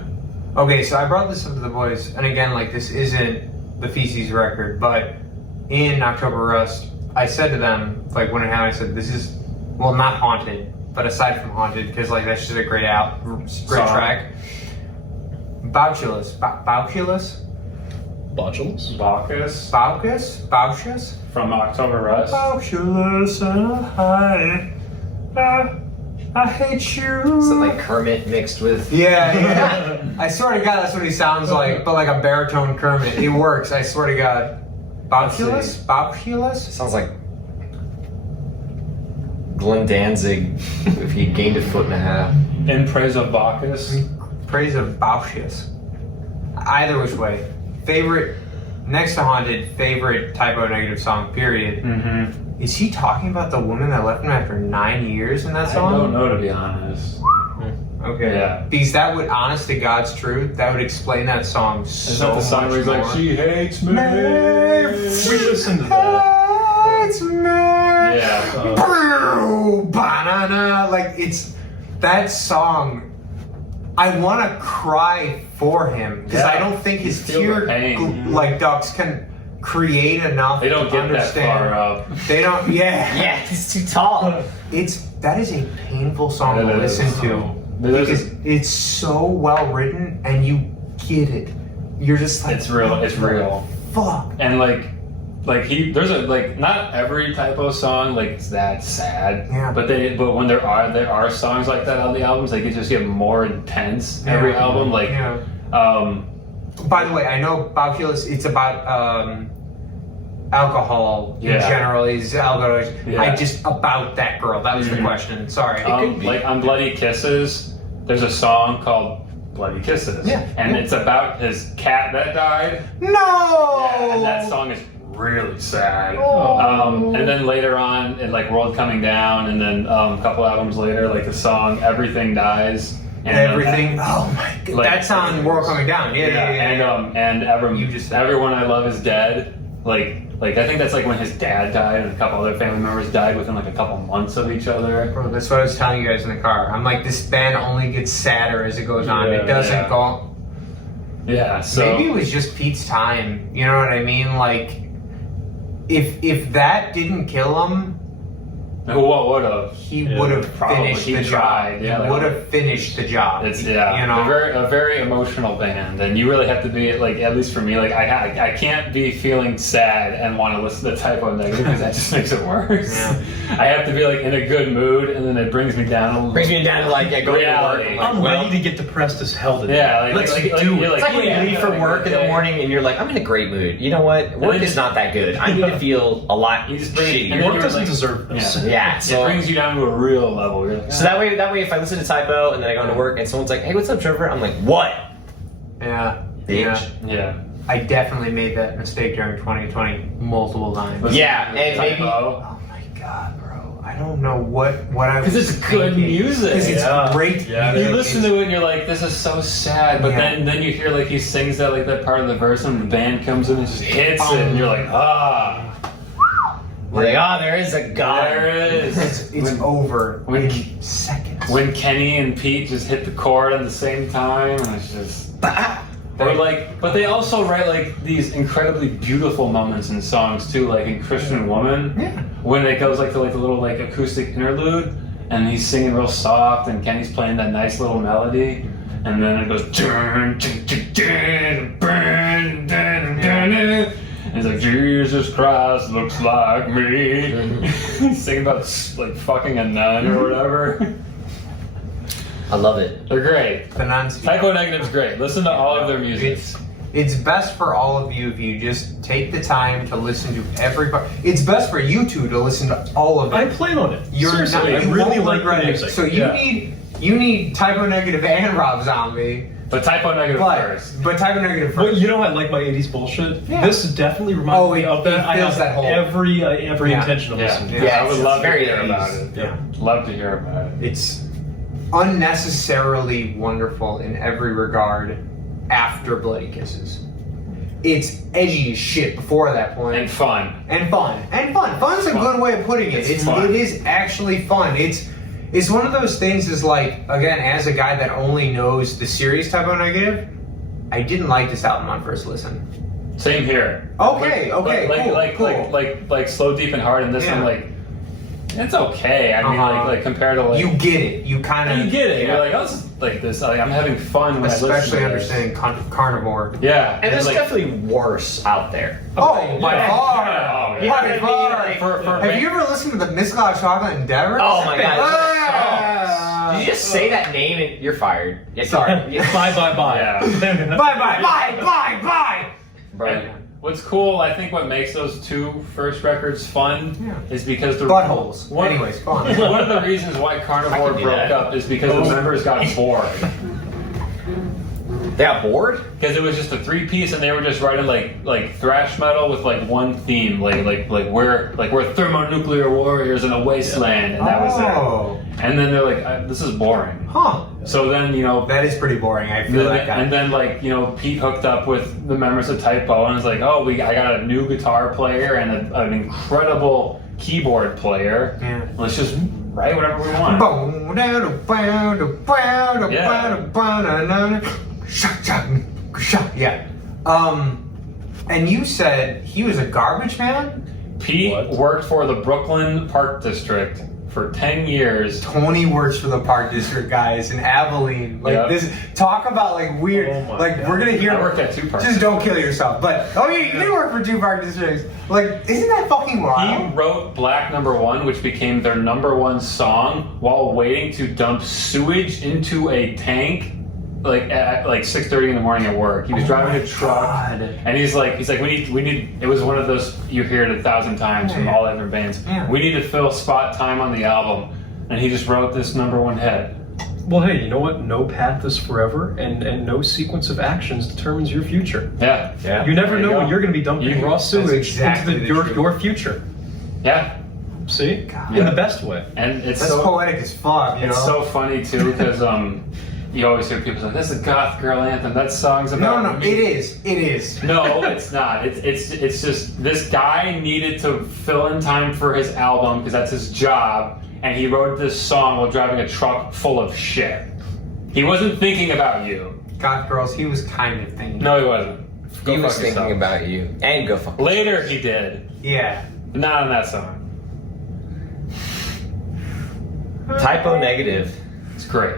Okay, so I brought this up to the boys, and again, this isn't the Feces record, but in October Rust, I said to them, when it happened, I said, this is, not Haunted, but aside from Haunted, because, that's just a great Song. track. Bauchulus. Botulus? Bauschus? From October Rust. Bauschus and I hate you. Is it like Kermit mixed with? Yeah. I swear to God, that's what he sounds like, but like a baritone Kermit. It works, I swear to God. Bauschus? Sounds like Glenn Danzig if he gained 1.5 feet. In Praise of Bacchus. Praise of Bauschus. Either which way. Favorite, next to Haunted, favorite Typo Negative song, period. Mm-hmm. Is he talking about the woman that left him after 9 years in that I song? don't know, to be honest. Okay. Yeah. Because that would, honest to God's truth, that would explain that song Is so that the song much where he's like, more. she hates me? We listened to that. Hates me. Yeah. Banana. Like, it's that song. I want to cry for him because Yeah. I don't think his You feel the tear pain. like ducts can create enough. They don't to get understand. that far up. They don't. Yeah. Yeah, he's too tall. That is a painful song to It is. listen to because it's so well written and you get it. You're just like, It's real. It's real. fuck. And there's a not every Typo song like it's that sad. Yeah. But when there are songs like that on the albums, they could just get more intense every Yeah. album. Like Yeah. um By the way, I know Bauschus, it's about alcohol in Yeah. general. Is alcohol. Yeah. I just about that girl. That was the Mhm. question. Sorry. like on Bloody Kisses, there's a song called Bloody Kisses. Yeah. And Yeah. it's about his cat that died. No. Yeah, and that song is really sad. Oh. And then later on, in like World Coming Down, and then a couple albums later, like the song Everything Dies. And Everything. Oh my god. Like- That's on World Coming Down. Yeah. And You just said- Everyone I Love Is Dead. Like I think that's like when his dad died and a couple other family members died within like a couple months of each other. Bro, that's what I was telling you guys in the car. I'm like, this band only gets sadder as it goes on. Yeah, It doesn't yeah. go. Yeah, so Maybe it was just Pete's time. You know what I mean? Like, if that didn't kill him, what would have? he Yeah, would have probably. finished He the tried, job. yeah, He like- would have finished the job. It's you know. a very emotional band, and you really have to be like, at least for me, like I can't be feeling sad and want to listen to Typo Negative because that just makes it worse. Yeah. I have to be like in a good mood, and then it brings me down a little. Brings me down to like, yeah, go to work. Reality. I'm like, I'm well, ready to get depressed as hell today. Yeah, like Let's like, do you're it. like, it's like when yeah, you leave from like, work in the okay. morning and you're like, I'm in a great mood. You know what? Work then is just- not that good. I need to feel a lot You just bring it- shitty. and then Work you're doesn't like- deserve this. Yeah. Yeah, It so brings you down to a real level. You're like, so that way, if I listen to Typo and then I go into work and someone's like, "Hey, what's up, Trevor?" I'm like, "What, Yeah. bitch?" yeah. I definitely made that mistake during 2020 multiple times. Listen Yeah, to and maybe- Typo. Oh my god, bro! I don't know what I was. 'Cause it's good music. Because it's Yeah. great. Yeah, music. You listen to it and you're like, this is so sad, but Yeah. then you hear like he sings that like that part of the verse and the band comes in and just hits it and you're like, ah, We're like, "Oh, there is a God." there it is. It's over when- in seconds. When Kenny and Pete just hit the chord at the same time, and it's just. Or like, but they also write like these incredibly beautiful moments in songs too, like in Christian Woman, Yeah. when it goes like to like the little like acoustic interlude, and he's singing real soft, and Kenny's playing that nice little melody, and then it goes dun, dun, dun, dun, dun, dun, dun, dun. And he's like, Jesus Christ looks like me. He's singing about like fucking a nun or whatever. I love it. They're great. Pronunciation. Typo Negative's great. Listen to all of their music. It's best for all of you if you just take the time to listen to everybody. It's best for you two to listen to all of it. I plan on it. You're Seriously, not, I you really won't like regret the it. music. So you need Typo Negative and Rob Zombie, But Typo Negative first. but Typo Negative But first. you know I like my 80s bullshit? Yeah. This definitely reminds Oh, me it- of that. it I fills have that hole. every Yeah. intention of Yeah. listening to Yeah. it. I would it's love to very hear about 80s. it. Yeah. Love to hear about it. It's unnecessarily wonderful in every regard after Bloody Kisses. It's edgy as shit before that point. And fun. And fun. Fun's a Fun. good way of putting it. It's fun. It is actually fun. It's one of those things is like, again, as a guy that only knows the series Typo Negative, I didn't like this album on first listen. Same here. Okay, Like, okay, like, cool, like, cool. like Slow, Deep, and Hard, and this Yeah. I'm like, It's okay. I mean, like compared to like you get it. You kind of you get it. yeah. You're like, oh, this is like this. Like, I'm having fun when I listen especially to this. understanding carnivore. Yeah, And there's like, definitely worse out there. Oh, by yeah. far. Yeah. You know what By I mean? far. Like, Have you ever listened to the Miss Cloud Chocolate Endeavor? Oh my God. Ah. Did you just say that name and you're fired? Yeah, Sorry. Bye. Yeah. Bye. Bro. What's cool, I think what makes those two first records fun Yeah. is because the Buttholes. One, Anyways, go on. one of the reasons why Carnivore I can do broke that. up is because the members got bored. They got bored? Because it was just a three-piece, and they were just writing like thrash metal with like one theme, like we're thermonuclear warriors in a wasteland, and that was Oh. it. And then they're like, this is boring. Huh. So then That is pretty boring. I feel that guy. and then Pete hooked up with the members of Typo, and was like, oh, I got a new guitar player and an incredible keyboard player. Yeah. Let's just write whatever we want. Yeah. And you said he was a garbage man? Pete What? worked for the Brooklyn Park District for 10 years. Tony works for the Park District, guys, in Abilene. Like Yep. this, talk about like weird. Oh my like God. we're gonna hear. I worked at two parks. Just don't kill yourself. But you did work for two Park Districts. Like, isn't that fucking He wild? wrote Black #1, which became their #1 song, while waiting to dump sewage into a tank, like at 6:30 in the morning at work. He was driving a truck, God. and he's like, we need. It was one of those you hear it 1,000 times from all different bands. Yeah. We need to fill spot time on the album, and he just wrote this #1 hit. Well, hey, you know what? No path is forever, and no sequence of actions determines your future. Yeah, Yeah. You never There you know go. when you're going to be dumping You- raw sewage exactly into the truth. your future. yeah, See? God. In the best way. and it's That's so poetic as fuck. You know. it's so funny too because you always hear people say, "This is a goth girl anthem." That song's about no, me." it is. It is. No, it's not. It's just this guy needed to fill in time for his album because that's his job, and he wrote this song while driving a truck full of shit. He wasn't thinking about you. Goth girls. He was kind of thinking. No, he wasn't. Go He was fuck thinking yourself. about you. And go fuck. Later, he did, Yeah. but not on that song. Typo negative. It's great.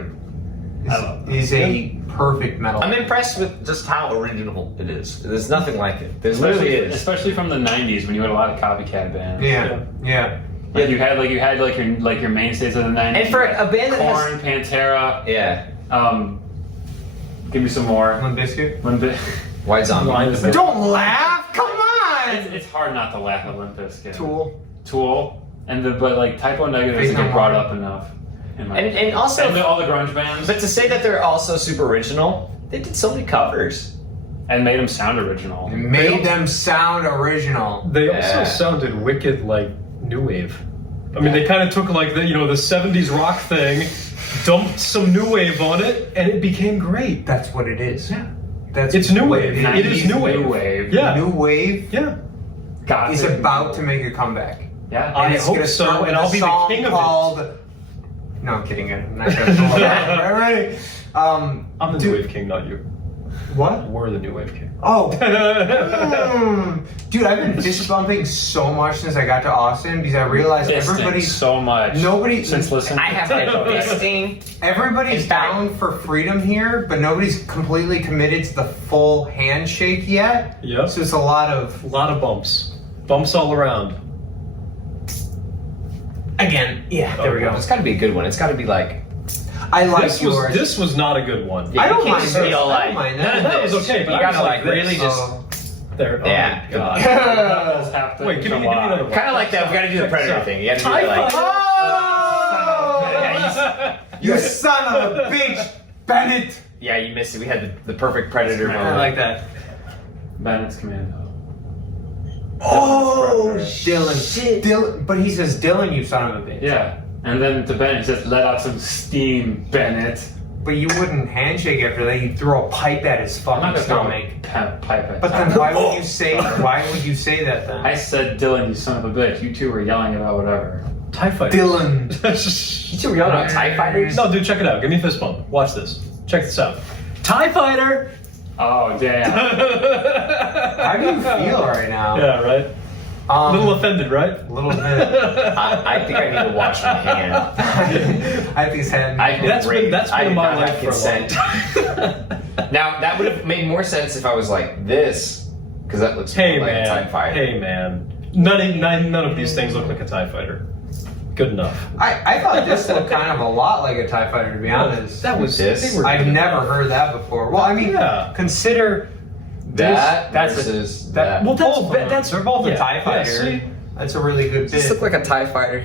I love it. Is a perfect metal. I'm impressed with just how original it is. There's nothing like it. There literally is. Especially from the '90s when you had a lot of copycat bands. Yeah. Yeah. Like you had your mainstays of the '90s. And for a band that has- Korn, Pantera. Yeah. Give me some more. Limp Bizkit. Limp Biz- White Zombie. Don't laugh. Come on. It's hard not to laugh at Limp Bizkit. Tool. But like Typo Negative Faith doesn't No get brought More. up enough. And also, all the grunge bands, but to say that they're also super original, they did so many covers. and made them sound original. It made them sound original. They also Yeah. sounded wicked like new wave. I mean, they kind of took like the 70s rock thing, dumped some new wave on it, and it became great. That's what it is. Yeah. That's It's new what wave. It It is. is new wave. New wave. Yeah. New wave Yeah. God, is about to make a comeback. Yeah. I And it's hope gonna so, start with and a I'll be the song king of it. called... No, I'm kidding. I'm not gonna pull it up. Right. I'm the Dude. new wave king, not you. What? We're the new wave king. Oh. Dude, I've been fist bumping so much since I got to Austin because I realized everybody's so much. since listening. I have like fisting. everybody's In fact- down for freedom here, but nobody's completely committed to the full handshake yet. Yep. So it's a lot of A lot of bumps. Bumps all around. again. Yeah, there we go. It's got to be a good one. It's got to be like. I like This yours. was not a good one. Yeah, I don't you can't mind just this. be all I like. don't mind none that. of That was this. okay, but you I gotta was like like really this. just. There. Oh Yeah. my god. Does have to Wait, give me another one. Kind of like that. We got to do the predator thing. You got to do it like. Oh! You son of a bitch, Bennett. Yeah, you missed it. We had the perfect predator I moment. I like that. Bennett's Commando. Oh, Shit. Dylan. But he says, Dylan, you son of a bitch. Yeah. And then to Bennett, he says, "Let out some steam, Bennett." But you wouldn't handshake after that. You'd throw a pipe at his I'm not fucking gonna stomach. throw a pipe at But then Tom. why would you say? Why would you say that then? I said, "Dylan, you son of a bitch." You two were yelling about whatever. TIE fighter. Dylan. You two were yelling about TIE fighters? No, dude, check it out. Give me a fist bump. Watch this. Check this out. TIE fighter! Oh damn. How do you feel right now? Yeah, right? A little offended, right? A little bit. I think I need to wash my hand. I think his hand. That's been I in did my not life have for a long consent. Now that would have made more sense if I was like this, because that looks Hey more like a TIE man, fighter. hey man. None of these things look like a TIE fighter. Good enough. I thought this looked kind of a lot like a TIE fighter, to be honest. That was This? they were I've good never enough. heard that before. Well, I mean, Yeah. consider That that's versus that. that. Well, They're both a yeah, TIE yeah, fighter. see? That's a really good Does this bit. look like a TIE fighter?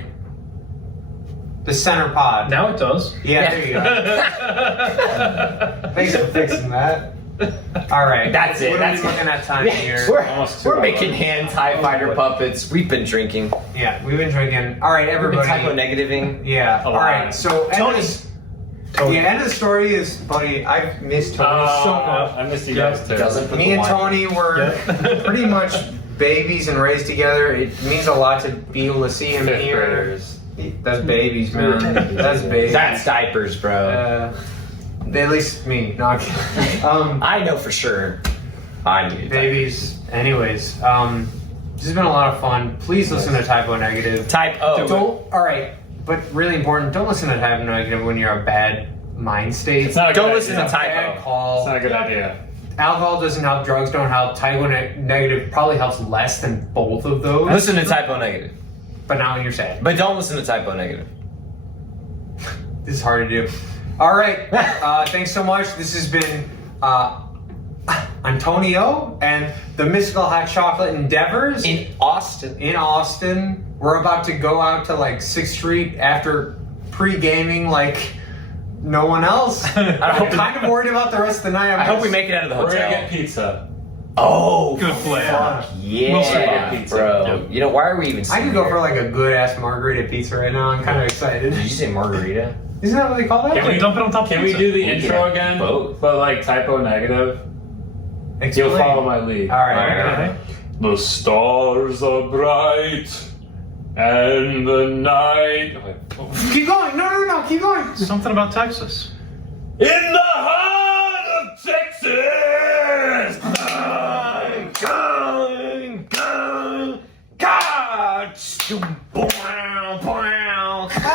The center pod. Now it does. Yeah, there you go. Thanks for fixing that. All right, That's it. What That's are we looking at time here? Almost 2 We're making hours. hand TIE fighter puppets. We've been drinking. Yeah, we've been drinking. All right, We've been everybody. typo-negativing. Yeah. A All lot. right. So Tony. the end of the story is, buddy. I've missed Tony so much. I missed you Yeah, guys too. doesn't put Me the and wine- Tony were Yeah. pretty much babies and raised together. It means a lot to be able to see him Fifth here. graders. That's babies, man. That's babies. That's diapers, bro. At least me. No, I'm kidding. I know for sure. I need Babies. Anyways, this has been a lot of fun. Please listen to Typo Negative. Type O. Don't. All right, but really important. Don't listen to Typo Negative when you're a bad mind state. It's not a Don't good listen idea. to Typo. Bad It's call. not a good idea. Alcohol doesn't help. Drugs don't help. Typo Negative probably helps less than both of those. Listen to typo negative, But now you're sad. but don't listen to typo negative. This is hard to do. All right. Thanks so much. This has been Antonio and the Mystical Hot Chocolate Endeavors In Austin. in Austin. We're about to go out to like 6th Street after pre-gaming like no one else. I'm kind of worried about the rest of the night. I hope we make it out of the We're gonna hotel. get pizza. Oh, Good plan. Fuck. yeah, We'll survive. bro. Yep. You know, why are we even? I could go for like a good ass margarita pizza right now. I'm kind of excited. Did you say margarita? Isn't that what they call that? Can we dump it on top of Can we pizza. do the We intro can again? vote. But like typo negative. Explain. You'll follow my lead. All right. Alright. The stars are bright, and the night. Keep going. No. Keep going. Something about Texas. In the heart of Texas! God,